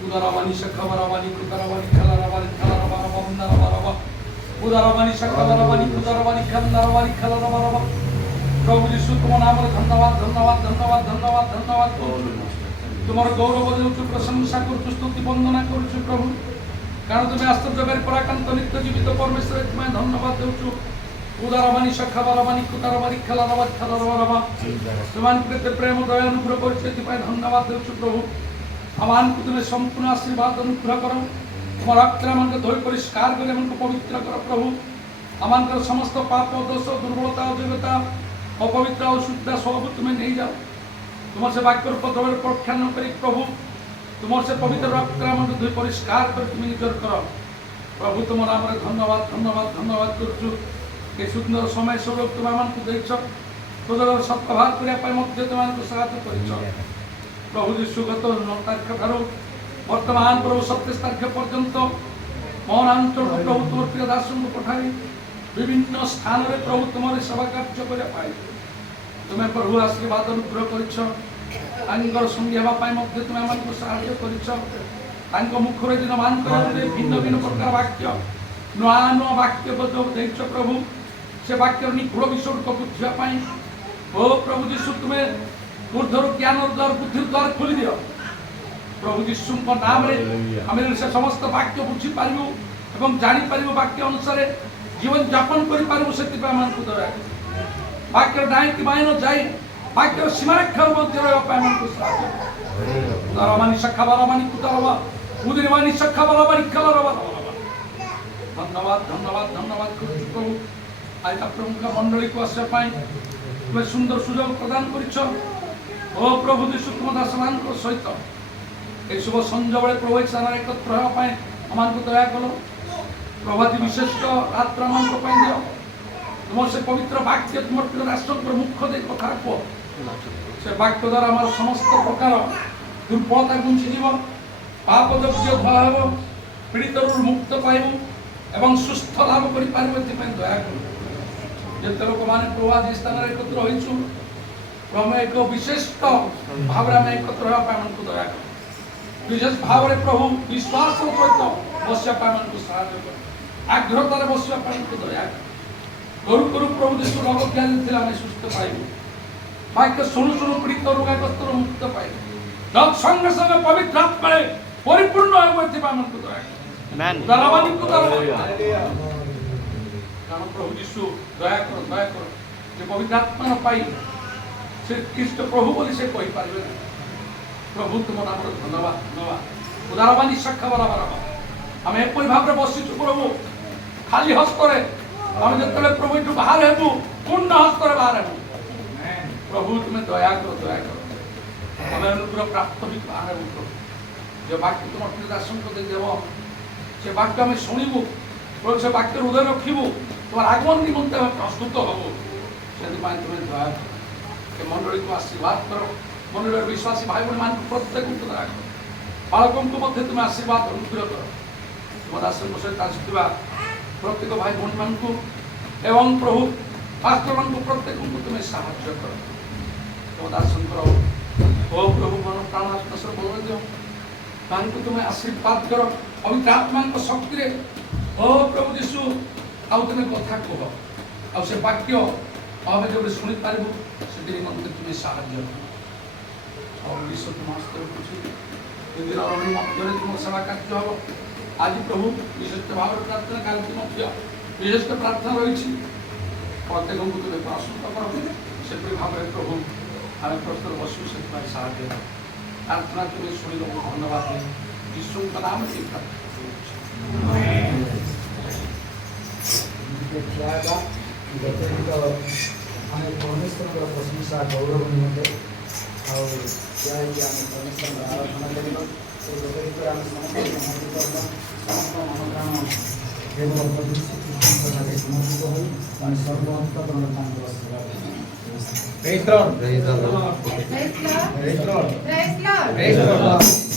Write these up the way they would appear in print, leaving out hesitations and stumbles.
Udaravani Shakavaravani Kudaravani Kalaravani Kalaravara Bamnaravarava Udaravani Shakavaravani Kudaravani Kalaravani Kalaravara प्रभु यीशु तुम नाम धन्यवाद धन्यवाद धन्यवाद धन्यवाद धन्यवाद तुम गौरव देउछु प्रशंसा करुछु स्तुति वंदना करुछु प्रभु कारण तुम्हें आश्चर्यकारी पराकांत नित्य जीवित परमेश्वर तुम्हें धन्यवाद देउछु उदारवाणी शखावारवाणी कुदारवाणी खलारवाणी खलारवारवा तुमान प्रति प्रेम दया अनुग्रह करिছে এতিপাই ধন্যবাদ দেउछु प्रभु আমানকু তুমি সম্পূর্ণ আশীর্বাদ অনুগ্রহ করো তোমার রক্তমানকে ধোই পরিষ্কার করে আমাকে পবিত্র করো প্রভু আমানकर समस्त पाप दोष दुर्बलता अयोग्यता अपवित्र अशुद्धता सब तुम्हें नहीं जाओ तुम से वाक्य पदवर परीक्षा न करी प्रभु तुम से पवित्र रक्तमानके धोई परिष्कार कर तुम निजर कर प्रभु तुम नाम धन्यवाद धन्यवाद धन्यवाद करुछु ए सुंदर समय सुयोग तुम आमको देछ तुझर सत्प्रभाव करने मध्य तुमको साहाय्य कर प्रभु यीशु गत 9 तारीख ठार वर्तमान प्रभु 27 तारीख पर्यंत महानांचल प्रभु तुम प्रिय दास को पठाई विभिन्न स्थान में प्रभु तुम सेवा कार्य करने तुम्हें प्रभु आशीर्वाद अनुग्रह कर संगी हाँपाई तुम आमको साहाय्य कर मुखर दिन मान भिन्न भिन्न प्रकार वाक्य नुआ नुआ वाक्य देच प्रभु से वाक्य निगूढ़ विषय को बुझापी ओ प्रभु यीशु तुम्हें ऊर्धर ज्ञान द्वार बुद्धि द्वार खोली दियो प्रभु यीशु नाम आम से समस्त वाक्य बुझीपर और जापर वाक्य अनुसार जीवन यापन करूँ से दया वाक्य डाई कि बाई न जाए वाक्य सीमारेखा मध्य रही शाखा बाराबानी कुदारवा उदिरवानी शाखा बाराबानी कलरवा धन्यवाद धन्यवाद धन्यवाद प्रभु आज प्रमुख मंडली को आसपाई तुम्हें सुंदर सुजोग प्रदान कर प्रभु यीशु तुम दासमान सहित ये शुभ संज बेले प्रभु स्थान एकत्र होगापी आम दया कल प्रभाती विशेष रात्र दियो तुम से पवित्र वाक्य तुम प्रिय राष्ट्र मुख दे कथा कह से वाक्य द्वारा आम समस्त प्रकार दुर्बलता गुंजी पाप योग्य धुआ हे पीड़ित मुक्त पाइबू एवं सुस्थ लाभ कर दया कर जिते लोक मैंने प्रभु आज स्थान एकत्र होइछु प्रभु एक विशिष्ट भाव में एकत्र होगा दया कर विशेष भाव में प्रभु विश्वास सहित बसापी साहय कर आग्रहतार बसापी दया कर करू करू प्रभु यीशु रोग ज्ञान सुस्थ पाइबू वाक्य शुणु शुणु पीड़ित रोगाग्रस्त मुक्त पाइबू जब संगे संगे पवित्र आत्मा परिपूर्ण दया कारण प्रभु यीशु दया कर जे पवित्र आत्मा पाई से ख्रीष्ट प्रभु बोली से कहि पारबे प्रभु तुम नाम धन्यवाद धन्यवाद उदारवानी शाखा बराबर आम एपरी भाव में बसीचु प्रभु खाली हस्तर आम जो प्रभु यू बाहर हेबू पूर्ण हस्तर बाहर हेबू प्रभु तुम्हें दया कर आम अनुग्रह प्राप्त भी बाहर हेबू प्रभु जो वाक्य तुम प्रिय दास को देव से वाक्य आम शुणु प्रभु से वाक्य हृदय रखू तुम आगमन निमंते प्रस्तुत हबू से तुम्हें दया कर मंडली को आशीर्वाद कर मंडल विश्वासी भाई भाई मान प्रत्येक दया कर बालकों को मध्य तुम्हें आशीर्वाद अनुग्रह कर तुम दास सहित आसुवा प्रत्येक भाई भाई मान एवं प्रभु पास्टर मान प्रत्येक तुम्हें साहाय्य कर तुम दास ओ प्रभु मन प्राण आत्मा बल दियो मान तुम्हें आशीर्वाद कर पवित्र आत्मा शक्ति ओ प्रभु यीशु आउ तुम्हें कथा कह आ वाक्य आम जो शुणी पारू से निमंते तुम्हें साहाय्य और विश्व तुम मध्य तुम सेवा कार्य हम आज प्रभु विशेष भाव प्रार्थना कालती विशेष प्रार्थना रही प्रत्येक को तुम्हें प्रस्तुत कर से भाव में प्रभु आम प्रस्तुत बसू से साहाय्य प्रार्थना तुम्हें शुणी धन्यवाद विश्व नाम आम परमेश्वर प्रशंसा गौरव निमंते आम परमेश्वर आराधना करवा से आम समस्त समस्त मनोकाम समर्पित हो सर्वहस्त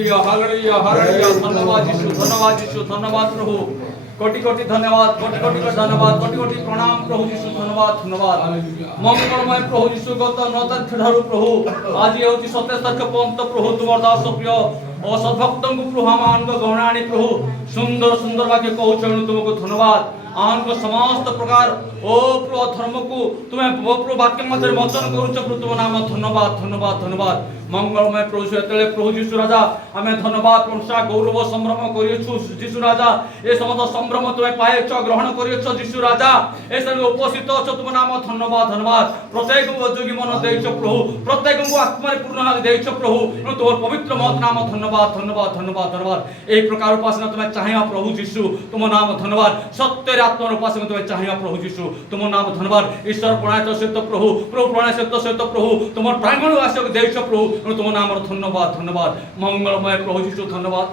हालेलुया हालेलुया हालेलुया धन्यवाद यीशु धन्यवाद प्रभु कोटि कोटि धन्यवाद कोटि धन्यवाद कोटि प्रणाम प्रभु यीशु धन्यवाद मंगलमय प्रभु यीशु गत 9 तारिख ठारू प्रभु आज होची 27 तारिख पर्यंत प्रभु तुम दास प्रिय और सद्भक्त को प्रभु आमान को गहणाणी प्रभु सुंदर सुंदर वाक्य कहूछ तुमको धन्यवाद आन को समस्त प्रकार ओ प्रभु धर्म को तुम्हें प्रभु वाक्य मध्य वचन करूछ प्रभु तुम नाम धन्यवाद मंगलमय प्रभु एतले प्रभु यीशु राजा हमें धन्यवाद प्रशंसा गौरव संभ्रम करियछु यीशु राजा ए समस्त संभ्रम तुम्हें पाएछ ग्रहण करियछ यीशु राजा ए संग उपस्थित अछ तुम नाम धन्यवाद प्रत्येक को जोगी मन देइछ प्रभु प्रत्येक को आत्मा पूर्ण देइछ प्रभु तोर पवित्र मत नाम धन्यवाद एक प्रकार उपासना तुम्हें चाहिए प्रभु यीशु तुम नाम धन्यवाद सत्य आत्मा उपासना तुम्हें चाहिए प्रभु यीशु तुम नाम धन्यवाद ईश्वर प्रणय सहित प्रभु प्रणय सहित प्रभु तुम प्रांगण आशक देइछ प्रभु तुम नाम धन्यवाद मंगलमय प्रभु यीशु धन्यवाद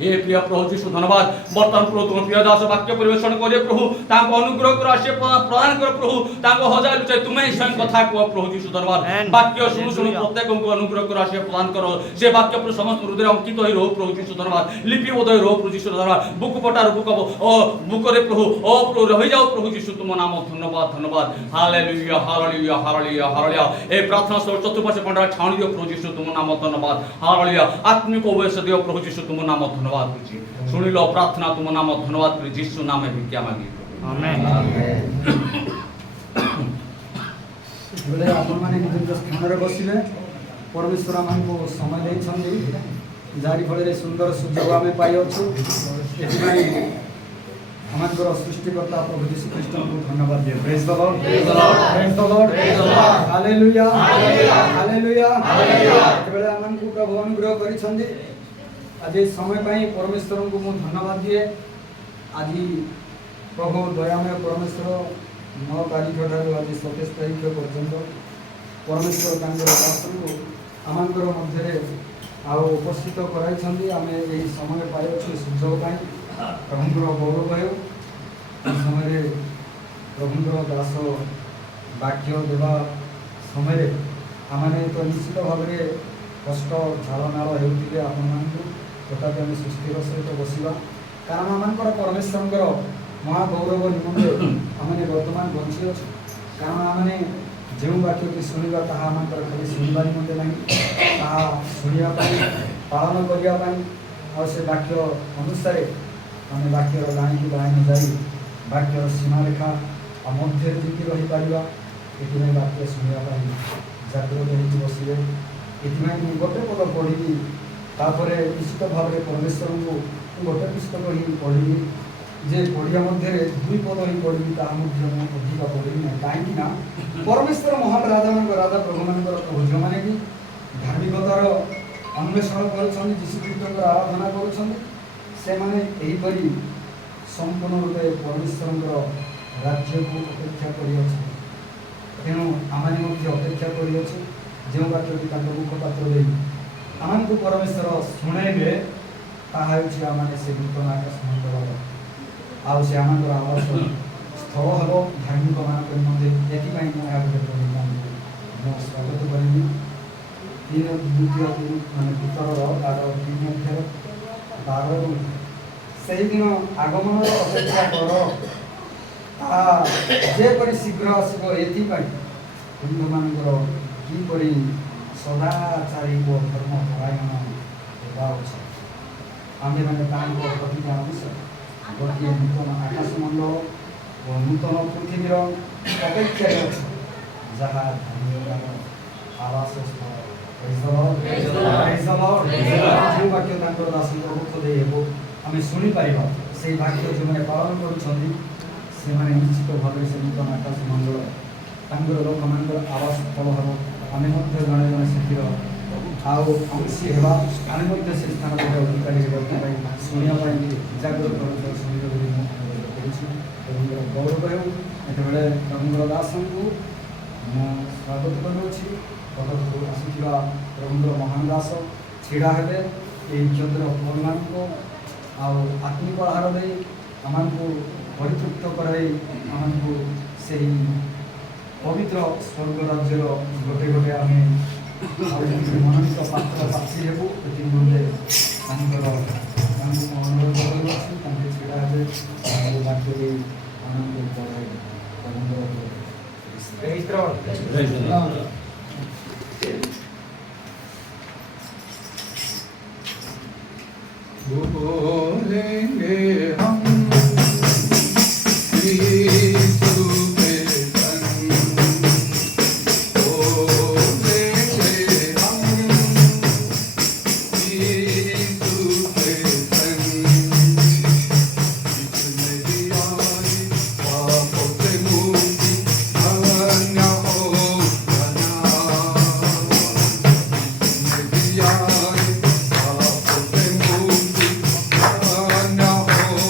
ए प्रिय प्रभु यीशु धन्यवाद वर्तमान प्रभु तुम प्रिय दास वाक्य परिवेषण करे प्रभु ताको अनुग्रह कर आशीष प्रदान कर प्रभु ताको हजार लुचाई तुम्हें स्वयं कथा को प्रभु यीशु धन्यवाद वाक्य सुनु प्रत्येक को अनुग्रह कर आशीष प्रदान करो से वाक्य पर समस्त हृदय अंकित होई रहो प्रभु यीशु धन्यवाद लिपिबद्ध होई रहो प्रभु यीशु धन्यवाद बुक पटार बुक ओ बुक रे प्रभु ओ प्रभु रहि जाओ प्रभु यीशु तुम नाम धन्यवाद हालेलुया ए प्रार्थना स्वर चतुर्पार्श्व कंडा छाणी दियो प्रभु यीशु तुम नाम धन्यवाद हालेलुया आत्मिक उपदेश दियो प्रभु यीशु तुम नाम धन्यवाद सुनी लो प्रार्थना तुम नाम धन्यवाद यीशु नाम में भिक्षा मांगी आमेन बोले आपण माने निज स्थान रे बसिले परमेश्वर हमको समय दे छंदी जारी फल रे सुंदर सुजोग आमे पाई अछु एतिबाई हमर सृष्टिकर्ता प्रभु यीशु ख्रीष्ट को धन्यवाद दे praise the lord praise the lord hallelujah hallelujah बोले हमको प्रभु अनुग्रह करि छंदी आज समय पाई परमेश्वर को मु धन्यवाद दिए आज प्रभु दयामय परमेश्वर 9 तारीख ठारू आज 27 तारीख पर्यंत परमेश्वर तांकर दासन को आमंकर मध्य आउ उपस्थित कराई आमे यही समय पाई सुजोग पाई प्रभुंकर गौरव हो समय प्रभुंकर दास वाक्य देवा समय आमने तो निश्चित भाव में कष्ट झाड़नाड़ होते आपको तथापि आम सुस्थिर सहित बसवा कारण आमर परमेश्वर महागौरव निमंते आमने वर्तमान बंची अच्छे कारण आमने जो वाक्य की शुणा ताहा खाली शुणा निमंते ना शुणापी पालन करने से वाक्य अनुसार आम वाक्यर लाइन की लाइन जा वाक्यर सीमारेखा मध्य जीति रही पार ये वाक्य शुणापी जागृत हो बसवे ये गोटे पद पढ़ी तापर निश्चित भाव में परमेश्वर को गोटे पुस्तक ही पढ़ी जे पढ़िया मध्य दुई पद ही पढ़ी अधिक पढ़ी ना कहीं परमेश्वर महान राजा मान राजा प्रभु मान प्रभु जो मैंने कि धार्मिकतार अन्वेषण कर जीशुख्रीष्ट आराधना कर संपूर्ण रूपे परमेश्वर राज्य को अपेक्षा कर तेणु आम अपेक्षा कर जो वाक्य मुखपात्र दे आमको परमेश्वर शुणेबे ताकि आम से नूतन आकाश मंडल आउ से आम आवास स्थल हम धार्मिक मान ये स्वागत करी 3 द्वितीय मान भीतर 3 अध्याय 12 से दिन आगमन अपेक्षा कर जेपरी शीघ्र आसब ये हिंदू मान किपर सदाचारी को धर्म परायण होगा आमे मैंने प्रतिज्ञा अनुसार गोटे नूतन आकाश मंडल और नूतन पृथ्वीर अपेक्षा जहाँ आवास जो वाक्य दास मुख दे आम शुणी पार से वाक्य जो मैंने पालन कर निश्चित भाव से नूतन आकाश मंडल लोक मान आवास स्थल हम आम जड़े जड़े से आशी होगा आम से स्थान अधिकारी शुणापी जागृत गौरव हो ये प्रभुंर दास को स्वागत करुच्छी पदक आसुवा प्रभुंर महान दास छिड़ा हे इज्जतर फल मान को आत्मिक आहार दे आमको परितृप्त कराई आमको से पवित्र स्वर्ग राज्यर गोटे गोटे आम ଆଉ ଯେମିତି ମନୋନୀତ ପାତ୍ର ପ୍ରାର୍ଥୀ ହେବୁ ଏଥିମଧ୍ୟରେ ତାଙ୍କର ତାଙ୍କୁ ମୁଁ ଅନୁରୋଧ କରୁଅଛି ତାଙ୍କେ ଛିଡ଼ା ହେବେ ଆଉ ବାକ୍ୟରେ ଆନନ୍ଦ ପରେ बोलेंगे हम यीशु के संग, बोलेंगे हम यीशु के संग, जिसने दिया है पापों से मुक्ति, धन्य होगा नाम। जिसने दिया है पापों से मुक्ति, धन्य होगा नाम।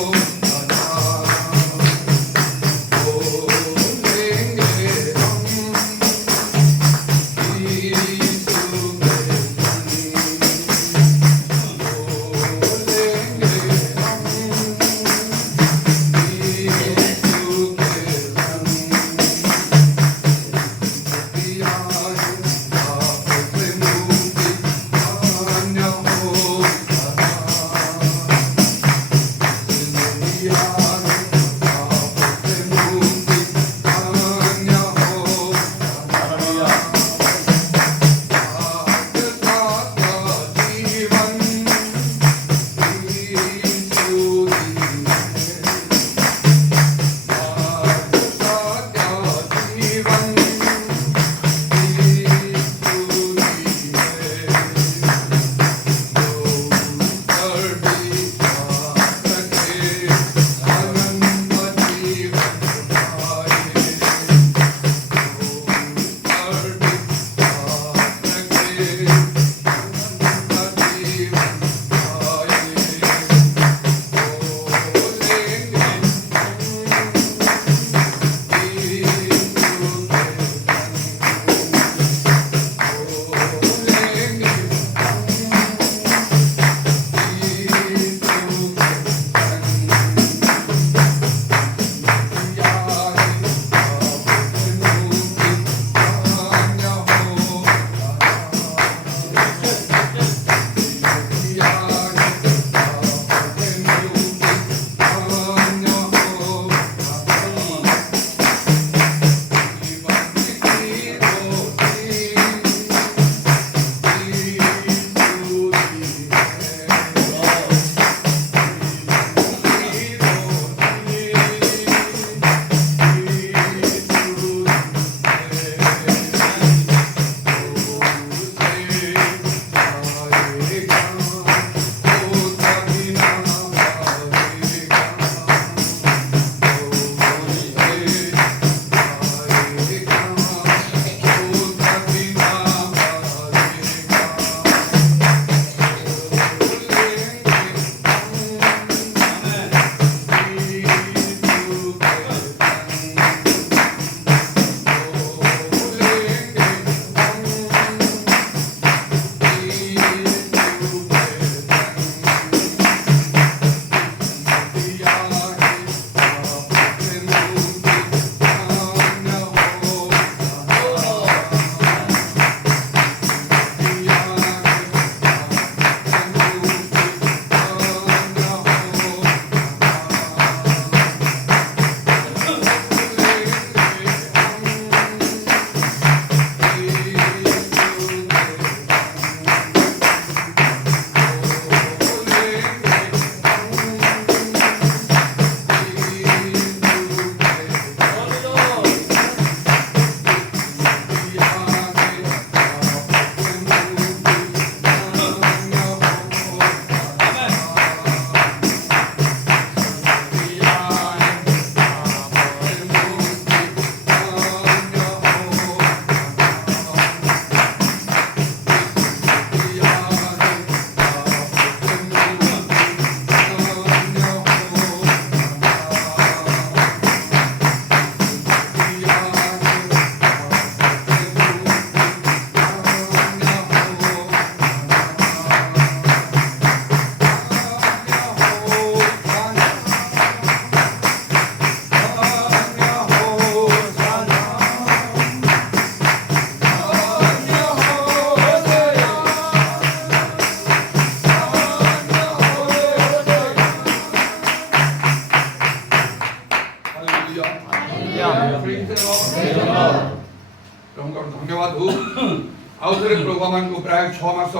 ପ୍ରାୟ 6 ମାସ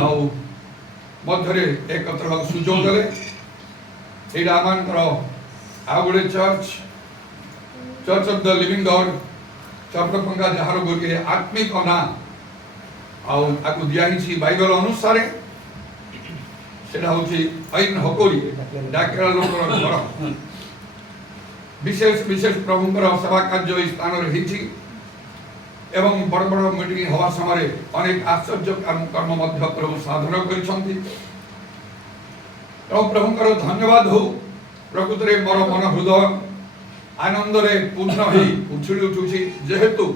ଆଉ ମଧ୍ୟରେ ଏକତ୍ର ହେବାକୁ ସୁଯୋଗ ଦେଲେ। ଏଇଟା ଆମମାନଙ୍କର ଆଉ ଗୋଟେ ଚର୍ଚ୍ଚ ଅଫ୍ ଦ ଲିଭିଂ ଗଡ୍ ଚକ୍ରପଙ୍ଗା, ଯାହାର ଗୋଟିଏ ଆତ୍ମିକ ନାଁ ଆଉ ତାକୁ ଦିଆହେଇଛି ବାଇବଲ ଅନୁସାରେ। ସେଟା ହଉଛି ଐନ୍ ହକୋରି, ଡାକେରା ଲୋକର ଘର। ବିଶେଷ ବିଶେଷ ପ୍ରଭୁଙ୍କର ସେବା କାର୍ଯ୍ୟ ଏହି ସ୍ଥାନରେ ହେଇଛି ଏବଂ ବଡ଼ ବଡ଼ ମିଟିଂ ହେବା ସମୟରେ ଅନେକ ଆଶ୍ଚର୍ଯ୍ୟ କର୍ମ ମଧ୍ୟ ପ୍ରଭୁ ସାଧନ କରିଛନ୍ତି। ଏବଂ ପ୍ରଭୁଙ୍କର ଧନ୍ୟବାଦ ହଉ। ପ୍ରକୃତରେ ମୋର ମନ ହୃଦୟ ଆନନ୍ଦରେ ପୂର୍ଣ୍ଣ ହେଇ ଉଛୁଳି ଉଠୁଛି, ଯେହେତୁ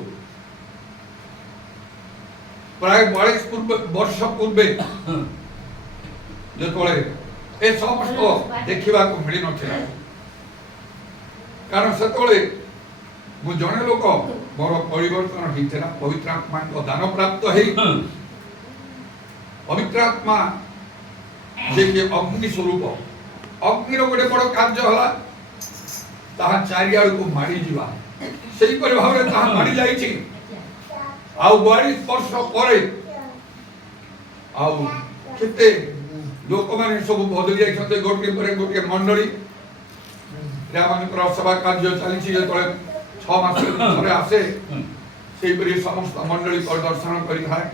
ପ୍ରାୟ 42 ବର୍ଷ ପୂର୍ବେ ଯେତେବେଳେ ଏ ସମସ୍ତ ଦେଖିବାକୁ ମିଳିନଥିଲା, କାରଣ ସେତେବେଳେ ମୁଁ ଜଣେ ଲୋକ, ମୋର ପରିବର୍ତ୍ତନ ହେଇଥିଲା ପବିତ୍ର ଆତ୍ମାଙ୍କ ଦାନ ପ୍ରାପ୍ତ ହେଇ। ପବିତ୍ର ଆତ୍ମା ଯେ କି ଅଗ୍ନି ସ୍ୱରୂପ, ଅଗ୍ନିର ଗୋଟେ ବଡ଼ କାର୍ଯ୍ୟ ହେଲା ତାହା ଚାରିଆଡ଼କୁ ମାଡ଼ି ଯିବା। ସେହିପରି ଭାବରେ ତାହା ମାଡ଼ି ଯାଇଛି। ଆଉ 42 ବର୍ଷ ପରେ ଆଉ କେତେ ଲୋକମାନେ ସବୁ ବଦଳି ଯାଇଛନ୍ତି। ଗୋଟିଏ ପରେ ଗୋଟିଏ ମଣ୍ଡଳୀ ଏମାନଙ୍କର ସେବା କାର୍ଯ୍ୟ ଚାଲିଛି। ଯେତେବେଳେ 6 ମାସରେ ଥରେ ଆସେ, ସେହିପରି ସମସ୍ତ ମଣ୍ଡଳୀ ପରିଦର୍ଶନ କରିଥାଏ।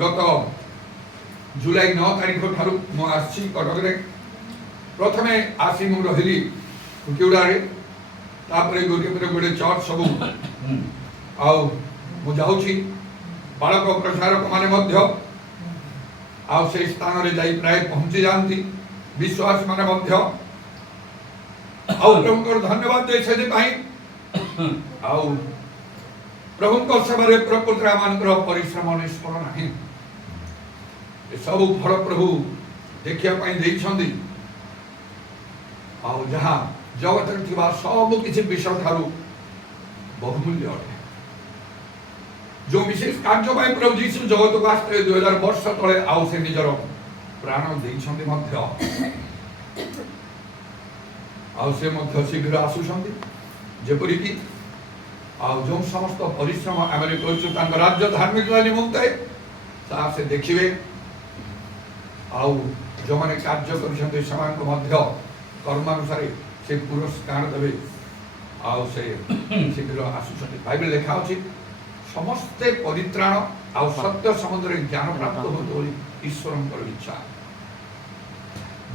ଗତ ଜୁଲାଇ 9 ତାରିଖ ଠାରୁ ମୁଁ ଆସିଛି କଟକରେ। ପ୍ରଥମେ ଆସି ମୁଁ ରହିଲି କୁକିଉଡ଼ାରେ, ତାପରେ ଗୋଟିଏ ପରେ ଗୋଟିଏ ଚର୍ଚ୍ଚ ସବୁ ଆଉ ମୁଁ ଯାଉଛି। ବାଳକ ପ୍ରଚାରକ ମାନେ ମଧ୍ୟ ଆଉ ସେଇ ସ୍ଥାନରେ ଯାଇ ପ୍ରାୟ ପହଞ୍ଚି ଯାଆନ୍ତି। ବିଶ୍ୱାସ ମାନେ ମଧ୍ୟ ଆଉ ପ୍ରଭୁଙ୍କର ଧନ୍ୟବାଦ ଦେଇ ସେଥିପାଇଁ। ଆଉ ପ୍ରଭୁଙ୍କ ସେବାରେ ପ୍ରକୃତରେ ଆମମାନଙ୍କର ପରିଶ୍ରମ ନିଷ୍ଫଳ ନାହିଁ। ଏସବୁ ଫଳ ପ୍ରଭୁ ଦେଖିବା ପାଇଁ ଦେଇଛନ୍ତି। ଆଉ ଯାହା ଜଗତରେ ଥିବା ସବୁ କିଛି ବିଷୟ ଠାରୁ ବହୁମୂଲ୍ୟ ଅଟେ। ଯେଉଁ ବିଶେଷ କାର୍ଯ୍ୟ ପାଇଁ ପ୍ରଭୁ ଯୀଶୁ ଜଗତକୁ ଆସିଥିଲେ 2000 ବର୍ଷ ତଳେ, ଆଉ ସେ ନିଜର ପ୍ରାଣ ଦେଇଛନ୍ତି ମଧ୍ୟ। ଆଉ ସେ ମଧ୍ୟ ଶୀଘ୍ର ଆସୁଛନ୍ତି। ଯେପରିକି ଆଉ ଯେଉଁ ସମସ୍ତ ପରିଶ୍ରମ ଆମେ କରୁଛୁ ତାଙ୍କ ରାଜ୍ୟ ଧାର୍ମିକତା ନିମନ୍ତେ, ତାହା ସେ ଦେଖିବେ। ଆଉ ଯେଉଁମାନେ କାର୍ଯ୍ୟ କରିଛନ୍ତି ସେମାନଙ୍କୁ ମଧ୍ୟ କର୍ମାନୁସାରେ ସେ ପୁରସ୍କାର ଦେବେ। ଆଉ ସେ ଶୀଘ୍ର ଆସୁଛନ୍ତି। ବାଇବେଲ ଲେଖା ଅଛି, ସମସ୍ତେ ପରିତ୍ରାଣ ଆଉ ସତ୍ୟ ସମ୍ବନ୍ଧରେ ଜ୍ଞାନ ପ୍ରାପ୍ତ ହୁଅନ୍ତୁ ବୋଲି ଈଶ୍ୱରଙ୍କର ଇଚ୍ଛା।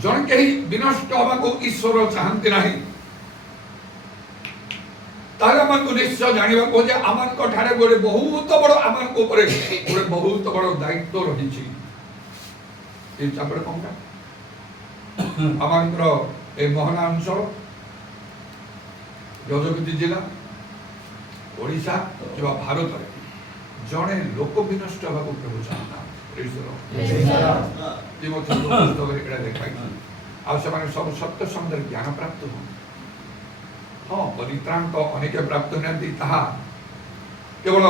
ଜଣେ କେହି ବିନଷ୍ଟ ହେବାକୁ ଈଶ୍ୱର ଚାହାନ୍ତି ନାହିଁ। ତାହେଲେ ଆମକୁ ନିଶ୍ଚୟ ଜାଣିବାକୁ ଯେ ଆମଙ୍କ ଠାରେ ଗୋଟେ ବହୁତ ବଡ଼, ଆମଙ୍କ ଉପରେ ଗୋଟେ ବହୁତ ବଡ଼ ଦାୟିତ୍ୱ ରହିଛି। ଏ ଚାପଡ଼ କଙ୍କା ଆମଙ୍କର ଏ ମୋହନା ଅଞ୍ଚଳ, ଗଜପତି ଜିଲ୍ଲା, ଓଡ଼ିଶା କିମ୍ବା ଭାରତରେ ଜଣେ ଲୋକ ବିନଷ୍ଟ ହେବାକୁ ପ୍ରଭୁ ଚାହୁଁନାହାନ୍ତି। ଆଉ ସେମାନେ ସବୁ ସତ୍ୟ ସମ୍ବନ୍ଧରେ ଜ୍ଞାନ ପ୍ରାପ୍ତ ହୁଅନ୍ତି। ହଁ, ପରିତ୍ରାଣ ତ ଅନେକ ପ୍ରାପ୍ତ ହୋଇନାହାନ୍ତି, ତାହା କେବଳ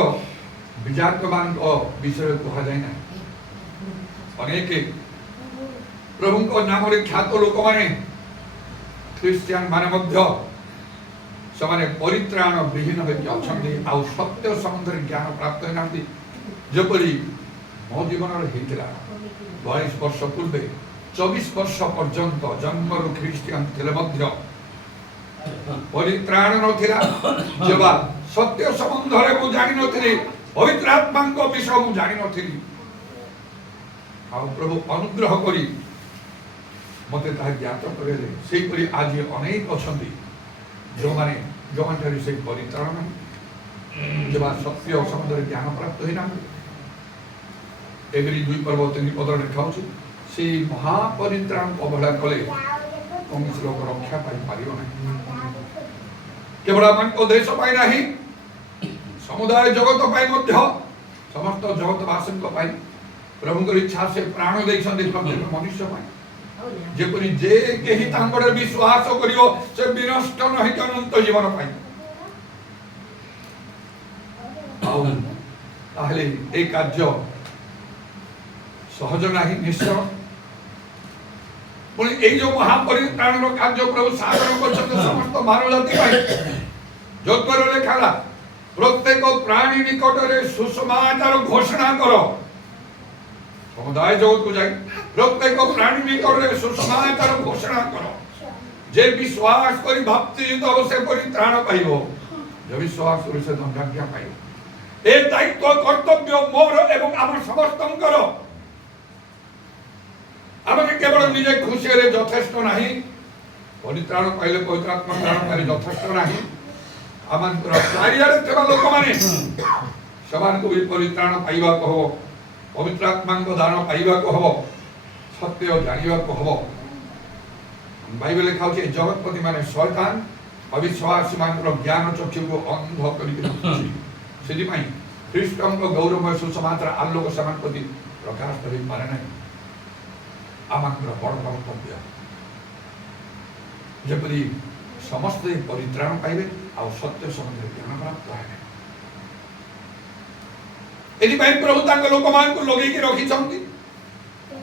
ବିଜାତମାନଙ୍କ ବିଷୟରେ କୁହାଯାଏ ନାହିଁ। ଅନେକ ପ୍ରଭୁଙ୍କ ନାମରେ ଖ୍ୟାତ ଲୋକମାନେ, ଖ୍ରୀଷ୍ଟିଆନ ମାନେ ମଧ୍ୟ ସେମାନେ ପରିତ୍ରାଣ ବିହୀନ ହୋଇକି ଅଛନ୍ତି, ଆଉ ସତ୍ୟ ସମ୍ବନ୍ଧରେ ଜ୍ଞାନ ପ୍ରାପ୍ତ ହୋଇନାହାନ୍ତି। ଯେପରି ମୋ ଜୀବନରେ ହେଇଥିଲା 42 ବର୍ଷ ପୂର୍ବେ। 24 ବର୍ଷ ପର୍ଯ୍ୟନ୍ତ ଜନ୍ମରୁ ଖ୍ରୀଷ୍ଟିଆନ ଥିଲେ ମଧ୍ୟ ପରିତ୍ରାଣ ନଥିଲା। ଯେବା ସତ୍ୟ ସମ୍ବନ୍ଧରେ ମୁଁ ଜାଣିନଥିଲି, ପବିତ୍ର ଆତ୍ମାଙ୍କ ବିଷୟ ମୁଁ ଜାଣିନଥିଲି। ଆଉ ପ୍ରଭୁ ଅନୁଗ୍ରହ କରି ମୋତେ ତାହା ଜ୍ଞାତ କରେଇଲେ। ସେହିପରି ଆଜି ଅନେକ ଅଛନ୍ତି ଯେଉଁମାନଙ୍କର ସେଇ ପରିତ୍ରାଣ ନାହିଁ, ଯେବା ସତ୍ୟ ସମ୍ବନ୍ଧରେ ଜ୍ଞାନ ପ୍ରାପ୍ତ ହୋଇନାହାନ୍ତି। ଏବେରି 2 ପର୍ବ 3 ପଦରେ ଲେଖାଉଛି, ସେଇ ମହାପରିତ୍ରାଣ ଅବହେଳା କଲେ କୌଣସି ଲୋକ ରକ୍ଷା ପାଇପାରିବ ନାହିଁ। କେବଳ ଆମଙ୍କ ଦେଶ ପାଇଁ ନାହିଁ, ସମୁଦାୟ ଜଗତ ପାଇଁ ମଧ୍ୟ, ସମସ୍ତ ଜଗତବାସୀଙ୍କ ପାଇଁ ପ୍ରଭୁଙ୍କର ଇଚ୍ଛା। ସେ ପ୍ରାଣ ଦେଇଛନ୍ତି ପ୍ରତ୍ୟେକ ମନୁଷ୍ୟ ପାଇଁ। ଯେପରି ଯେ କେହି ତାଙ୍କର ବିଶ୍ୱାସ କରିବ ସେ ବିନଷ୍ଟ ନ ହେଇକି ଅନନ୍ତ ଜୀବନ ପାଇବ। ଆଉ ତାହେଲେ এই କାର୍ଯ୍ୟ ସହଜ ନାହିଁ ନିଶ୍ଚୟ। ପୁଣି ଏଇ ଯୋଉ ମହାପରିତ୍ରାଣର କାର୍ଯ୍ୟ ପ୍ରଭୁ ସାଧନ କରିଛନ୍ତି ସମସ୍ତ ମାନବ ଜାତି ପାଇଁ। ଯଦ୍ୱାରା ଲେଖା ହେଲା প্রত্যেক প্রাণী নিকটরে সুসমাচার ঘোষণা কর। সমুদায় জগৎ যাই প্রত্যেক প্রাণী নিকটরে সুসমাচার ঘোষণা কর। যে বিশ্বাস করি ভক্তিযুত হব সে পরিত্রাণ পাইব, যে বিশ্বাস করি সে ধন্যাজ্ঞা পাইব। এই দায়িত্ব কর্তব্য মোর এবং আমার সমস্তଙ୍କର। আমাকে কেবল নিজে খুশি হলে যথেষ্ট ନାହିଁ, ପରିତ୍ରାଣ ପାଇଲେ ପବିତ୍ର ଆତ୍ମା ତ୍ରାଣ ପାଇଲେ ଯଥେଷ୍ଟ ନାହିଁ। ଆମଙ୍କର ଚାରିଆଡ଼େ ଥିବା ଲୋକମାନେ ସେମାନଙ୍କୁ ବି ପରିତ୍ରାଣ ପାଇବାକୁ ହବ, ପବିତ୍ର ଆତ୍ମାଙ୍କ ଦାନ ପାଇବାକୁ ହବ, ସତ୍ୟ ଜାଣିବାକୁ ହବ। ବାଇବେଲ ଲେଖା ହଉଛି ଜଗତପତି ମାନେ ଶୈତାନ ଅବିଶ୍ୱାସୀ ମାନଙ୍କର ଜ୍ଞାନ ଚକ୍ଷୁକୁ ଅନ୍ଧ କରିକି ରଖୁଛି। ସେଥିପାଇଁ ଖ୍ରୀଷ୍ଟଙ୍କ ଗୌରବମୟ ସୁସମାଚାର ଆଲୋକ ସେମାନଙ୍କ ପ୍ରତି ପ୍ରକାଶ ହୋଇପାରେ ନାହିଁ। ଆମଙ୍କର ବଡ଼ କର୍ତ୍ତବ୍ୟ ଯେପରି ସମସ୍ତେ ପରିତ୍ରାଣ ପାଇବେ ଆଉ ସତ୍ୟ ସମ୍ବନ୍ଧରେ ଜ୍ଞାନ ପ୍ରାପ୍ତ ହେବେ। ଏଥିପାଇଁ ପ୍ରଭୁ ତାଙ୍କ ଲୋକମାନଙ୍କୁ ଲଗେଇକି ରଖିଛନ୍ତି,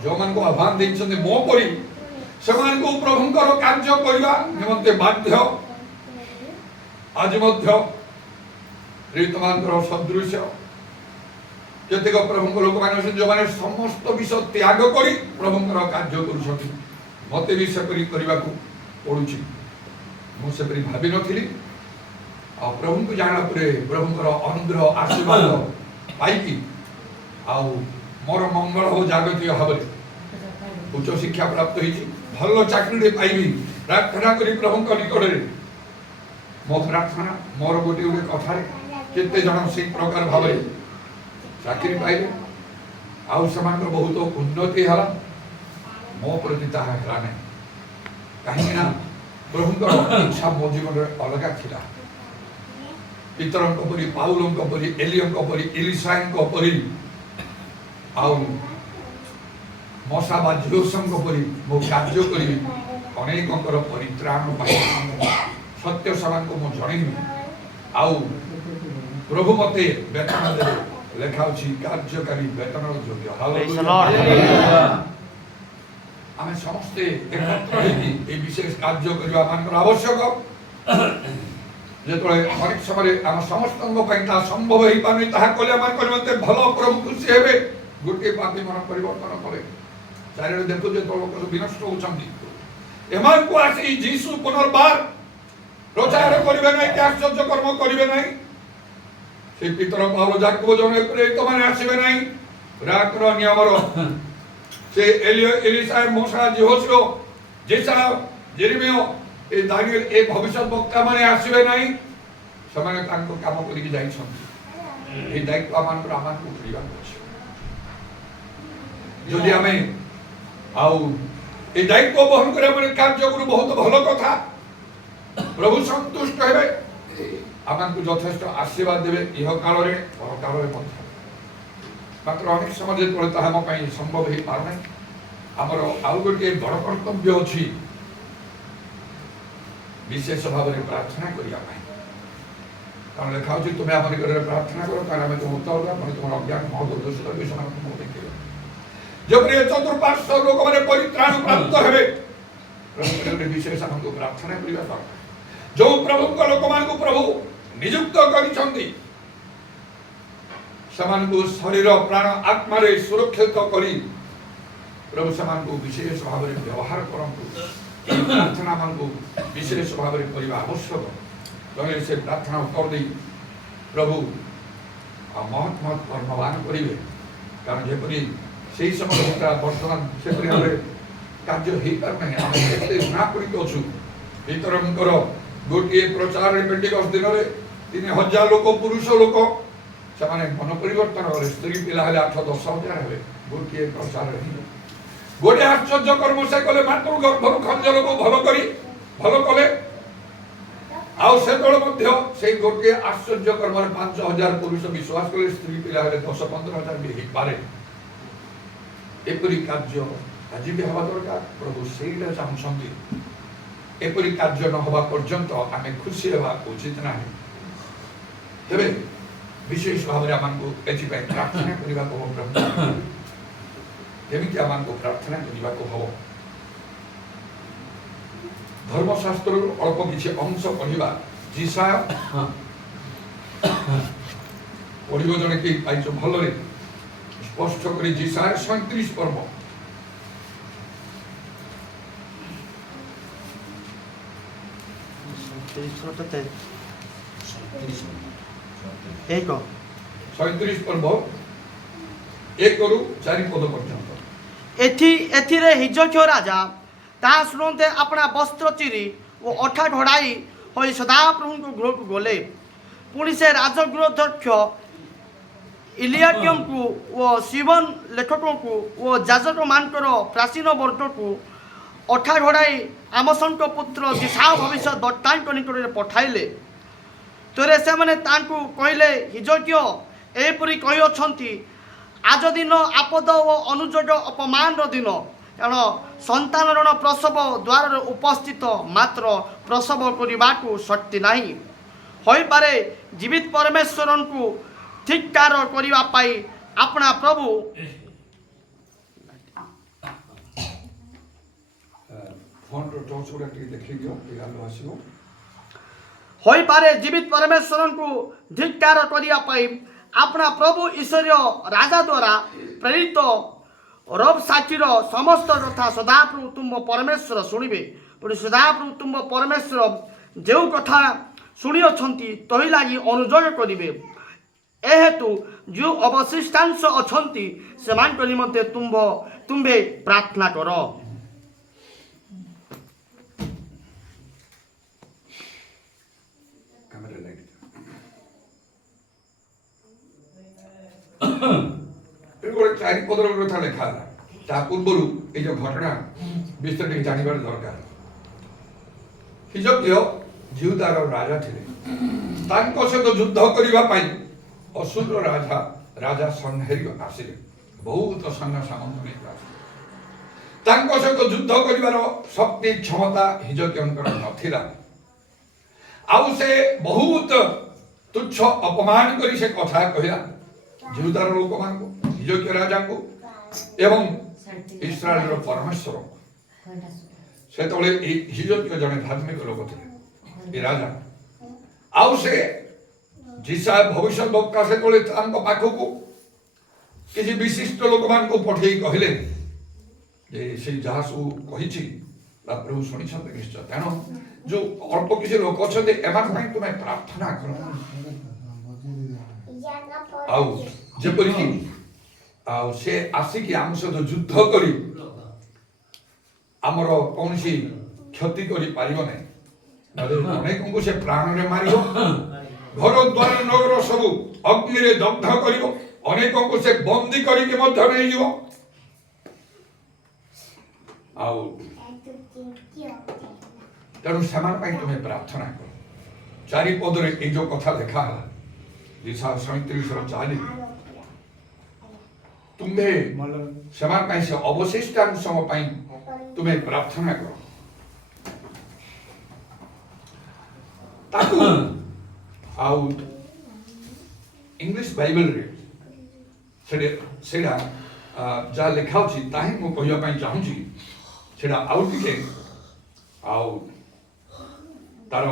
ଯେଉଁମାନଙ୍କୁ ଆହ୍ୱାନ ଦେଇଛନ୍ତି ମୋ ପରି ସେମାନଙ୍କୁ ପ୍ରଭୁଙ୍କର କାର୍ଯ୍ୟ କରିବା ନିମନ୍ତେ ବାଧ୍ୟ। ଆଜି ମଧ୍ୟ ପ୍ରିୟତମାନଙ୍କର ସଦୃଶ୍ୟ ଯେତିକ ପ୍ରଭୁଙ୍କ ଲୋକମାନେ ଅଛନ୍ତି, ଯେଉଁମାନେ ସମସ୍ତ ବିଷୟ ତ୍ୟାଗ କରି ପ୍ରଭୁଙ୍କର କାର୍ଯ୍ୟ କରୁଛନ୍ତି। ମୋତେ ବି ସେପରି କରିବାକୁ ପଡୁଛି। ମୁଁ ସେପରି ଭାବିନଥିଲି, ଆଉ ପ୍ରଭୁଙ୍କୁ ଜାଣିଲା ପରେ ପ୍ରଭୁଙ୍କର ଅନୁଗ୍ରହ ଆଶୀର୍ବାଦ ପାଇକି ଆଉ ମୋର ମଙ୍ଗଳ ହବ ଜାଗତିକ ଭାବରେ ଉଚ୍ଚ ଶିକ୍ଷା ପ୍ରାପ୍ତ ହେଇଛି, ଭଲ ଚାକିରିଟେ ପାଇବି ପ୍ରାର୍ଥନା କରି ପ୍ରଭୁଙ୍କ ନିକଟରେ। ମୋ ପ୍ରାର୍ଥନା ମୋର ଗୋଟିଏ ଗୋଟିଏ କଥାରେ କେତେ ଜଣ ସେଇ ପ୍ରକାର ଭାବରେ ଚାକିରି ପାଇଲେ ଆଉ ସେମାନଙ୍କର ବହୁତ ଉନ୍ନତି ହେଲା। ମୋ ପ୍ରତି ତାହା ହେଲା ନାହିଁ, କାହିଁକି ନା ପ୍ରଭୁଙ୍କର ଇଚ୍ଛା ମୋ ଜୀବନରେ ଅଲଗା ଥିଲା। ପିତରଙ୍କ ପରି, ପାଉଲଙ୍କ ପରି, ଏଲିୟଙ୍କ ପରି, ଇଲିଶାଙ୍କ ପରି ଆଉ ମଶା ବା ଝିଅସଙ୍କ ପରି ମୁଁ କାର୍ଯ୍ୟ କରିବି। ଅନେକଙ୍କର ପରିତ୍ରାଣ ପାଇଁ ସତ୍ୟ ସେମାନଙ୍କୁ ମୁଁ ଜଣେଇବି ଆଉ ପ୍ରଭୁ ମୋତେ ବେତନ ଦେବେ। ଲେଖା ଅଛି କାର୍ଯ୍ୟକାରୀ ବେତନର ଯୋଗ୍ୟ। ଆମେ ସମସ୍ତେ ଏକତ୍ର ହେଇକି এই ବିଶେଷ କାର୍ଯ୍ୟ କରିବା ମାନଙ୍କର ଆବଶ୍ୟକ। ଯେତେବେଳେ ଅନେକ ସମୟରେ ଆମ ସମସ୍ତଙ୍କ ପାଇଁ ତାହା ସମ୍ଭବ ହେଇପାରୁନି, ତାହା କଲେ ଆମର ନିମନ୍ତେ ଭଲ, ପ୍ରଭୁ ଖୁସି ହେବେ। ଗୋଟିଏ ପାପୀ ମନ ପରିବର୍ତ୍ତନ କରେ। ଚାରିଆଡ଼େ ଦେଖୁ ଯେତେବେଳେ ଲୋକ ବିନଷ୍ଟ ହଉଛନ୍ତି, ଏମାନଙ୍କୁ ଆସି ଯୀଶୁ ପୁନର୍ବାର ପ୍ରଚାର କରିବେ ନାହିଁ କି ଆଶ୍ଚର୍ଯ୍ୟ କର୍ମ କରିବେ ନାହିଁ। ସେ ପିତର ପାଉଲ ଯାକବ ଜଣେ ପ୍ରେରିତମାନେ ଆସିବେ ନାହିଁ। ରାତ୍ର ନିୟମର ସେ ଏଲିଶା, ମୋଶା, ଯେହୋଶୁଆ, ଯେଶାୟା, ଜେରେମିୟା, ଏ ଦାନିଏଲ, ଏ ଭବିଷ୍ୟତ ବକ୍ତାମାନେ ଆସିବେ ନାହିଁ। ସେମାନେ ତାଙ୍କ କାମ କରିକି ଯାଇଛନ୍ତି। এই ଦାୟିତ୍ୱ ଆମମାନଙ୍କୁ ଉଠେଇବାକୁ ଅଛି। ଯଦି ଆମେ ଆଉ এই ଦାୟିତ୍ୱ ବହନ କରିବା ମାନେ କାର୍ଯ୍ୟ କରୁ, ବହୁତ ଭଲ କଥା। ପ୍ରଭୁ ସନ୍ତୁଷ୍ଟ ହେବେ, ଆମକୁ ଯଥେଷ୍ଟ ଆଶୀର୍ବାଦ ଦେବେ ଇହ କାଳରେ ପରକାଳରେ ମଧ୍ୟ। ମାତ୍ର ଅନେକ ସମୟ ଯେତେବେଳେ ତାହା ଆମ ପାଇଁ ସମ୍ଭବ ହେଇପାରୁନାହିଁ, ଆମର ଆଉ ଗୋଟିଏ ବଡ଼ କର୍ତ୍ତବ୍ୟ ଅଛି, ବିଶେଷ ଭାବରେ ପ୍ରାର୍ଥନା କରିବା ପାଇଁ। କାରଣ ଲେଖା ହେଉଛି ତୁମେ ଆମ ନିକଟରେ ପ୍ରାର୍ଥନା କର, କାରଣ ଆମେ ତୁମ ଉତ୍ତର ଦେବା, ପୁଣି ତୁମର ଅଜ୍ଞାନ ମହଦୋଷ ସେମାନଙ୍କୁ ତୁମକୁ ଦେଖିବ। ଯେପରି ଚତୁଃପାର୍ଶ୍ୱ ଲୋକମାନେ ପରିତ୍ରାଣ ପ୍ରାପ୍ତ ହେବେ, ବିଶେଷ ଆମକୁ ପ୍ରାର୍ଥନା କରିବା ଦରକାର। ଯୋଉ ପ୍ରଭୁଙ୍କ ଲୋକମାନଙ୍କୁ ପ୍ରଭୁ ନିଯୁକ୍ତ କରିଛନ୍ତି, ସେମାନଙ୍କୁ ଶରୀର ପ୍ରାଣ ଆତ୍ମାରେ ସୁରକ୍ଷିତ କରି ପ୍ରଭୁ ସେମାନଙ୍କୁ ବିଶେଷ ଭାବରେ ବ୍ୟବହାର କରନ୍ତୁ। ପ୍ରାର୍ଥନା ମାନଙ୍କୁ ବିଶେଷ ଭାବରେ କରିବା ଆବଶ୍ୟକ। ତେଣୁ ସେ ପ୍ରାର୍ଥନା ଉତ୍ତର ଦେଇ ପ୍ରଭୁ ମହତ୍ ମହତ୍ କର୍ମବାନ କରିବେ। କାରଣ ଯେପରି ସେହି ସମୟରେ ବର୍ତ୍ତମାନ ସେପରି ଭାବରେ କାର୍ଯ୍ୟ ହେଇପାରୁନାହିଁ। ଆମେ କେତେ ଋଣାପୀଡ଼ିତ ଅଛୁ। ପିତରଙ୍କର ଗୋଟିଏ ପ୍ରଚାରରେ ପେଣ୍ଟିକଷ୍ଟ ଦିନରେ 3000 ଲୋକ, ପୁରୁଷ ଲୋକ, ସେମାନେ ମନ ପରିବର୍ତ୍ତନ କଲେ। ସ୍ତ୍ରୀ ପିଲା ହେଲେ 8-10 ହଜାର ହେବେ ଗୋଟିଏ ପ୍ରଚାରରେ। ଗୋଟିଏ ଆଶ୍ଚର୍ଯ୍ୟ କର୍ମ ସେ କଲେ, ମାତୃ ଗର୍ଭରୁ ଖଞ୍ଜରକୁ ଭଲ କଲେ। ଆଉ ସେତେବେଳେ ମଧ୍ୟ ସେଇ ଗୋଟିଏ ଆଶ୍ଚର୍ଯ୍ୟ କର୍ମରେ 5000 ପୁରୁଷ ବିଶ୍ୱାସ କଲେ। ସ୍ତ୍ରୀ ପିଲା ହେଲେ 10-15 ହଜାର ବି ହେଇପାରେ। ଏପରି କାର୍ଯ୍ୟ ଆଜି ବି ହେବା ଦରକାର। ପ୍ରଭୁ ସେଇଟା ଚାହୁଁଛନ୍ତି। ଏପରି କାର୍ଯ୍ୟ ନ ହେବା ପର୍ଯ୍ୟନ୍ତ ଆମେ ଖୁସି ହେବା ଉଚିତ ନାହିଁ। ତେବେ ବିଶେଷ ଭାବରେ ଆମକୁ ଏଥିପାଇଁ ପ୍ରାର୍ଥନା କରିବାକୁ ହେବ। କେମିତି ଆମକୁ ପ୍ରାର୍ଥନା କରିବାକୁ ହେବ? ଧର୍ମଶାସ୍ତ୍ରରୁ ଅଳ୍ପ କିଛି ଅଂଶ ପଢ଼ିବା। ଯେଶାୟା পড়িব জনে কি পাইছ ভালরে স্পষ্ট করে যিশার 37 পর্ব ଏକ 37 পর্ব 1 ରୁ 4 পদ পর্যন্ত। ଏଥିରେ ହିଜକିୟ ରାଜା ତାହା ଶୁଣନ୍ତେ ଆପଣା ବସ୍ତ୍ର ଚିରି ଓ ଅଠା ଢଡ଼ାଇ ହୋଇ ସଦାପ୍ରଭୁଙ୍କ ଗୃହକୁ ଗଲେ। ପୁଣି ସେ ରାଜଗୃହାଧ୍ୟକ୍ଷ ଇଲିଆକିମକୁ ଓ ଶିବନ ଲେଖକଙ୍କୁ ଓ ଯାଜକମାନଙ୍କର ପ୍ରାଚୀନ ବର୍ଗକୁ ଅଠା ଢଡ଼ାଇ ଆମସଙ୍କ ପୁତ୍ର ଯିଶା ଭବିଷ୍ୟତ ବକ୍ତାଙ୍କ ନିକଟରେ ପଠାଇଲେ। ଥରେ ସେମାନେ ତାଙ୍କୁ କହିଲେ, ହିଜକିୟ ଏହିପରି କହିଅଛନ୍ତି, ଆଜ ଦିନ ଆପଦ ଓ ଅନୁଯୋଗ ଅପମାନର ଦିନ, କାରଣ ସନ୍ତାନର ପ୍ରସବ ଦ୍ୱାରରେ ଉପସ୍ଥିତ, ମାତ୍ର ପ୍ରସବ କରିବାକୁ ଶକ୍ତି ନାହିଁ। ହୋଇପାରେ ଜୀବିତ ପରମେଶ୍ୱରଙ୍କୁ ଧିକ୍କାର କରିବା ପାଇଁ ଆପଣା ପ୍ରଭୁ ହୋଇପାରେ ଜୀବିତ ପରମେଶ୍ୱରଙ୍କୁ ଧିକ୍କାର କରିବା ପାଇଁ ଆପଣା ପ୍ରଭୁ ଈଶ୍ୱରୀୟ ରାଜା ଦ୍ୱାରା ପ୍ରେରିତ ରବସାକ୍ଷୀର ସମସ୍ତ କଥା ସଦାପ୍ରଭୁ ତୁମ ପରମେଶ୍ୱର ଶୁଣିବେ। ପୁଣି ସଦାପ୍ରଭୁ ତୁମ ପରମେଶ୍ୱର ଯେଉଁ କଥା ଶୁଣିଅଛନ୍ତି ତହି ଲାଗି ଅନୁଯୋଗ କରିବେ। ଏହେତୁ ଯେଉଁ ଅବଶିଷ୍ଟାଂଶ ଅଛନ୍ତି ସେମାନଙ୍କ ନିମନ୍ତେ ତୁମ୍ଭେ ପ୍ରାର୍ଥନା କର। ଗୋଟେ 4 ପଦର କଥା ଲେଖା ହେଲା। ତା ପୂର୍ବରୁ ଏଇ ଯୋଉ ଘଟଣା ବିଷୟରେ ଜାଣିବାର ଦରକାର। ହିଜକିୟ ଜିହୁଦାର ରାଜା ଥିଲେ। ତାଙ୍କ ସହିତ ଯୁଦ୍ଧ କରିବା ପାଇଁ ଅସୁର ରାଜା ସନ୍ହେରିବ ଆସିଲେ। ବହୁତ ସୈନ୍ୟ ସାମନ୍ତ ନେଇକି ଆସିଲେ। ତାଙ୍କ ସହିତ ଯୁଦ୍ଧ କରିବାର ଶକ୍ତି କ୍ଷମତା ହିଜକିୟଙ୍କର ନଥିଲା। ଆଉ ସେ ବହୁତ ତୁଚ୍ଛ ଅପମାନ କରି ସେ କଥା କହିଲା ଜିହୁଦାର ଲୋକମାନଙ୍କୁ, ହିଜକିୟ ରାଜାଙ୍କୁ ଏବଂ ଇସ୍ରାଏଲର ପରମେଶ୍ୱରଙ୍କୁ। ସେତେବେଳେ ଏଇ ହିଜକିୟ ଜଣେ ଧାର୍ମିକ ଲୋକ ଥିଲେ, ଏ ରାଜା। ଆଉ ସେ ଯିଶା ଭବିଷ୍ୟତ ବକ୍ତା ସେତେବେଳେ ତାଙ୍କ ପାଖକୁ କିଛି ବିଶିଷ୍ଟ ଲୋକମାନଙ୍କୁ ପଠେଇ କହିଲେ ଯେ ସେ ଯାହା ସବୁ କହିଛି ତା ପ୍ରଭୁ ଶୁଣିଛନ୍ତି ନିଶ୍ଚୟ, ତେଣୁ ଯୋଉ ଅଳ୍ପ କିଛି ଲୋକ ଅଛନ୍ତି ଏମାନଙ୍କ ପାଇଁ ତୁମେ ପ୍ରାର୍ଥନା କର। ଆଉ ଯେପରିକି ଆଉ ସେ ଆସିକି ଆମ ସହିତ ଯୁଦ୍ଧ କରି ଆମର କୌଣସି କ୍ଷତି କରିପାରିବ ନାହିଁ। ଅନେକଙ୍କୁ ସେ ପ୍ରାଣରେ ମାରିବ, ଘର ଦ୍ୱାର ନଗର ସବୁ ଅଗ୍ନିରେ ଦଗ୍ଧ କରିବ, ଅନେକଙ୍କୁ ସେ ବନ୍ଦୀ କରିକି ମଧ୍ୟ ନେଇଯିବ। ଆଉ ତେଣୁ ସେମାନଙ୍କ ପାଇଁ ତୁମେ ପ୍ରାର୍ଥନା କର। 4 ପଦରେ ଏଇ ଯୋଉ କଥା ଲେଖା ହେଲା ଯିଶା 37:4 ତୁମେ ସେମାନଙ୍କ ପାଇଁ ସେ ଅବଶିଷ୍ଟାଂଶ ପାଇଁ ତୁମେ ପ୍ରାର୍ଥନା କର। ତାକୁ ଆଉ ଇଂଲିଶ ବାଇବେଲରେ ସେଇଟା ଯାହା ଲେଖା ଅଛି ତାହା ହିଁ ମୁଁ କହିବା ପାଇଁ ଚାହୁଁଛି। ସେଇଟା ଆଉ ଟିକେ ଆଉ ତାର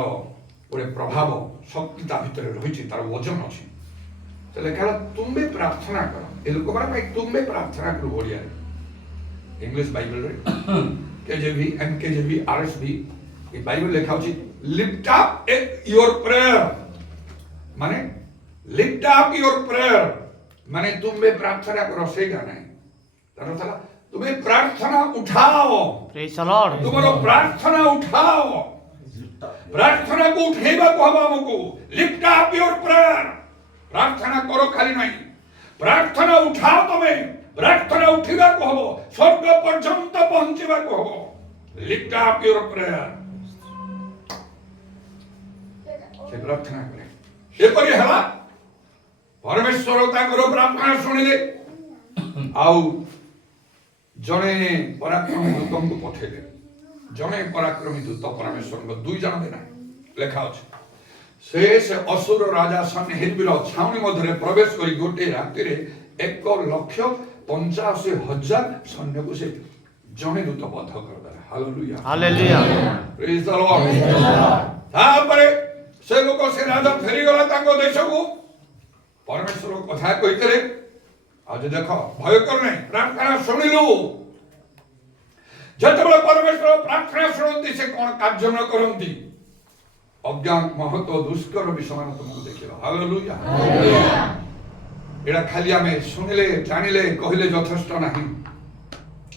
ଗୋଟେ ପ୍ରଭାବ ଶକ୍ତି ତା ଭିତରେ ରହିଛି, ତାର ଓଜନ ଅଛି। ସେ ଲେଖା ହେଲା ତୁମେ ପ୍ରାର୍ଥନା କର। ଏ ଲୋକମାନଙ୍କ ପାଇଁ ତୁମେ ପ୍ରାର୍ଥନା କର। ଓଡ଼ିଆରେ ଇଂଲିଶ ବାଇବେଲରେ କେଜେଭି, ଏନକେଜେଭି, ଆରଏସଭି ଏ ବାଇବେଲ ଲେଖା ଅଛି lift up your prayer, ମାନେ lift up your prayer ମାନେ ତୁମେ ପ୍ରାର୍ଥନା କର, ସେଇଟା ନାହିଁ। ତାର ଅର୍ଥ ହେଲା ତୁମେ ପ୍ରାର୍ଥନା ଉଠାଅ। ପ୍ରେଜ୍ ଦ ଲର୍ଡ। ତୁମର ପ୍ରାର୍ଥନା ଉଠାଅ। ପ୍ରାର୍ଥନାକୁ ଉଠେଇବାକୁ ହବ ଆମକୁ। lift up your prayer, ପ୍ରାର୍ଥନା କର ଖାଲି ନାହିଁ, ପ୍ରାର୍ଥନା ଉଠାଅ। ତମେ ପ୍ରାର୍ଥନା ଉଠିବାକୁ ହବ, ସ୍ୱର୍ଗ ପର୍ଯ୍ୟନ୍ତ ପହଞ୍ଚିବାକୁ ହବ। lift up your prayer, ସେ ପ୍ରାର୍ଥନା କରେ। ଏପରି ହେଲା ପରମେଶ୍ୱର ତାଙ୍କର ପ୍ରାର୍ଥନା ଶୁଣିଲେ ଆଉ ଜଣେ ପରାକ୍ରମୀ ଦୂତଙ୍କୁ ପଠେଇଲେ। ଜଣେ ପରାକ୍ରମୀ ଦୂତ ପରମେଶ୍ୱରଙ୍କ 2 ଜଣ ଦିନ ଲେଖା ଅଛି। ସେ ଅସୁର ରାଜା ସନ୍ହେରିବର ଛାଉଣି ମଧ୍ୟରେ ପ୍ରବେଶ କରି ଗୋଟିଏ ରାତିରେ 1,85,000 ସୈନ୍ୟକୁ ସେ ଜଣେ ଦୂତ ବଦ୍ଧ କରିଦେଲା। ହାଲେଲୁୟା, ହାଲେଲୁୟା, ପ୍ରେଜ୍ ଦ ଲର୍ଡ। ତାପରେ से लोक से राजा फेरीगला तांको देशको परमेश्वर कथा कहितले आज देख भय कर नहीं प्रार्थना शुणिलु जतबे परमेश्वर प्रार्थना शुणती से कौन कार्य न करती अज्ञान महत्व दुष्कर विषय तुमको देखिला हालेलुया एड़ा खाली आमे सुनिले जानिले कहिले यथेष्ट नाही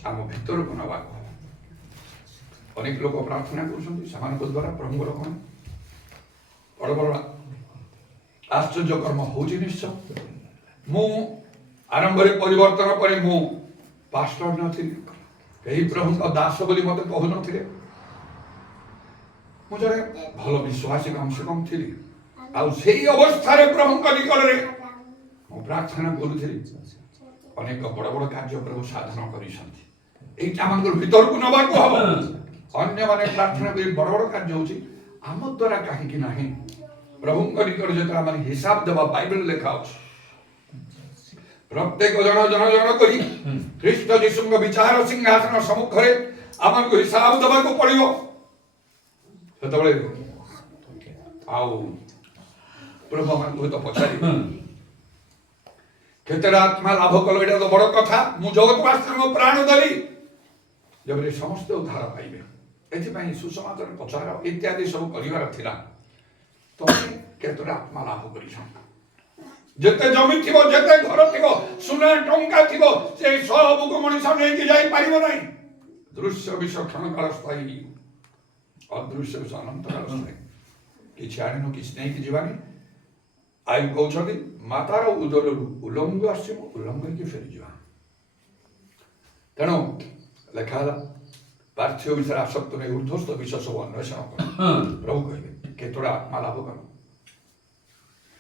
आम भितर को नवा अनेक लोक प्रार्थना करछन्ति समान द्वारा प्रभुर कोन बड़ बड़ आश्चर्य कर्म होछि निश्चय मु आरंभ रे परिवर्तन परे मु पास्टर नथिली कहीं प्रभु का दास बोली मते कहु नथिले मु जरे भल विश्वासी कम से कम थी आ सेही अवस्था रे प्रभु का निकट रे मु प्रार्थना करूथली अनेक बड़ बड़ कार्य प्रभु साधन करिसंती एटा मानकर भीतर को नबा को हबो अन्य माने प्रार्थना करी बड़ बड़ कार्य होछि आम द्वारा काहे कि नाही प्रभु का निकट जेता माने हिसाब देबा बाइबल लेखा अछि प्रत्येक जन जन जन करी ख्रीष्ट यीशु विचार सिंहासन सम्मुख रे आमन को हिसाब देबा को पड़ियो सेतबळे आउ प्रभु मन को तो पछारी केतेरा आत्मा लाभ कलो एटा तो बड़ कथा मु जगतवासी मो प्राण दली जब रे समस्त उद्धार पाइबे एथि पई सुसमाचार प्रचार इत्यादि सब करिवार थिला तो केतेरा आत्मा लाभ करिछन जेते जमी थिबो जेते घर थिबो सुना टंका थिबो से सब को मनीष नै कि जाई पारिबो नै दृश्य विचक्षण काल स्थायी अदृश्य विषय अनंत काल स्थायी किछि आनिनो किछि नै कि जीवानी आई कहउछथि मातार उदर उल्लंघ आसी उल्लंघ कि फेरि जीवा तेणु लेखाला पार्थिव विषय आसक्त नै ऊर्ध्वस्त विषय सब अन्वेषण कर प्रभु कहले केतोड़ा आत्मा लाभ कर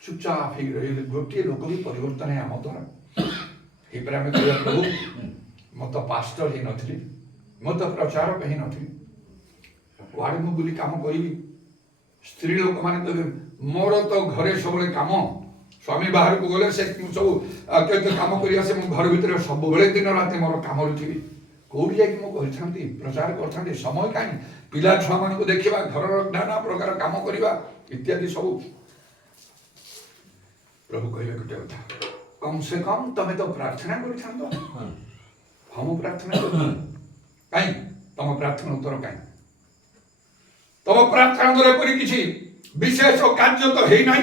चुपचाप ही रही गोटे लोक भी परिवर्तन है आम द्वारा ये पर प्रभु मत पास्टर ही नथली मत प्रचारक ही नथली वाड़े मु बुली काम करी स्त्री लोक माने तो मोर तो घरे सब काम स्वामी बाहर को गले से सब केते काम करी आसे मु घर भीतर सब बेले दिन रात मोर काम रथिबी कोडी जाई मु करथांती प्रचार करथांती समय काई पिला छुआ मान को देखिबा घर नाना प्रकार काम करिबा इत्यादि सब प्रभु कहले गुटे कथा कम से कम तमे तो प्रार्थना करथांतो हम प्रार्थना कर काई तम प्रार्थना उत्तर काई तम प्रार्थना द्वारा करी किछि विशेष कार्य तो हेई नाही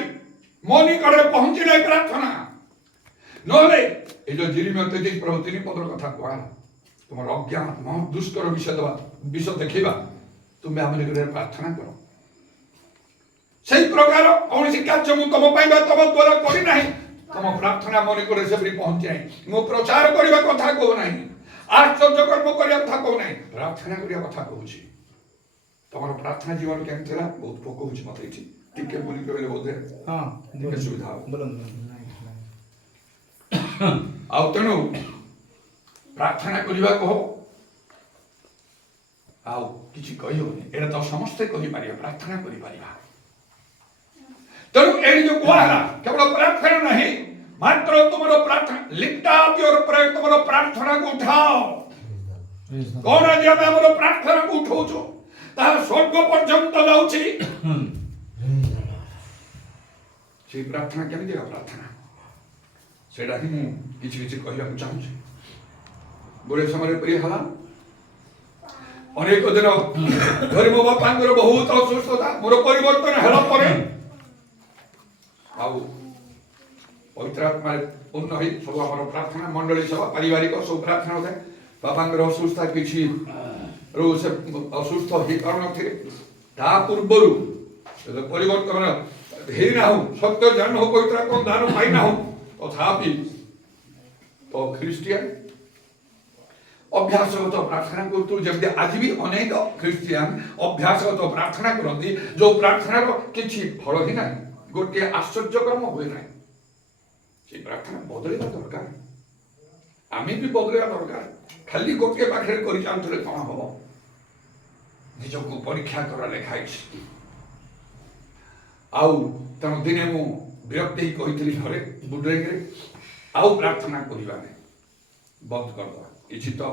मोनी करे पहुंची नाही प्रार्थना नले ए जो जिरिम 33 प्रभु 3 पदर कथा कहला तुम अज्ञान मह दुष्कर विषय देखिबा तुमे हमने करे प्रार्थना करो सही प्रकार कौन कार्य मु तुम पाइबा तुम द्वारा करी नाही तुम प्रार्थना मोनी करे से पहुंची नाही मु प्रचार करबा कथा को नाही आश्चर्य कर्म करिया कथा को नाही प्रार्थना करिया कथा कहूची तमरो प्रार्थना जीवन केम थिला बहुत पोको होछ मते छी टिके बोली कहले बोधे हां टिके सुविधा बोलन आउ तनु प्रार्थना करिबा कहो आउ किछि कहियो एटा तो समस्त कहि पारिया प्रार्थना करि पारिया तनु एई जो कोहाला केवल प्रार्थना नहीं मात्र तुमरो प्रार्थना लिफ्ट अप योर प्रेयर तुमरो प्रार्थना को उठाओ कोन जे हमरो प्रार्थना को उठाउछो ता स्वर्ग पर्यंत जाउछि से प्रार्थना केमि देगा प्रार्थना सेडा ही मु किछि किछि कहिया चाहूछि बोले समय प्रिय हला अनेक दिन घर मो बापांगर बहुत असुस्थता मोर परिवर्तन हला परे आउ पवित्र आत्मा पूर्ण होई सब हमर प्रार्थना मंडली सब पारिवारिक सब प्रार्थना होता बापांगर असुस्थता किछि रो से असुस्थ ही कारण थे ता पूर्वरु परिवर्तन हे ना हो सत्य जान हो पवित्र को दान पाई ना हो तथापि तो ख्रिस्टियन अभ्यासगत प्रार्थना करतु जब आज भी अनेक ख्रिस्टियन अभ्यासगत प्रार्थना करती जो प्रार्थना रो किछि फल ही नाही गोटे आश्चर्य कर्म होय नाही से प्रार्थना बदलवा दरकार आमी भी बदलवा दरकार खाली गोटे पाखे करि जानथले कोन हो निजको परीक्षा कर लेखाई आउ तन दिने मु विरक्ति ही कहितली घरे बुड्रेगे आउ प्रार्थना करिबा नै बंद कर दो किछि तो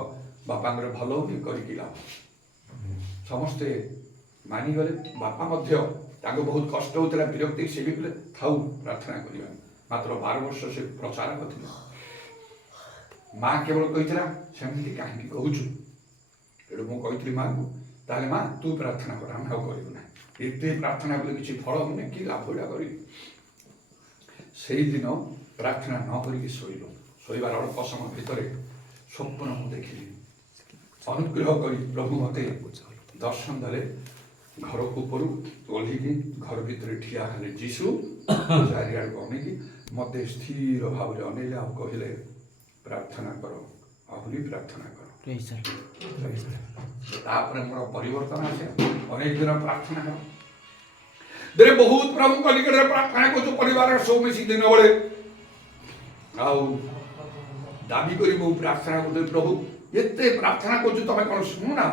बापांगर भलो भी करि किला समस्ते ମାନିଗଲେ। ବାପା ମଧ୍ୟ ତାଙ୍କୁ ବହୁତ କଷ୍ଟ ହେଉଥିଲା, ବିରକ୍ତି, ସେ ବି କହିଲେ ଥାଉ ପ୍ରାର୍ଥନା କରିବା। ମାତ୍ର 12 ବର୍ଷ ସେ ପ୍ରଚାରକ ଥିଲେ। ମା କେବଳ କହିଥିଲା ସେମିତି କାହିଁକି କହୁଛୁ? ଏଠୁ ମୁଁ କହିଥିଲି ମାଙ୍କୁ, ତାହେଲେ ମା ତୁ ପ୍ରାର୍ଥନା କର, ଆମେ ଆଉ କରିବୁ ନାହିଁ। ଏତେ ପ୍ରାର୍ଥନା କଲେ କିଛି ଫଳ ହଉନି, କି ଲାଭ ଏଇଟା କରିବି? ସେଇଦିନ ପ୍ରାର୍ଥନା ନ କରିକି ଶୋଇଲୁ। ଶୋଇବାର ଅଳ୍ପ ସମୟ ଭିତରେ ସ୍ୱପ୍ନ ମୁଁ ଦେଖିଲି। ଅନୁଗ୍ରହ କରି ପ୍ରଭୁ ମୋତେ ଦର୍ଶନ ଦେଲେ। ଘର ଉପରୁ ଓହ୍ଲିକି ଘର ଭିତରେ ଠିଆ ହେଲେ ଯୀଶୁ, ଚାରିଆଡ଼କୁ ଅନେଇକି ମୋତେ ସ୍ଥିର ଭାବରେ ଅନେଇଲେ ଆଉ କହିଲେ ପ୍ରାର୍ଥନା କର, ଆହୁରି ପ୍ରାର୍ଥନା କର। ତାପରେ ମୋର ପରିବର୍ତ୍ତନ ଆସେ। ଅନେକ ଦିନ ପ୍ରାର୍ଥନା କର, ଦିନେ ବହୁତ ପ୍ରଭୁଙ୍କ ନିକଟରେ ପ୍ରାର୍ଥନା କରୁଛୁ ପରିବାର ସବୁ ମିଶି ଦିନ ବେଳେ। ଆଉ ଦାବି କରି ମୁଁ ପ୍ରାର୍ଥନା କରୁଥିଲି, ପ୍ରଭୁ ଏତେ ପ୍ରାର୍ଥନା କରୁଛୁ ତମେ କ'ଣ ଶୁଣୁନା?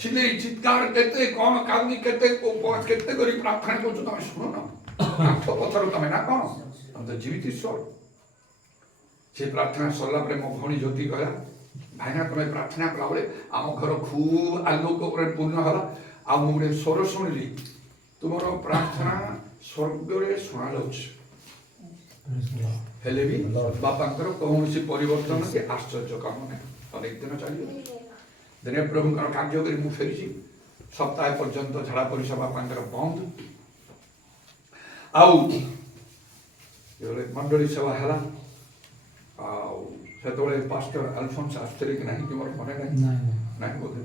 ଚିଲେଇ ଚିତ୍କାର କେତେ କ'ଣ କାନ୍ଦି କେତେ କେତେ କରି ପ୍ରାର୍ଥନା କରୁଛୁ ତମେ ଶୁଣୁନ? କାଠ ପଥର ତମେ ନା କ'ଣ? ତମେ ତ ଜୀବିତ ଈଶ୍ୱର। ସେ ପ୍ରାର୍ଥନା ସରିଲା ପରେ ମୋ ଭଉଣୀ ଜ୍ୟୋତି କହିଲା, ଭାଇନା ତମେ ପ୍ରାର୍ଥନା କଲାବେଳେ ଆମ ଘର ଖୁବ୍ ଆଲୋକ ଉପରେ ପୂର୍ଣ୍ଣ ହେଲା। ଆଉ ମୁଁ ଗୋଟେ ସ୍ୱର ଶୁଣିଲି, ତୁମର ପ୍ରାର୍ଥନା ସ୍ୱର୍ଗରେ ଶୁଣାଯାଉଛି। ହେଲେ ବି ବାପାଙ୍କର କୌଣସି ପରିବର୍ତ୍ତନ କି ଆଶ୍ଚର୍ଯ୍ୟ କାମ ନାହିଁ। ଅନେକ ଦିନ ଚାଲିବ। ଦିନେ ପ୍ରଭୁଙ୍କର କାର୍ଯ୍ୟ କରି ମୁଁ ଫେରିଛି। ସପ୍ତାହ ପର୍ଯ୍ୟନ୍ତ ଝାଡ଼ା ପରିସ୍ରା ବାପାଙ୍କର ବନ୍ଦ। ଆଉ ଯେତେବେଳେ ମଣ୍ଡଳୀ ସେବା ହେଲା, ଆଉ ସେତେବେଳେ ପାଷ୍ଟର ଆଲଫୋନ୍ସ ଆସିଥିଲେ କି ନାହିଁ କି ମୋର ମନେ ନାହିଁ ବୋଧେ।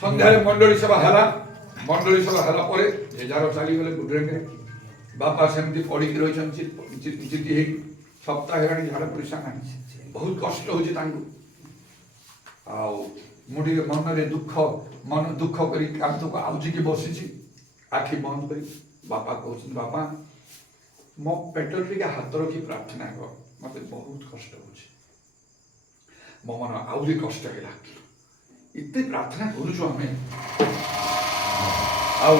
ସନ୍ଧ୍ୟାରେ ମଣ୍ଡଳୀ ସେବା ହେଲା। ମଣ୍ଡଳୀ ସେବା ହେଲା ପରେ ଯେ ଯାହାର ଚାଲିଗଲେ ଗୁଡ୍ରେଙ୍ଗରେ। ବାପା ସେମିତି ପଡ଼ିକି ରହିଛନ୍ତି ଚିଠି ହେଇକି। ସପ୍ତାହ ହେଲାଣି ଝାଡ଼ା ପରିସ୍ରା ନାହିଁ। ବହୁତ କଷ୍ଟ ହେଉଛି ତାଙ୍କୁ। ଆଉ ମୁଁ ଟିକେ ମନରେ ମନ ଦୁଃଖ କରି କାନ୍ଥକୁ ଆଉଜିକି ବସିଛି, ଆଖି ବନ୍ଦ କରି। ବାପା କହୁଛନ୍ତି, ବାପା ମୋ ପେଟରେ ଟିକେ ହାତ ରଖି ପ୍ରାର୍ଥନା କର, ମୋତେ ବହୁତ କଷ୍ଟ ହେଉଛି। ମୋ ମନ ଆହୁରି କଷ୍ଟ ହେଲା। ଏତେ ପ୍ରାର୍ଥନା କରୁଛୁ ଆମେ, ଆଉ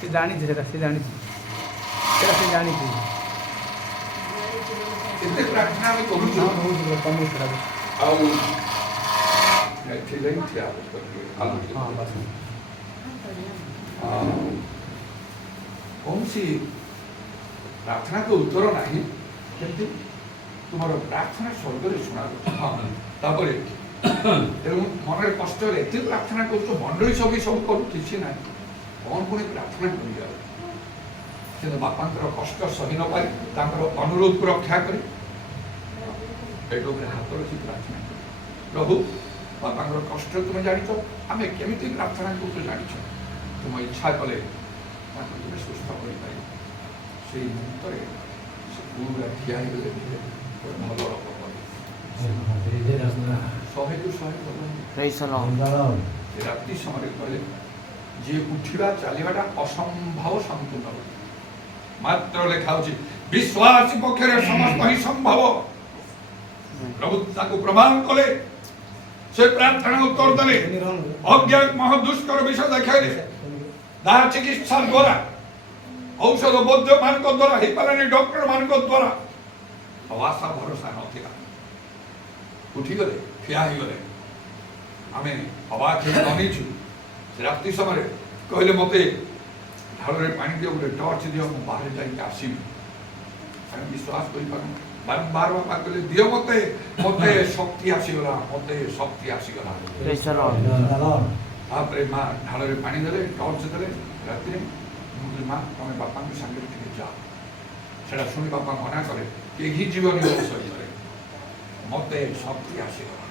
ସେ ଜାଣିଛି ସେଟା, ସେ ଜାଣିଛି ସେଟା, ସେ ଜାଣିଛି। ଏତେ ପ୍ରାର୍ଥନା ଆମେ କରୁଛୁ, ଆଉ କୌଣସି ପ୍ରାର୍ଥନାକୁ ଉତ୍ତର ନାହିଁ, କିନ୍ତୁ ତୁମର ପ୍ରାର୍ଥନା ସ୍ୱର୍ଗରେ ଶୁଣାଯାଉଛି। ତାପରେ ତେଣୁ ମନରେ କଷ୍ଟ ହେଲେ ଏତେ ପ୍ରାର୍ଥନା କରୁଛୁ, ମଣ୍ଡଳୀ ସବୁ କରୁ, କିଛି ନାହିଁ, କ'ଣ ପୁଣି ପ୍ରାର୍ଥନା କରିବା? କିନ୍ତୁ ବାପାଙ୍କର କଷ୍ଟ ସହି ନ ପାରି ତାଙ୍କର ଅନୁରୋଧକୁ ରକ୍ଷା କରି ପେଟ ଉପରେ ହାତ ରଖି ପ୍ରାର୍ଥନା କରୁ, ପ୍ରଭୁ ବାପାଙ୍କର କଷ୍ଟ ତୁମେ ଜାଣିଛ, ଆମେ କେମିତି ପ୍ରାର୍ଥନା କରୁଛୁ ଜାଣିଛ, ତୁମ ଇଚ୍ଛା କଲେ ତାକୁ ତୁମେ ସୁସ୍ଥ କରିପାରିବ। ସେଇ ମୁହୂର୍ତ୍ତରେ ସେ ପୁରା ଠିଆ ହେଇଗଲେ, ଭଲ ରୋଗ କଲେ। 100ରୁ 100 ରାତି ସମୟରେ କହିଲେ, ଯିଏ ଉଠିବା ଚାଲିବାଟା ଅସମ୍ଭବ ସମ୍ପୂର୍ଣ୍ଣ, ମାତ୍ର ଲେଖା ହେଉଛି ବିଶ୍ୱାସୀ ପକ୍ଷରେ ସମସ୍ତ ହିଁ ସମ୍ଭବ। ପ୍ରଭୁ ତାକୁ ପ୍ରମାଣ କଲେ। ସେ ପ୍ରାର୍ଥନା ଉତ୍ତର ଦେଲେ। ଅଜ୍ଞାନ ମହାଦୁଷ୍କର ବିଷୟ ଦେଖାଇଲେ। ଯାହା ଚିକିତ୍ସା ଦ୍ୱାରା, ଔଷଧ ବୈଦ୍ୟ ମାନଙ୍କ ଦ୍ୱାରା ହେଇପାରିଲାନି, ଡକ୍ଟର ମାନଙ୍କ ଦ୍ୱାରା ଆଉ ଆଶା ଭରସା ନଥିଲା। ଉଠିଗଲେ, ଠିଆ ହେଇଗଲେ। ଆମେ ଅବାକ ହେଇ ଅନେଇଛୁ। ସେ ରାତି ସମୟରେ କହିଲେ, ମୋତେ ଢାଳରେ ପାଣି ଦିଅ, ଗୋଟେ ଟର୍ଚ୍ଚ ଦିଅ, ମୁଁ ବାହାରେ ଯାଇକି ଆସିବି। ଆମେ ବିଶ୍ୱାସ କରିପାରୁନୁ। ବାରମ୍ବାର ବାପା କହିଲେ, ଦିଅ ମୋତେ, ମୋତେ ଶକ୍ତି ଆସିଗଲା, ମୋତେ ଶକ୍ତି ଆସିଗଲା। ତାପରେ ମା ଢାଳରେ ପାଣି ଦେଲେ, ଟର୍ଚ୍ଚ ଦେଲେ। ରାତିରେ ମୁଁ କହିଲି, ମା ତମେ ବାପାଙ୍କ ସାଙ୍ଗରେ ଟିକେ ଯାଅ। ସେଟା ଶୁଣି ବାପା ମନା କଲେ, କେହି ଯିବନି ମୋ ସହିତରେ, ମୋତେ ଶକ୍ତି ଆସିଗଲା।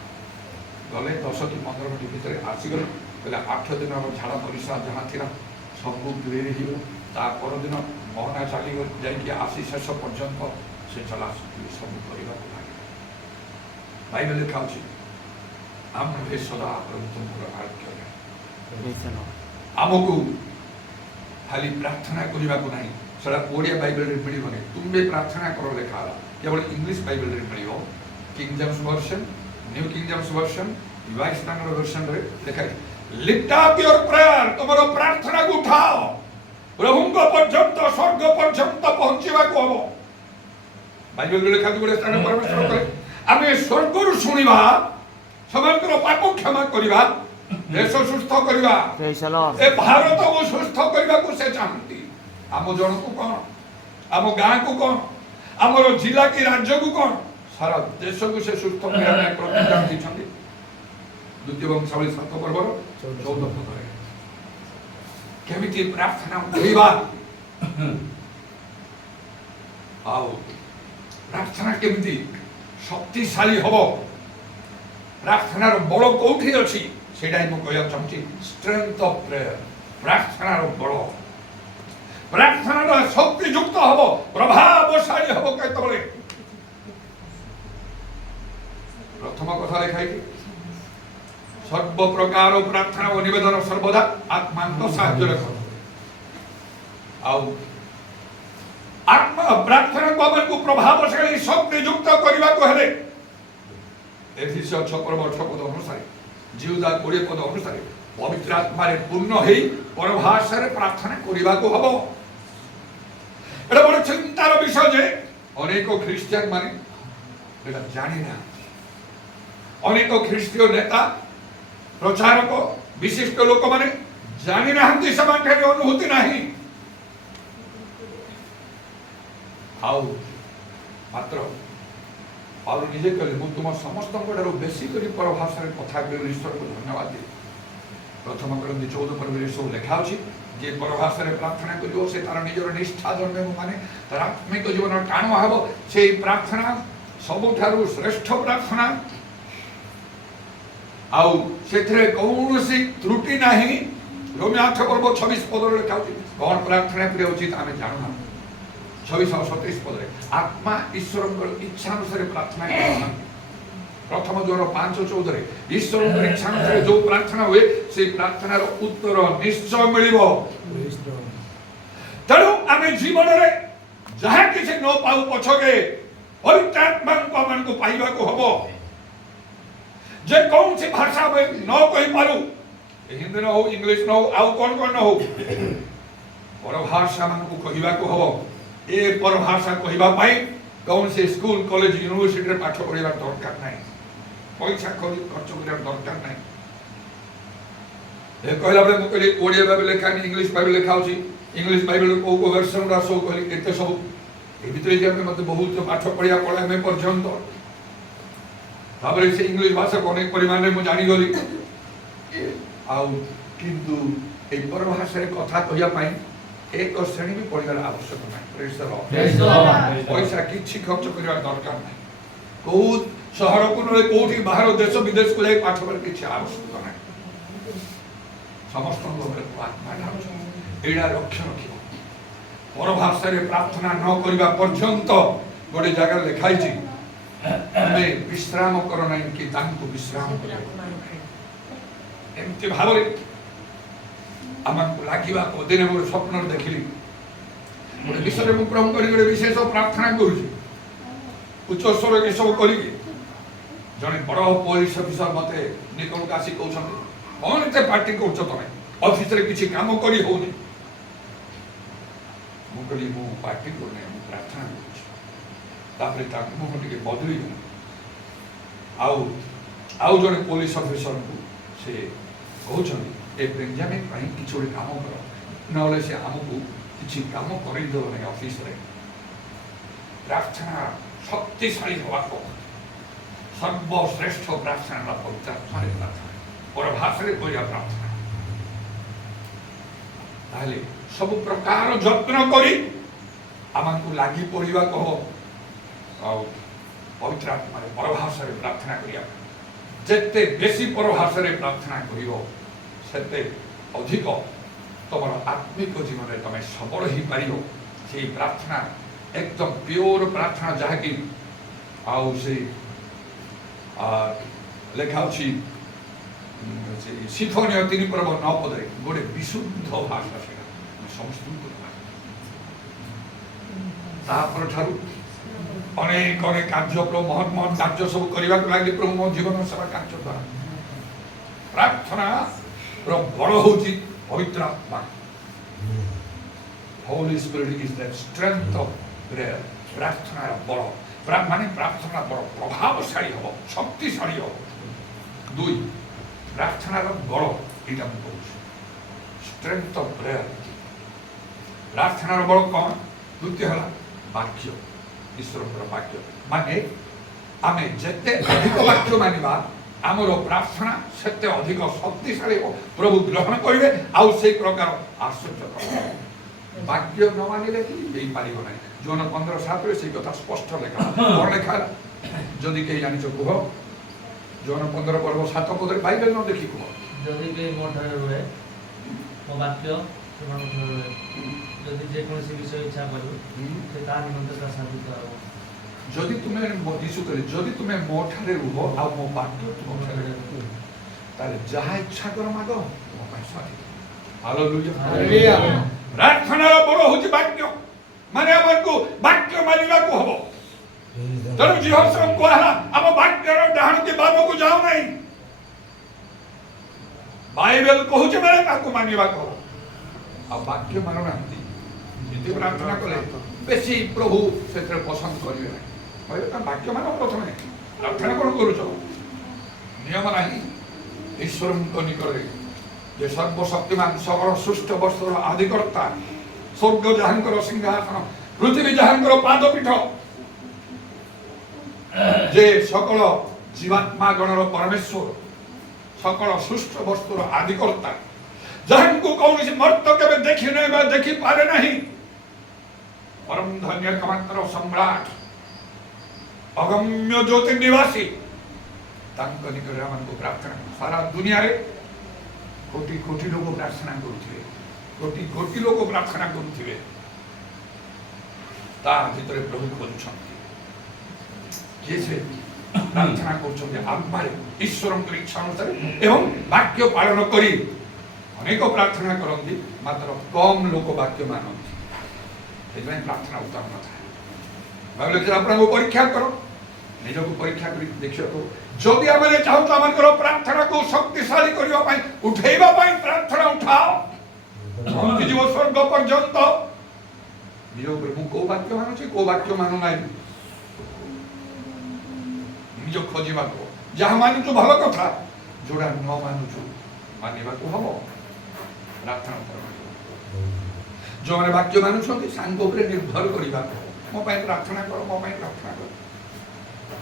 ଗଲେ 10 କି 15 ମିନିଟ୍ ଭିତରେ ଆସିଗଲେ। କହିଲେ 8 ଦିନର ଝାଡ଼ା ପରିସ୍ରା ଯାହା ଥିଲା ସବୁ ଦୂରେଇ ହେଇଗଲା। ତା ପରଦିନ ମୋହନା ଚାଲି ଯାଇକି ଆସି ଶେଷ ପର୍ଯ୍ୟନ୍ତ ସେ ଚଲାଶୁଲି ସବୁ କରିବାକୁ ଲାଗିଲା। ବାଇବେଲ ଲେଖା ଅଛି, ଆମ୍ଭେ ସଦା ପ୍ରଭୁ ତୁମର ଆରୋଗ୍ୟ। ଆମକୁ ଖାଲି ପ୍ରାର୍ଥନା କରିବାକୁ ନାହିଁ, ସେଟା ଓଡ଼ିଆ ବାଇବେଲରେ ମିଳିବନି। ତୁମେ ପ୍ରାର୍ଥନା କର ଲେଖା ହେଲା, କେବଳ ଇଂଲିଶ ବାଇବେଲରେ ମିଳିବ। King James version, New King James version, revised standard ଭର୍ସନରେ ଲେଖା ଅଛି, লিফট আপ ইওর প্রেয়ার, তোমার প্রার্থনাକୁ ଉଠାଅ, ପ୍ରଭୁଙ୍କ ପର୍ଯ୍ୟନ୍ତ, ସ୍ୱର୍ଗ ପର୍ଯ୍ୟନ୍ତ ପହଞ୍ଚିବାକୁ ହବ। ବାଇବେଲରେ ଲେଖା ଅଛି, ଗୋଟେ ସ୍ଥାନରେ ପରମେଶ୍ୱର କଲେ, आमे स्वर्गरु शुणिबा समग्र पाप क्षमा करिबा देश सुस्थ करिबा Praise the Lord. ए भारत को सुस्थ करिबा को से चाहती आम जन को कोन आम गां को कोन आमर जिला की राज्य को कोन सारा देश को से सुस्थ करिबा में प्रतिज्ञा दैछन्ती द्वितीय वंशावली 7 पर्व 14 पदरे केमिति प्रार्थना करिबा आओ प्रार्थना केमिति शक्तिशाली हबो प्रार्थनार बल कोठी अछि सेटाई मु कहया चाहूची स्ट्रेंथ ऑफ प्रेयर प्रार्थनार बल प्रार्थनार शक्ति युक्त हबो प्रभावशाली हबो केतबले प्रथम कथा लेखाई सर्व प्रकार प्रार्थना और निवेदन सर्वदा आत्मांत साहाय्य रखो आउ आत्मा प्रार्थना को मन को प्रभावशाली शक्ति युक्त करबा को हेले एफिसियन 6 पर्व 6 पद अनुसार जीवदा 20 पद अनुसार पवित्र आत्मा रे पूर्ण हेई परभाषा रे प्रार्थना करबा को हबो एटा बड़ चिंतार विषय जे अनेक ख्रिस्टियन माने एटा जानि ना अनेक ख्रिस्तीय नेता प्रचारक विशिष्ट लोक माने जानि नाहंती समाठे अनुभूति नाही आउ मात्र और निजे कहले मु तुम समस्त बेसी करी परभाषा रे कथा कहले ईश्वर को धन्यवाद दे प्रथम करंदी 14 पर्व रे सब लेखा अछि जे परभाषा रे प्रार्थना करियो से तार निजर निष्ठा जन्मे माने तार आत्मिक जीवन टाणुआ हबो से प्रार्थना सबुठारु श्रेष्ठ प्रार्थना आउ सेथरे कौनसी त्रुटि नाही रोमी 8 पर्व 26 पद रे लेखा अछि कोन प्रार्थना प्रिय उचित आमे जानु 26 और 27 पद रे आत्मा ईश्वर इच्छा अनुसार प्रार्थना करना प्रथम जोर 5:14 रे ईश्वर इच्छा अनुसार जो प्रार्थना हुए से प्रार्थनार उत्तर निश्चय मिलिबो तणु आमे जीवन रे जहा किछि न पाउ पछगे पवित्र आत्मा को मन को पाइबा को हबो जे कौन सी भाषा में न कहि पारु हिंदी न हो इंग्लिश न हो आउ कोन कोन न हो परभाषा मन को कहिबा को हबो ए परभाषा कहिबा पाई कौन से स्कूल कॉलेज यूनिवर्सिटी रे पाठ पढिबा दरकार नाही पैसा खर्च करिया दरकार नाही ए कहला बले म कहली ओडिया बाइबल लेखा नि इंग्लिश बाइबल लेखा होची इंग्लिश बाइबल को वर्जन रा सो कहली एते सब ए भितरे जे हम मते बहुत पाठ पढिया पढा में पर्यंत ताबरे से इंग्लिश भाषा को अनेक परिमाण रे मु जानि गली आउ किंतु ए परभाषा रे कथा कहिया पाई एक श्रेणी भी पढ़िबार आवश्यक नाही प्रेज द लॉर्ड पैसा किछि खर्च करिया दरकार नाही को शहर को नले कोठी बाहर देश विदेश को जाई पाठ पर किछि आवश्यक नाही समस्त लोक आत्मा ढाल एडा रक्षा रखिबो परभाषा रे प्रार्थना न करिबा पर्यंत गोटे जगह लिखाई छी हमें विश्राम करो नहीं कि तांको विश्राम करो एमति भावरे आमको लागिबा को दिन मोर स्वप्न देखिली मोर विषय मु प्रभु करी गोटे विशेष प्रार्थना करूछी उच्च स्वर के सब करी जने बड़ पुलिस अफिसर मते निकल कासी कहउछन कोन एते पार्टी को उच्च तमे ऑफिस रे किछि काम करी होनी मु कली मु पार्टी को नै प्रार्थना करूछी तापरे ता मु टिके बदली आउ आउ जने पुलिस अफिसर को से कहउछन ए बेंजामिन पाई किछि ओडे काम कर नले से हमकु किछि काम करि दो नै ऑफिस रे प्रार्थना शक्तिशाली हवा को सर्वश्रेष्ठ प्रार्थना पवित्र आत्मा रे प्रार्थना परभाषा रे कोया प्रार्थना ताले सब प्रकार यत्न करी हमकु लागि पड़िबा कहो आ पवित्र आत्मा रे परभाषा रे प्रार्थना करिया जेते बेसी परभाषा रे प्रार्थना करिवो सेते अधिक तमर आत्मिक जीवन रे तमे सबल ही पारियो से प्रार्थना एकदम प्योर प्रार्थना जहा कि आउ से लेखा छी से सिम्फोनी 3 पर्व 9 पद रे गोटे विशुद्ध भाषा से समस्त तापर ठारू अनेक अनेक कार्य प्रभु महत् महत् कार्य सब करबा लागि प्रभु मो जीवन सेवा कार्य द्वारा प्रार्थना रो बड़ होची पवित्र आत्मा Holi spirit is the strength of prayer प्रार्थना रो बड़ ମାନେ ପ୍ରାର୍ଥନା ବଡ଼ ପ୍ରଭାବଶାଳୀ ହେବ, ଶକ୍ତିଶାଳୀ ହେବ। 2 ପ୍ରାର୍ଥନାର ବଳ, ଏଇଟା ମୁଁ କହୁଛି, ଷ୍ଟ୍ରେଂଥ ଅଫ୍ ପ୍ରେୟାର। ପ୍ରାର୍ଥନାର ବଳ କ'ଣ? ଦ୍ୱିତୀୟ ହେଲା ବାକ୍ୟ, ଈଶ୍ୱରଙ୍କର ବାକ୍ୟ। ମାନେ ଆମେ ଯେତେ ଅଧିକ ବାକ୍ୟ ମାନିବା ଆମର ପ୍ରାର୍ଥନା ସେତେ ଅଧିକ ଶକ୍ତିଶାଳୀ ହେବ, ପ୍ରଭୁ ଗ୍ରହଣ କରିବେ ଆଉ ସେଇ ପ୍ରକାର ଆଶ୍ଚର୍ଯ୍ୟ କରିବେ। ବାକ୍ୟ ନ ମାନିଲେ ହେଇପାରିବ ନାହିଁ। ଜୋନ 15:7 ସେଇ କଥା ସ୍ପଷ୍ଟ ଲେଖା। କ'ଣ ଲେଖା? ଯଦି କେହି ଜାଣିଛ କୁହ। ଜୋନ 15:7 ବାଇବେଲ ନ ଦେଖି କୁହ। ଯଦି କେହି ମୋ ଠାରେ ରୁହେ, ମୋ ବାକ୍ୟ ସେମାନଙ୍କ ଠାରେ ରୁହେ, ଯଦି ଯେକୌଣସି ବିଷୟ ଇଚ୍ଛା କରିବ ସେ ତା ନିମନ୍ତେ ତା ସାଧିତ ହେବ। ଯଦି ତୁମେ ଯୀଶୁ କହିଲେ ଯଦି ତୁମେ ମୋ ଠାରେ ରୁହ ଆଉ ମୋ ବାକ୍ୟ ତୁମ ଠାରେ ରୁହ, ତାହେଲେ ଯାହା ଇଚ୍ଛା କର ମାଗ, ତୁମ ପାଇଁ ସାଧିତ। ହାଲେଲୁୟା। ପ୍ରାର୍ଥନାର ବଳ ହେଉଛି ବାକ୍ୟ। ମାନେ ଆମକୁ ବାକ୍ୟ ମାନିବାକୁ ହବ। ତେଣୁ ଜିହୋଶୁଆ କୁହାହେଲା ଆମ ବାକ୍ୟର ଡାହାଣ କି ବାମକୁ ଯାଉ ନାହିଁ। ବାଇବେଲ କହୁଛି ମାନେ ତାକୁ ମାନିବାକୁ ହବ। ଆଉ ବାକ୍ୟ ମାନୁନାହାନ୍ତି, ଏମିତି ପ୍ରାର୍ଥନା କଲେ ବେଶୀ ପ୍ରଭୁ ସେଥିରେ ପସନ୍ଦ କରିବେ ନାହିଁ। କହିବେ ତା ବାକ୍ୟ ମାନ ପ୍ରଥମେ, ପ୍ରାର୍ଥନା କ'ଣ କରୁଛ? ନିୟମ ନାହିଁ ଈଶ୍ୱରଙ୍କ ନିକଟରେ ଯେ ସର୍ବଶକ୍ତିମାନ ସକଳ ସୃଷ୍ଟ ବସ୍ତୁର ଆଦିକର୍ତ୍ତା, ସ୍ୱର୍ଗ ଯାହାଙ୍କର ସିଂହାସନ, ପୃଥିବୀ ଯାହାଙ୍କର ପାଦପୀଠ, ଯେ ସକଳ ଜୀବାତ୍ମା ଗଣର ପରମେଶ୍ୱର, ସକଳ ସୃଷ୍ଟ ବସ୍ତୁର ଆଦିକର୍ତ୍ତା, ଯାହାଙ୍କୁ କୌଣସି ମର୍ତ୍ତ କେବେ ଦେଖି ନାହିଁ ବା ଦେଖିପାରେ ନାହିଁ, ପରମ ଧନ୍ୟ ଏକମାତ୍ର ସମ୍ରାଟ, ଅଗମ୍ୟ ଜ୍ୟୋତି ନିବାସୀ, ତାଙ୍କ ନିକଟରେ ଆମକୁ ପ୍ରାର୍ଥନା। ସାରା ଦୁନିଆରେ କୋଟି କୋଟି ଲୋକ ପ୍ରାର୍ଥନା କରୁଥିବେ, କୋଟି କୋଟି ଲୋକ ପ୍ରାର୍ଥନା କରୁଥିବେ, ତା ଭିତରେ ପ୍ରଭୁ ଖୋଜୁଛନ୍ତି କିଏ ସେ ପ୍ରାର୍ଥନା କରୁଛନ୍ତି ଆତ୍ମାରେ ଈଶ୍ୱରଙ୍କ ଇଚ୍ଛା ଅନୁସାରେ ଏବଂ ବାକ୍ୟ ପାଳନ କରି। ଅନେକ ପ୍ରାର୍ଥନା କରନ୍ତି, ମାତ୍ର କମ୍ ଲୋକ ବାକ୍ୟ ମାନନ୍ତି, ସେଥିପାଇଁ ପ୍ରାର୍ଥନା ଉତ୍ତର ନଥାଏ। ଭାବିଲେ ଯେ ଆପଣଙ୍କୁ ପରୀକ୍ଷା କର, ନିଜକୁ ପରୀକ୍ଷା କରି ଦେଖିବାକୁ। ଯଦି ଆମେ ଚାହୁଁଛୁ ଆମଙ୍କର ପ୍ରାର୍ଥନାକୁ ଶକ୍ତିଶାଳୀ କରିବା ପାଇଁ, ଉଠେଇବା ପାଇଁ ପ୍ରାର୍ଥନା ଉଠାଅ, ଯିବ ସ୍ୱର୍ଗ ପର୍ଯ୍ୟନ୍ତ। ନିଜ ଉପରେ ମୁଁ କୋଉ ବାକ୍ୟ ମାନୁଛି, କୋଉ ବାକ୍ୟ ମାନୁ ନାହିଁ, ନିଜ ଖୋଜିବାକୁ। ଯାହା ମାନୁଛୁ ଭଲ କଥା, ଯୋଉଟା ନ ମାନୁଛୁ ମାନିବାକୁ ହବ। ପ୍ରାର୍ଥନା ଯୋଉମାନେ ବାକ୍ୟ ମାନୁଛନ୍ତି ସାଙ୍ଗ ଉପରେ ନିର୍ଭର କରିବାକୁ, ମୋ ପାଇଁ ପ୍ରାର୍ଥନା କର, ମୋ ପାଇଁ ପ୍ରାର୍ଥନା କର।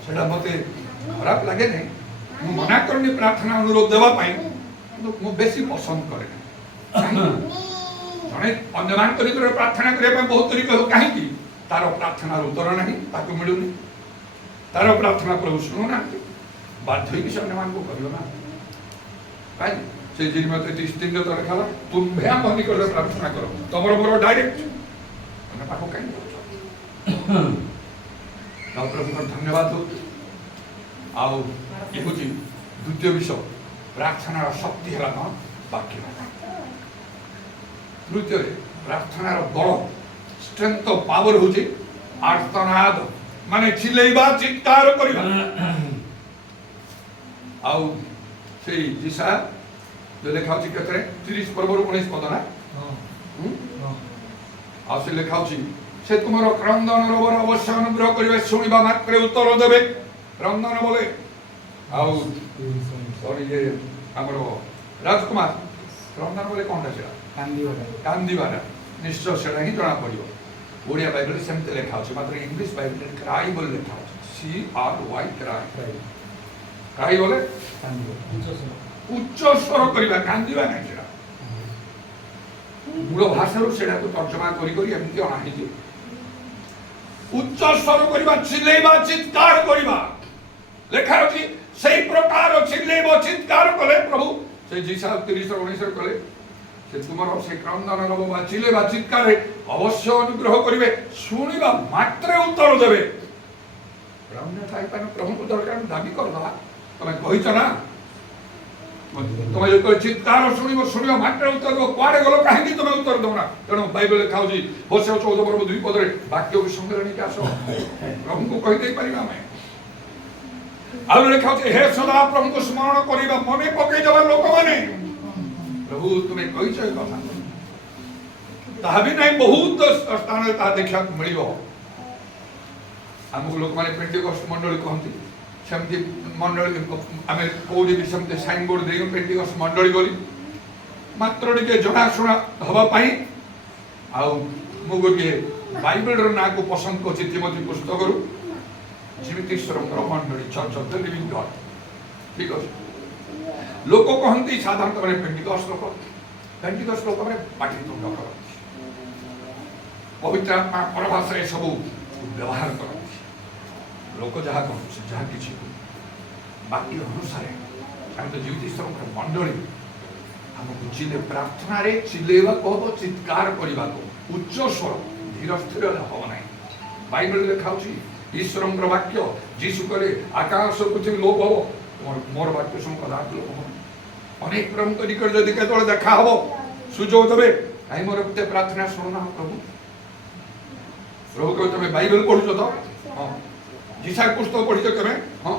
ସେଟା ମତେ ଖରାପ ଲାଗେ ନାହିଁ, ମୁଁ ମନା କରୁନି ପ୍ରାର୍ଥନା ଅନୁରୋଧ ଦେବା ପାଇଁ, କିନ୍ତୁ ମୁଁ ବେଶୀ ପସନ୍ଦ କରେ ନାହିଁ। ଜଣେ ଅନ୍ୟମାନଙ୍କ ଭିତରେ ପ୍ରାର୍ଥନା କରିବା ପାଇଁ ବହୁତ ତରିକା ହେବ, କାହିଁକି? ତାର ପ୍ରାର୍ଥନାର ଉତ୍ତର ନାହିଁ, ତାକୁ ମିଳୁନି, ତାର ପ୍ରାର୍ଥନା ପ୍ରଭୁ ଶୁଣୁନାହାନ୍ତି, ବାଧ୍ୟ ହେଇକି ସେ ଅନ୍ୟମାନଙ୍କୁ କରିବ ନା। କାହିଁକି? ସେ ଜିନିଷ 33 ଲେଖା ହେଲା, ତୁମ୍ଭେ ଆମ ନିକଟରେ ପ୍ରାର୍ଥନା କର, ତମର ମୋର ଡାଇରେକ୍ଟ ଅନ୍ୟ ପାଖକୁ କାହିଁକି କରୁଛ? ପ୍ରଭୁଙ୍କର ଧନ୍ୟବାଦ ଦଉଛି। ଆଉ ଇଏ ହେଉଛି ଦ୍ୱିତୀୟ ବିଷୟ, ପ୍ରାର୍ଥନାର ଶକ୍ତି ହେଲା କ'ଣ? ବାକ୍ୟ। ତୃତୀୟରେ ପ୍ରାର୍ଥନାର ବଳ, ଷ୍ଟ୍ରେଂଥ ଅଫ୍ ପାୱାର ହେଉଛି ଆର୍ତ୍ତନାଦ, ମାନେ ଚିଲେଇବା, ଚିତ୍କାର କରିବା। ଆଉ ସେଇ ଦିଶା जो लेखा होची केतरे 30 पर्वरु 19 पद ना आ से लेखा होची से तुमरो क्रंदन रबर अवश्य अनुग्रह करिवे सुनिबा मात्रे उत्तर देबे क्रंदन बोले आउ सॉरी ये हमरो राजकुमार क्रंदन बोले कोनटा सेरा कांदीवारा निश्चय सेरा ही जणा पड़ियो ओडिया बाइबल सेमते लेखा होची मात्र इंग्लिश बाइबल क्राई बोले लेखा होची CRY क्राई बोले उच्च स्वर करिबा कांदीबा नै सेरा मूल भाषा रो सेडा को तर्जमा करी करी एमती अना हिजी उच्च स्वर करिबा चिल्लेबा चित्कार करिबा लेखा होची सेही प्रकार चिल्लेबा चित्कार कले प्रभु से जीसा 30 और 19 कले से तुमरो से क्रंदन रबा चिल्लेबा चित्कार अवश्य अनुग्रह करिवे सुनिबा मात्रे उत्तर देबे ब्राह्मण थाई पान प्रभु को दरकार दाबी करबा तमे कहिछ ना तुम्हें जो चित्कार शुणव शुणव मात्र उत्तर दो कुआड़े गलो कहीं तुम्हें उत्तर दो ना तेणु बाइबल लिखा होची होशे 14 पर्व 2 पद रे वाक्य को संग्रह नहीं आसो प्रभु को कहि दे परिबा मैं आउ लिखा होची हे सदा प्रभु को स्मरण करिबा मने पकई जबा लोक माने प्रभु तुम्हें कहि छै कथा ता भी नहीं बहुत स्थान ता देखा मिलिबो आमको लोक मैंने पेंटिकस्ट मंडली कहती सेमती मंडली आम कौटी भी सेमती साइन बोर्ड दे पेंटिकस्ट मंडली बोली मात्र टे जनाशुना हाँपाई आउ गोटे बाइबल ना को पसंद कर तिमोथी पुस्तक जीवित ईश्वर मंडली church of the living God ठीक अच्छे लोक कहती साधारणतः मैंने पेंटिकस्ट लोक मैंने पाटितुंड करती पवित्र आत्मा परभाषा सब व्यवहार करती लोक जहाँ कहते जहाँ किसी बाकी अनुसार आम तो जीवित ईश्वर मंडली आमको चिल्ले प्रार्थना रे चिल्लेवा कह चित्कार करने को उच्च स्वर धीर स्थिर हम ना बाइबल लिखा ईश्वर वाक्य जीशु कहे आकाश पृथ्वी लोप हम मोर वाक्य सुन कदाच लोप हम अनेक प्रमुख निकट जदि केतल देखा हम सुजोग देवे कहीं मोर प्रार्थना शुणुना प्रभु प्रभु कहे तुम बाइबल पढ़ुच तो हाँ जीसा पुस्तक पढ़िच के हाँ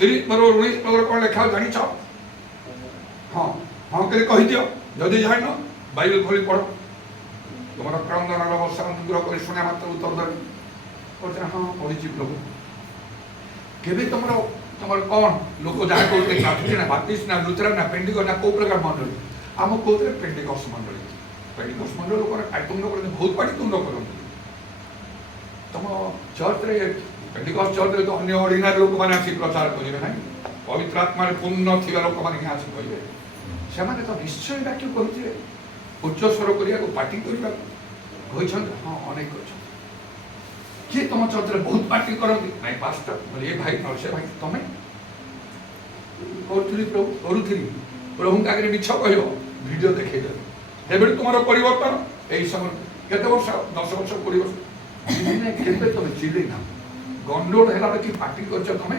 30 कौन लिखा जानी हाँ हाँ के कही दियो जदि जान बाइबल खोली पढ़ तुम क्रंदन वर्षा अनुग्रह कर शुणा मात्र उत्तर दे हाँ पढ़ी प्रभु केबे तुम कौन लोक जहाँ कहते कैथोलिक ना बाप्टिस्ट ना लुथेरान ना पेंटिकस्ट ना कौ प्रकार मंडली आम कहते पेंटिकस्ट मंडली लोक पाटितुंड करते बहुत पाटितुंड करते तुम चर्च रे पेंटिकस्ट चर्च रे तो अन्य ऑर्डिनरी लोक मैंने आसी प्रचार करेंगे ना पवित्र आत्मा पूर्ण थी लोक मैंने आसी कहे से तो निश्चय वाक्य कहते उच्च स्वर करने पार्टी करने हाँ अनेक किए तुम चर्च रे बहुत पार्टी करती नहीं पास्टर बोले ये भाई न से भाई तुम करुली प्रभु करुली प्रभु आगे मिछ कह वीडियो देखे तुम परिवर्तन यही समय केते वर्ष 10 वर्ष 20 वर्ष तुम चिल्ली ना गंडोल है कि पार्टी कर तुम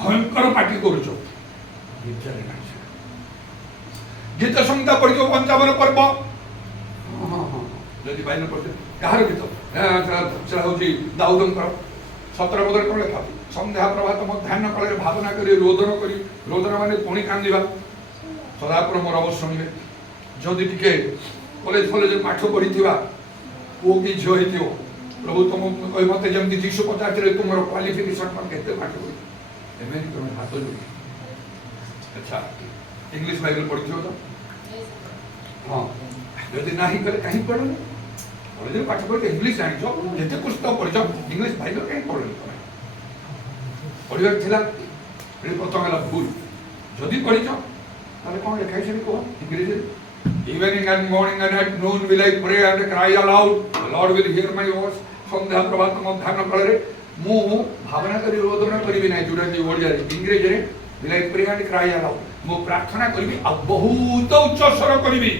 भयंकर पार्टी कर गीत संहिता पढ़ 55 पर्व जदि बाइबल पढ़ते कहार गीत हूँ दाऊदंकर 17 पदर कौन लिखा संध्या प्रभात मध्याह्न काल भावना करी रोदन माने पुणी कांदा सदापुर मोर अवश्य शुणे जदि टे कॉलेज फॉलेज पाठ पढ़ी पुओ कि झील हो प्रभु तुम कह मत जमी जीशु पचारे तुम क्वालिफिकेशन कौन के पाठ पढ़ी तुम हाथ जोड़ी अच्छा इंग्लिश बाइबल पढ़ी तो हाँ जदि ना कले कहीं पढ़ो कॉलेज पाठ पढ़ इंग्लिश जान जिते पुस्तक पढ़ इंग्लिश बाइबल कहीं पढ़ पढ़ार था प्रथम है भूल जदि पढ़ी कौन लिखाई कह इंग्रेजी Evening and morning and at noon will I pray and cry aloud. The Lord will hear my voice. संध्या प्रभात मध्याह्न काल रे मु भावना करी रोदन करी ना जोटा कि ओडिया रे इंग्रेजी रे will I pray and cry aloud. मु प्रार्थना करी आ बहुत उच्च स्वर करी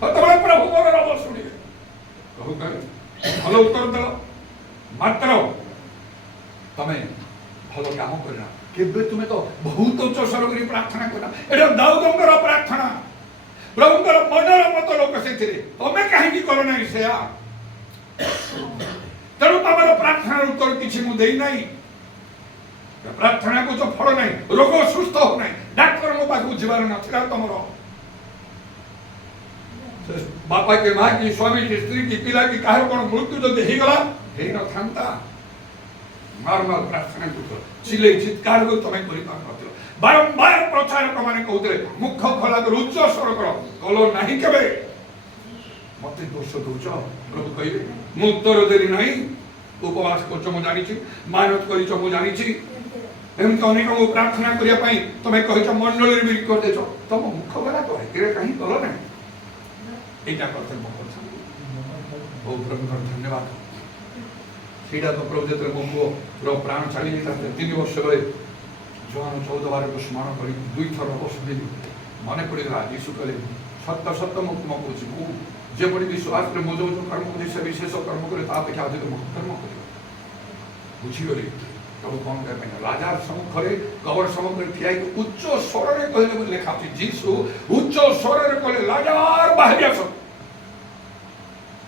तबे प्रभु मोर आवाज सुनिबे प्रभु कहे भलो उत्तर दो मात्र तमे भलो काम करना केबे तुमे तो बहुत उच्च स्वर करी प्रार्थना करना एटा दाऊदंकर प्रार्थना प्रभुंकर मनर मत लोक से तमें कहीं कल ना से तेणु तुम प्रार्थना उत्तर किसी मुझे नहीं प्रार्थना को जो फल नहीं रोग सुस्थ हो नहीं डाक्तर मो पास जीवार ना तुम बापा के माँ की स्वामी की स्त्री की पिला की कहार कौन मृत्यु जो देगला न था नॉर्मल प्रार्थना को चिल्ले चित्कार को तुम्हें कर बारंबार प्रचारक मैंने कहते मुख खोला उच्च स्वर कर कलो नहीं केबे मत दोष दौच प्रभु कहे मु उत्तर देरी नहीं उपवास कर जानी मेहनत कर जानी एमती अनेक प्रार्थना करने तुम्हें कह मंडली भी कर दे तुम मुख खोला कहे कहीं कल ना यहाँ कर्तव्य बहुत प्रभु धन्यवाद सीटा तो प्रभु जो मो पुओ प्राण छाड़ी 3 वर्ष गए जोहान 14 को स्मरण कर 2 थर अवश्य मन पड़ा यीशु कहे सत्य सत्य मुक्त कहूँ जेपरी विश्वास में जो जो कर्म कर से विशेष कर्म करे अपेक्षा अधिक कर्म कर बुझीगली प्रभु कौन कह राजा सम्मुखें कबर सम्मुख ठिया उच्च स्वर में कहले लिखा जीशु उच्च स्वर में कहले लाजार बाहर आस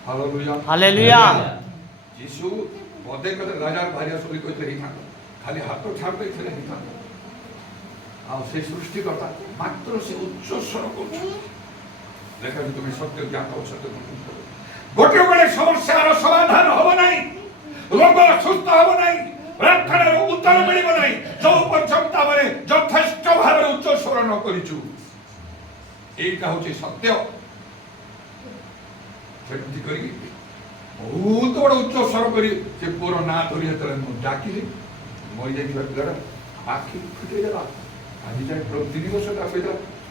हालेलुया हालेलुया जीशु पदे कहते लाजार बाहर आस कहते खाली हाथ छापे थे से सृष्टिकर्ता मात्र से उच्च स्वर कर तुम्हें सत्य ज्ञात हो सत्य गोटे बड़े समस्यार समाधान हम ना ରୋଗ ସୁସ୍ଥ ହେବ ନାହିଁ, ପ୍ରାର୍ଥନାର ଉତ୍ତର ମିଳିବ ନାହିଁ ଯୋଉ ପର୍ଯ୍ୟନ୍ତ ଆମେ ଯଥେଷ୍ଟ ଭାବରେ ଉଚ୍ଚ ସ୍ୱର ନ କରିଛୁ। এইটা হচ্ছে সত্য। সেମିତି କରିକି ବହୁତ ବଡ଼ ଉଚ୍ଚ ସ୍ୱର କରି ସେ ପୁଅର ନାଁ ଧରି ଯେତେବେଳେ ମୁଁ ଡାକିଲି, ମରିଯାଇଥିବା ପିଲାଟା ଆଖି ଫିଟେଇଦେଲା। ଆଜି ଯାଏ 3 ବର୍ଷ ତା ସହିତ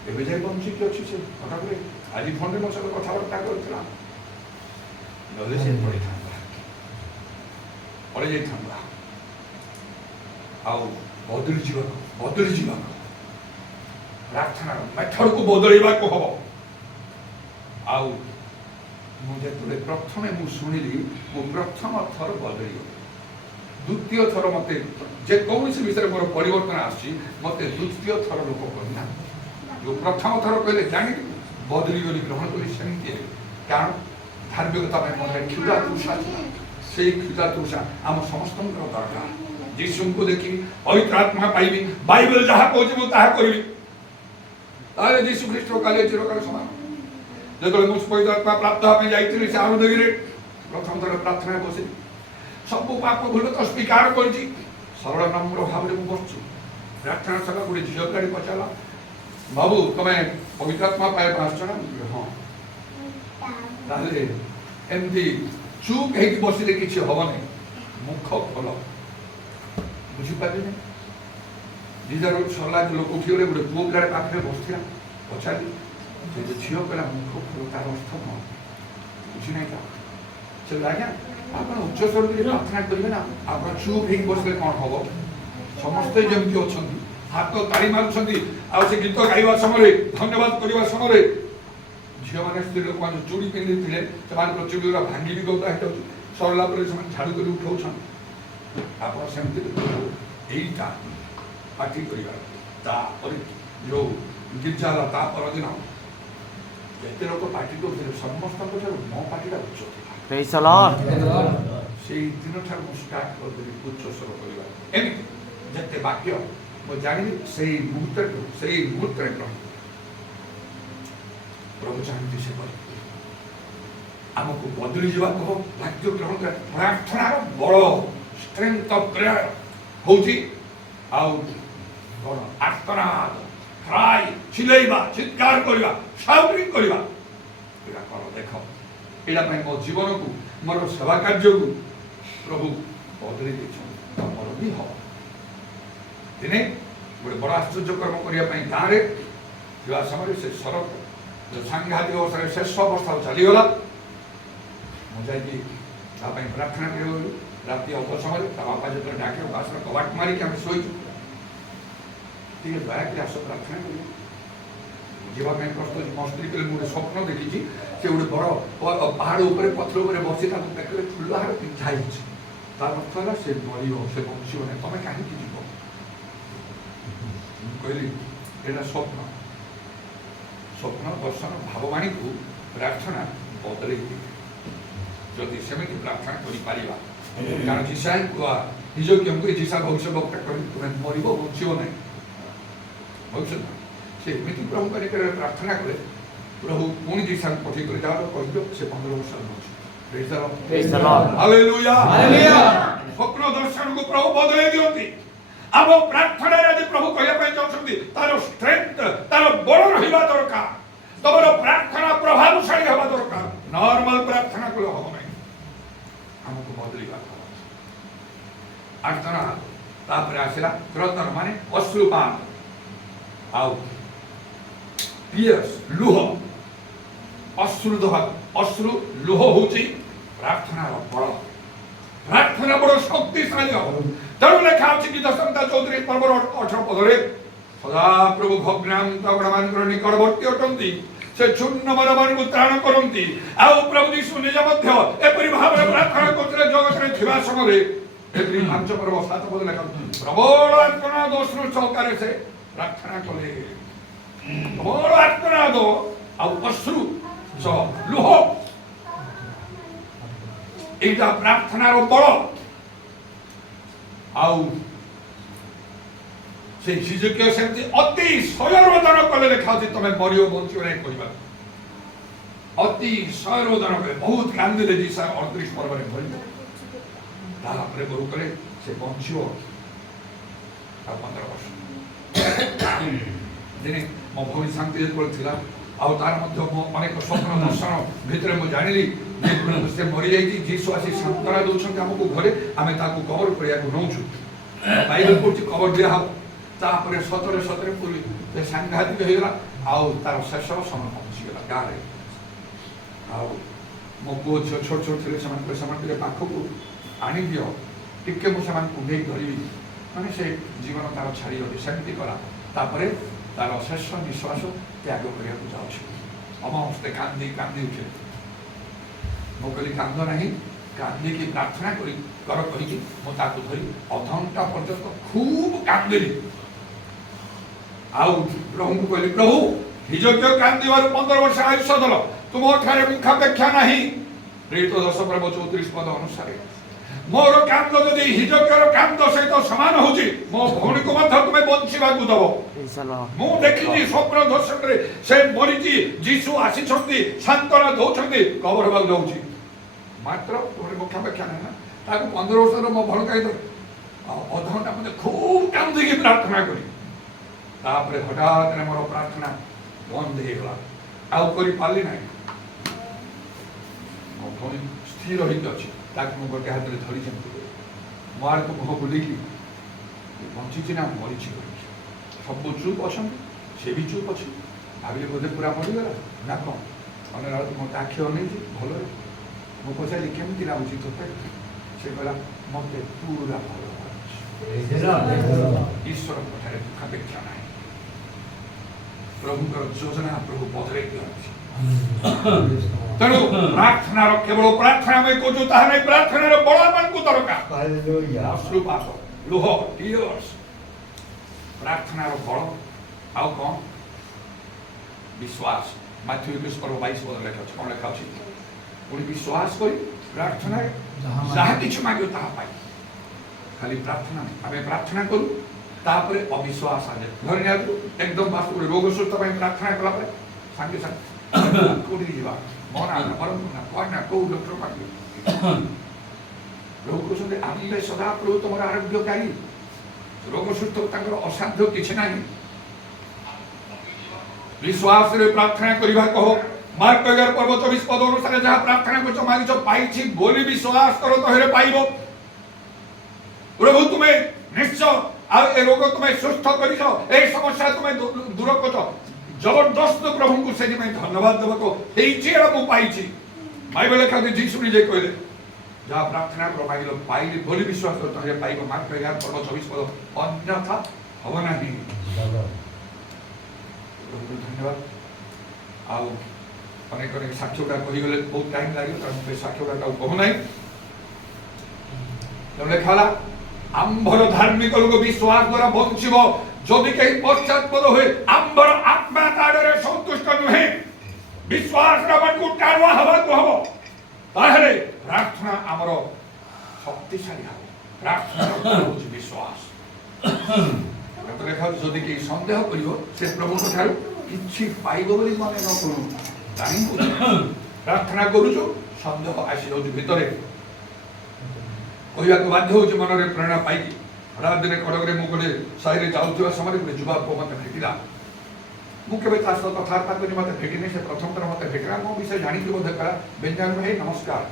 ଏବେ ଯାଏ ବଞ୍ଚିକି ଅଛି। ସେ କଟକରେ ଆଜି ଫୋନରେ ମୋ ସହିତ କଥାବାର୍ତ୍ତା କରୁଥିଲା। ନହେଲେ ସେ ପଳେଇ ଯାଇଥାନ୍ତା। ଆଉ ବଦଳି ଯିବାକୁ ପ୍ରାର୍ଥନାର ମେଥଡକୁ ବଦଳେଇବାକୁ ହବ। ଆଉ ମୁଁ ଯେତେବେଳେ ପ୍ରଥମେ ମୁଁ ଶୁଣିଲି, ମୁଁ ପ୍ରଥମ ଥର ବଦଳିଗଲି। ଦ୍ୱିତୀୟ ଥର ମୋତେ ଯେକୌଣସି ବିଷୟରେ ମୋର ପରିବର୍ତ୍ତନ ଆସିଛି, ମୋତେ ଦ୍ୱିତୀୟ ଥର ଲୋକ କହିନାହାନ୍ତି। ଯେଉଁ ପ୍ରଥମ ଥର କହିଲେ ଜାଣିଲି ବଦଳିଗଲି, ଗ୍ରହଣ କଲି, ସେମିତି ହେଲି। କାରଣ ଧାର୍ମିକତା ପାଇଁ ମନରେ କ୍ଷୁଧା ତୃଷା ଥିଲା। ସେଇ କ୍ଷୁଧା ତୃଷା ଆମ ସମସ୍ତଙ୍କର ଦରକାର। ଯୀଶୁଙ୍କୁ ଦେଖି ପବିତ୍ର ଆତ୍ମା ପାଇବି, ବାଇବେଲ ଯାହା କହୁଛି ମୁଁ ତାହା କରିବି, ତାହେଲେ ଯୀଶୁ ଖ୍ରୀଷ୍ଟ କାଲି ଚିରକାଳ ସମାନ। ଯେତେବେଳେ ମୁଁ ପବିତ୍ର ଆତ୍ମା ପ୍ରାପ୍ତ ହେବା ପାଇଁ ଯାଇଥିଲି ସେ ଆନନ୍ଦଗିରିରେ, ପ୍ରଥମ ଥର ପ୍ରାର୍ଥନା ବସିଲି। ସବୁ ପାପ ଭୁଲ ତ ସ୍ୱୀକାର କରିଛି, ସରଳ ନମ୍ର ଭାବରେ ମୁଁ ବସିଛି। ପ୍ରାର୍ଥନା ସରିଲା, ଗୋଟେ ଝିଅ ପିଲାଟି ପଚାରିଲା, ବାବୁ ତମେ ପବିତ୍ର ଆତ୍ମା ପାଇବା ଆସିଛ ନା? ହଁ। ତାହେଲେ ଏମିତି ଚୁପ୍ ହେଇକି ବସିଲେ କିଛି ହବନି, ମୁଖ ଖୋଲ। ବୁଝିପାରିଲେ? ନିଜର ସରିଲା ଲୋକ ଉଠିଗଲେ, ଗୋଟେ ପୁଅ ପିଲାଟେ ପାଖରେ ବସିଥିଲା। ପଚାରିଲି, ସେ ଯେ ଝିଅ କହିଲା ମୁଖ ଖୋଲ, ତାର ଅର୍ଥ କ'ଣ? ବୁଝି ନାହିଁ ତା। ସେ ଆଜ୍ଞା ଆପଣ ଉଚ୍ଚସ୍ୱର କରି ପ୍ରାର୍ଥନା କରିବେ ନା, ଆପଣ ଚୁପ୍ ହେଇକି ବସିଲେ କ'ଣ ହବ? ସମସ୍ତେ ଯେମିତି ଅଛନ୍ତି, ହାତ ତାଳି ମାରୁଛନ୍ତି, ଆଉ ସେ ଗୀତ ଗାଇବା ସମୟରେ, ଧନ୍ୟବାଦ କରିବା ସମୟରେ ଝିଅମାନେ ସ୍ତ୍ରୀ ଲୋକମାନେ ଚୁଡ଼ି ପିନ୍ଧିଥିଲେ, ସେମାନଙ୍କର ଚୁଡ଼ି ଗୁଡ଼ା ଭାଙ୍ଗି ବି ଗଦା ହେଇଯାଉଛି। ସରିଲା ପରେ ସେମାନେ ଝାଡ଼ୁ କରି ଉଠାଉଛନ୍ତି। ଆପଣ ସେମିତି ଏଇଟା ପାର୍ଟି କରିବା। ତାପରେ ଯେଉଁ ଗୀର୍ଜା ହେଲା ତା ପରଦିନ ଯେତେ ଲୋକ ପାର୍ଟି କରୁଥିଲେ, ସମସ୍ତଙ୍କ ଠାରୁ ମୋ ପାର୍ଟିଟା ଉଚ୍ଚ ଥିଲା। ସେଇ ଦିନଠାରୁ ମୁଁ ଷ୍ଟାର୍ଟ କରିଦେଲି ଉଚ୍ଚ ସ୍ୱର କରିବା। ଏମିତି ଯେତେ ବାକ୍ୟ ମୁଁ ଜାଣିଲି, ସେଇ ମୁହୂର୍ତ୍ତରେ ପ୍ରଭୁ ଚାହାନ୍ତି ସେ କରି ଆମକୁ ବଦଳି ଯିବାକୁ ହବ। ବାକ୍ୟ ଗ୍ରହଣ କରିବା, ପ୍ରାର୍ଥନାର ବଳ, ଷ୍ଟ୍ରେଂଥ ଅଫ୍ ପ୍ରେୟର ହଉଛି ଆଉ କ'ଣ? ଆର୍ତ୍ତନାଦ, କ୍ରାଇ, ଚିଲେଇବା, ଚିତ୍କାର କରିବା, ସାଉଟିଂ କରିବା। ଏଇଟା କର, ଦେଖ। ଏଇଟା ପାଇଁ ମୋ ଜୀବନକୁ, ମୋର ସେବା କାର୍ଯ୍ୟକୁ ପ୍ରଭୁ ବଦଳି ଦେଇଛନ୍ତି। ତମର ବି ହବ। ଦିନେ ଗୋଟେ ବଡ଼ ଆଶ୍ଚର୍ଯ୍ୟ କର୍ମ କରିବା ପାଇଁ ଗାଁରେ ଯିବା ସମୟରେ ସେ ସଡ଼କ ସାଂଘାତିକ ଅବସ୍ଥାରେ ଶେଷ ଅବସ୍ଥାରେ ଚାଲିଗଲା। ମୁଁ ଯାଇକି ତା ପାଇଁ ପ୍ରାର୍ଥନା କରିବାକୁ ଗଲି। ରାତି ଅଧ ସମୟରେ ତା ବାପା ଯେତେବେଳେ ଡାକିବ, ବାସର କବାଟ ମାରିକି ଆମେ ଶୋଇଛୁ। ଟିକେ ଦୟାକରି ଆସ ପ୍ରାର୍ଥନା କରିବ। ଯିବା ପାଇଁ ପ୍ରସ୍ତୁତ। ମୋ ସ୍ତ୍ରୀ କହିଲେ, ମୁଁ ଗୋଟେ ସ୍ୱପ୍ନ ଦେଖିଛି, ସେ ଗୋଟେ ବଡ଼ ପାହାଡ଼ ଉପରେ, ପଥର ଉପରେ ବସି ତାକୁ ବେକରେ ଫୁଲ ହାର ପିନ୍ଧା ହେଇଛି। ତାର ଅର୍ଥ ହେଲା ସେ ମରିବ, ସେ ବଞ୍ଚିବ ନାହିଁ। ତମେ କାହିଁକି ଯିବ? ମୁଁ କହିଲି ଏଇଟା ସ୍ୱପ୍ନ ଦର୍ଶନ ଭାବବାଣୀକୁ ପ୍ରାର୍ଥନା ବଦଳେଇ ଦିଏ। ଯଦି ସେମିତି ପ୍ରାର୍ଥନା କରିପାରିବା, କାରଣ ଯିଶାଙ୍କୁ ହିଜକିୟଙ୍କୁ ଯିଶା ଭବିଷ୍ୟବକ୍ତା କରି ତୁମେ ମରିବ, ବଞ୍ଚିବ ନାହିଁ। ଭବିଷ୍ୟତ ସେ ଏମିତି ପ୍ରଭୁଙ୍କ ନିକଟରେ ପ୍ରାର୍ଥନା କଲେ, ପ୍ରଭୁ ପୁଣି ଯିଶାଙ୍କୁ ପଠେଇ କରି ଯାହାର କହିଲ ସେ 15 ବର୍ଷ ବଞ୍ଚୁ। ସ୍ୱପ୍ନ ଦର୍ଶନକୁ ପ୍ରଭୁ ବଦଳେଇ ଦିଅନ୍ତି। ଆମ ପ୍ରାର୍ଥନାରେ ଆଜି ପ୍ରଭୁ କହିବା ପାଇଁ ଚାହୁଁଛନ୍ତି, ତାର ଷ୍ଟ୍ରେଂଥ, ତାର ବଳ ରହିବା ଦରକାର। ତମର ପ୍ରାର୍ଥନା ପ୍ରଭାବଶାଳୀ ହେବା ଦରକାର। ନର୍ମାଲ ପ୍ରାର୍ଥନା କଲେ ହବ ନାହିଁ, ଆମକୁ ବଦଳିବାକୁ ହବ। ଆର୍ତ୍ତନା, ତାପରେ ଆସିଲା କ୍ରତନ, ମାନେ ଅଶ୍ରୁପାତ, ଆଉ ଟିୟର୍ସ, ଲୁହ, ଅଶ୍ରୁ ଦେବା। ଅଶ୍ରୁ ଲୁହ ହଉଛି ପ୍ରାର୍ଥନାର ବଳ। ପ୍ରାର୍ଥନା ବଡ଼ ଶକ୍ତିଶାଳୀ ହବ। ତେଣୁ ଲେଖା ଅଛି ଗୀତ ସଂହିତା 34 ପର୍ବର 18 ପଦରେ, ସଦାପ୍ରଭୁ ଭଗ୍ନାନ୍ତମାନଙ୍କର ନିକଟବର୍ତ୍ତୀ ଅଟନ୍ତି, ସେ ଶୂନ୍ୟ ମନମାନଙ୍କୁ ତ୍ରାଣ କରନ୍ତି। ଆଉ ପ୍ରଭୁ ଯୀଶୁ ନିଜ ମଧ୍ୟ ଏପରି ଭାବରେ ପ୍ରାର୍ଥନା କରୁଥିଲେ ଜଗତରେ ଥିବା ସମୟରେ। ଏପରି 5 ପର୍ବ 7 ପଦ ଲେଖା ଅଛି, ପ୍ରବଳ ଆର୍ତ୍ତନାଦ ଅଶ୍ରୁ ସହକାରେ ସେ ପ୍ରାର୍ଥନା କଲେ। ପ୍ରବଳ ଆର୍ତ୍ତନାଦ ଆଉ ଅଶ୍ରୁ ଲୁହ, এইটা প্রার্থনার বড়। ଆଉ সেই ହିଜକିୟ ସେମିତି ଅତି ସୟରୋଦନ କଲେ। ଲେଖା ଅଛି ତମେ ମରିବ, ବଞ୍ଚିବ ନାହିଁ କହିବା। ଅତି ସୟରୋଦନ କଲେ, ବହୁତ କାନ୍ଦିଲେ। ଯିଶା 38 ପର୍ବରେ ମରିବ। ତାପରେ ବହୁ କଲେ ସେ ବଞ୍ଚିବ ଆଉ 15 ବର୍ଷ। ଦିନେ ମୋ ଭଉଣୀ ଶାନ୍ତି ଯେତେବେଳେ ଥିଲା ଆଉ ତାର ମଧ୍ୟ ମୋ ଅନେକ ସ୍ୱପ୍ନ ଦର୍ଶନ ଭିତରେ ମୁଁ ଜାଣିଲି ଯେ ସେ ମରିଯାଇଛି, ଯୀଶୁ ଆସି ସାନ୍ତ୍ୱନା ଦେଉଛନ୍ତି ଆମକୁ ଘରେ, ଆମେ ତାକୁ କବର କରିବାକୁ ନେଉଛୁ। ବାଇବେଲ କହୁଛି କବର ଦିଆହବ। ତାପରେ ସତରେ ସତରେ ପୁରୀ ସାଂଘାତିକ ହେଇଗଲା ଆଉ ତାର ଶେଷ ସମୟ ପହଞ୍ଚିଗଲା ଗାଁରେ। ଆଉ ମୋ ପୁଅ ଝିଅ ଛୋଟ ଛୋଟ ଥିଲେ, ସେମାନେ ଟିକେ ପାଖକୁ ଆଣିଦିଅ, ଟିକେ ମୁଁ ସେମାନଙ୍କୁ ନେଇ ଧରିବି, ମାନେ ସେ ଜୀବନ ତାର ଛାଡ଼ିଗଲି। ସେମିତି କଲା। ତାପରେ ତାର ଶେଷ ନିଶ୍ୱାସ ତ୍ୟାଗ କରିବାକୁ ଯାଉଛି। ସମସ୍ତେ କାନ୍ଦି କାନ୍ଦି ଉଠିଲେ। ମୁଁ କହିଲି କାନ୍ଦ ନାହିଁ, କାନ୍ଦିକି ପ୍ରାର୍ଥନା କର କହିକି ମୁଁ ତାକୁ ଧରି ଅଧଘଣ୍ଟା ପର୍ଯ୍ୟନ୍ତ ଖୁବ୍ କାନ୍ଦିଲି। ଆଉ ପ୍ରଭୁଙ୍କୁ କହିଲି, ପ୍ରଭୁ ହିଜୋଗ୍ୟ କାନ୍ଦିବାରୁ 15 ବର୍ଷ ଆୟୁଷ ଦେଲ, ତୁମଠାରେ ମୁଖାପେକ୍ଷା ନାହିଁ। ପ୍ରେରିତ 10 ପର୍ବ 34 ପଦ ଅନୁସାରେ ମୋର କାନ୍ଦ ଯଦି ହିଜୋଗ୍ୟର କାନ୍ଦ ସହିତ ସମାନ ହଉଛି, ମୋ ଭଉଣୀକୁ ମଧ୍ୟ ତୁମେ ବଞ୍ଚିବାକୁ ଦବ। ମୁଁ ଦେଖିଛି ସ୍ୱପ୍ନ ଦର୍ଶନରେ ସେ ମରିଛି, ଯୀଶୁ ଆସିଛନ୍ତି, ସାନ୍ତ୍ୱନା ଦଉଛନ୍ତି, କବର ହେବାକୁ ଯାଉଛି। ମାତ୍ର ତୁମର ମୁଖାପେକ୍ଷା ନାହିଁ ନା। ତାକୁ 15 ବର୍ଷର ମୋ ଭଉଣୀ କାହିଁ ଅଧଘଣ୍ଟା ମୋତେ ଖୁବ୍ କାନ୍ଦିକି ପ୍ରାର୍ଥନା କରି, ତାପରେ ହଠାତ୍ ମୋର ପ୍ରାର୍ଥନା ବନ୍ଦ ହେଇଗଲା, ଆଉ କରିପାରିଲି ନାହିଁ। ମୋ ଭଉଣୀ ସ୍ଥିର ହେଇକି ଅଛି, ତାକୁ ମୁଁ ଗୋଟେ ହାତରେ ଧରିଛନ୍ତି, ମୋ ଆଡ଼କୁ ମୁହଁ ବୁଲିକି ବଞ୍ଚିଛି ନା ମରିଛି କରିଛି। ସବୁ ଚୁପ୍ ଅଛନ୍ତି, ସେ ବି ଚୁପ୍ ଅଛି। ଭାବିଲେ ବୋଧେ ପୁରା ମରିଗଲା ନା କ'ଣ। ଅନ୍ୟ ଆଡ଼କୁ ମୋତେ ଆଖି ଅନେଇଛି ଭଲରେ। ମୁଁ ପଚାରିଲି କେମିତି ଲାଗୁଛି ତୋତେ? ସେ କହିଲା ମୋତେ ପୁରା ଭଲ ଲାଗୁଛି। ଈଶ୍ୱରଙ୍କ ଠାରେ ମୁଖାପେକ୍ଷା ନାହିଁ। ପ୍ରଭୁଙ୍କର ଯୋଜନା ପ୍ରଭୁ ବଦଳେଇ ଦିଅନ୍ତି। ତେଣୁ ପ୍ରାର୍ଥନାର କେବଳ ପ୍ରାର୍ଥନା ଆମେ କରୁଛୁ ତାହା ନାହିଁ, ପ୍ରାର୍ଥନାର ବଳ ଆମକୁ ଦରକାର। ଅଶ୍ରୁପାତ, ଲୁହ, ଟିୟର୍ସ, ପ୍ରାର୍ଥନାର ବଳ ଆଉ କ'ଣ? ବିଶ୍ୱାସ। ମାଥ୍ୟୁ 21:22 ପଦ ଲେଖା ଅଛି। କ'ଣ ଲେଖା ଅଛି? ପୁଣି ବିଶ୍ୱାସ କରି ପ୍ରାର୍ଥନାରେ ଯାହା କିଛି ମାଗିବ ତାହା ପାଇ। ଖାଲି ପ୍ରାର୍ଥନା ଆମେ ପ୍ରାର୍ଥନା କରୁ, ତାପରେ ଅବିଶ୍ୱାସ ଆସେ। ଧରି ନିଅନ୍ତୁ ଏକଦମ ବାସ୍ତବରେ ରୋଗ ସୁସ୍ଥ ପାଇଁ ପ୍ରାର୍ଥନା କଲା ପରେ ସାଙ୍ଗେ ସାଙ୍ଗେ କୋଉଠିକି ଯିବା, ମନା ନା ବରଂ ନା କଣ ନା କୋଉ ଡକ୍ଟର ପାଖକୁ। ଲୋକ କହୁଛନ୍ତି ଆମେ ସଦାପ୍ରଭୁ ତମର ଆରୋଗ୍ୟକାରୀ, ରୋଗ ସୁସ୍ଥ ତାଙ୍କର ଅସାଧ୍ୟ କିଛି ନାହିଁ। ବିଶ୍ୱାସରେ ପ୍ରାର୍ଥନା କରିବା କହ। ମାର୍କ 11 ପର୍ବ 24 ପଦ ଅନୁସାରେ ଯାହା ପ୍ରାର୍ଥନା କରୁଛ ମାଗିଛ ପାଇଛି ବୋଲି ବିଶ୍ୱାସ କର ତହିଁରେ ପାଇବ। ପ୍ରଭୁ ତୁମେ ନିଶ୍ଚୟ ଆଉ ଏ ରୋଗ ତୁମେ ସୁସ୍ଥ କରିଛ, এই ସମସ୍ୟା ତୁମେ ଦୂର କରୁଛ। ଜବରଦସ୍ତ ପ୍ରଭୁଙ୍କୁ ସେଥିପାଇଁ ଧନ୍ୟବାଦ ଦେବାକୁ ହେଇଛି ଏଇଟା ମୁଁ ପାଇଛି। ବାଇବେଲ ଲେଖା ଅଛି ଯୀଶୁ ନିଜେ କହିଲେ ଯାହା ପ୍ରାର୍ଥନା କର ମାଗିଲ ପାଇଲି ବୋଲି ବିଶ୍ୱାସ କର ତହିଁରେ ପାଇବ। ମାର୍କ 11 ପର୍ବ 24 ପଦ, ଅନ୍ୟଥା ହବ ନାହିଁ। ଧନ୍ୟବାଦ। ଆଉ ଅନେକ ଅନେକ ସାକ୍ଷ୍ୟ ଗୁଡ଼ା କହିଗଲେ ବହୁତ ଟାଇମ୍ ଲାଗିବ, ତେଣୁ ସେ ସାକ୍ଷ୍ୟ ଗୁଡ଼ା ଆଉ କହୁନାହିଁ। ତେଣୁ ଲେଖା ହେଲା ଆମ୍ଭର ଧାର୍ମିକ ଲୋକ ବିଶ୍ୱାସ ଦ୍ୱାରା ବଞ୍ଚିବ। ଯଦି କେହି ପଶ୍ଚାତ୍ପଦ ହୁଏ ଆମ୍ଭର ଆତ୍ମା ତାଡ଼ରେ ସନ୍ତୁଷ୍ଟ ନୁହେଁ। ବିଶ୍ୱାସରେ ଆମକୁ ଟାଣୁଆ ହେବାକୁ ହବ, ତାହେଲେ ପ୍ରାର୍ଥନା ଆମର ଶକ୍ତିଶାଳୀ ହେବ। ପ୍ରାର୍ଥନା ହେଉଛି ବିଶ୍ୱାସ। ଲେଖା ଯଦି କେହି ସନ୍ଦେହ କରିବ ସେ ପ୍ରଭୁଙ୍କ ଠାରୁ କିଛି ପାଇବ ବୋଲି ମନେ ନ କରୁ। ପ୍ରାର୍ଥନା କରୁଛୁ ସନ୍ଦେହ ଆସିଯାଉଛି ଭିତରେ, କହିବାକୁ ବାଧ୍ୟ ହେଉଛି ମନରେ ପ୍ରେରଣା ପାଇକି। ହଠାତ୍ ଦିନେ କଟକରେ ମୁଁ ଗୋଟେ ସାହିରେ ଯାଉଥିବା ସମୟରେ ଗୋଟେ ଯୁବକ ମୋତେ ଭେଟିଲା। ମୁଁ କେବେ ତା ସହ କଥାବାର୍ତ୍ତା କରି ମୋତେ ଭେଟିନି, ସେ ପ୍ରଥମ ଥର ମୋତେ ଭେଟିଲା। ମୋ ବିଷୟ ଜାଣିକି ବୋଧେ କହିଲା ବେଞ୍ଜାମିନ ଭାଇ ନମସ୍କାର।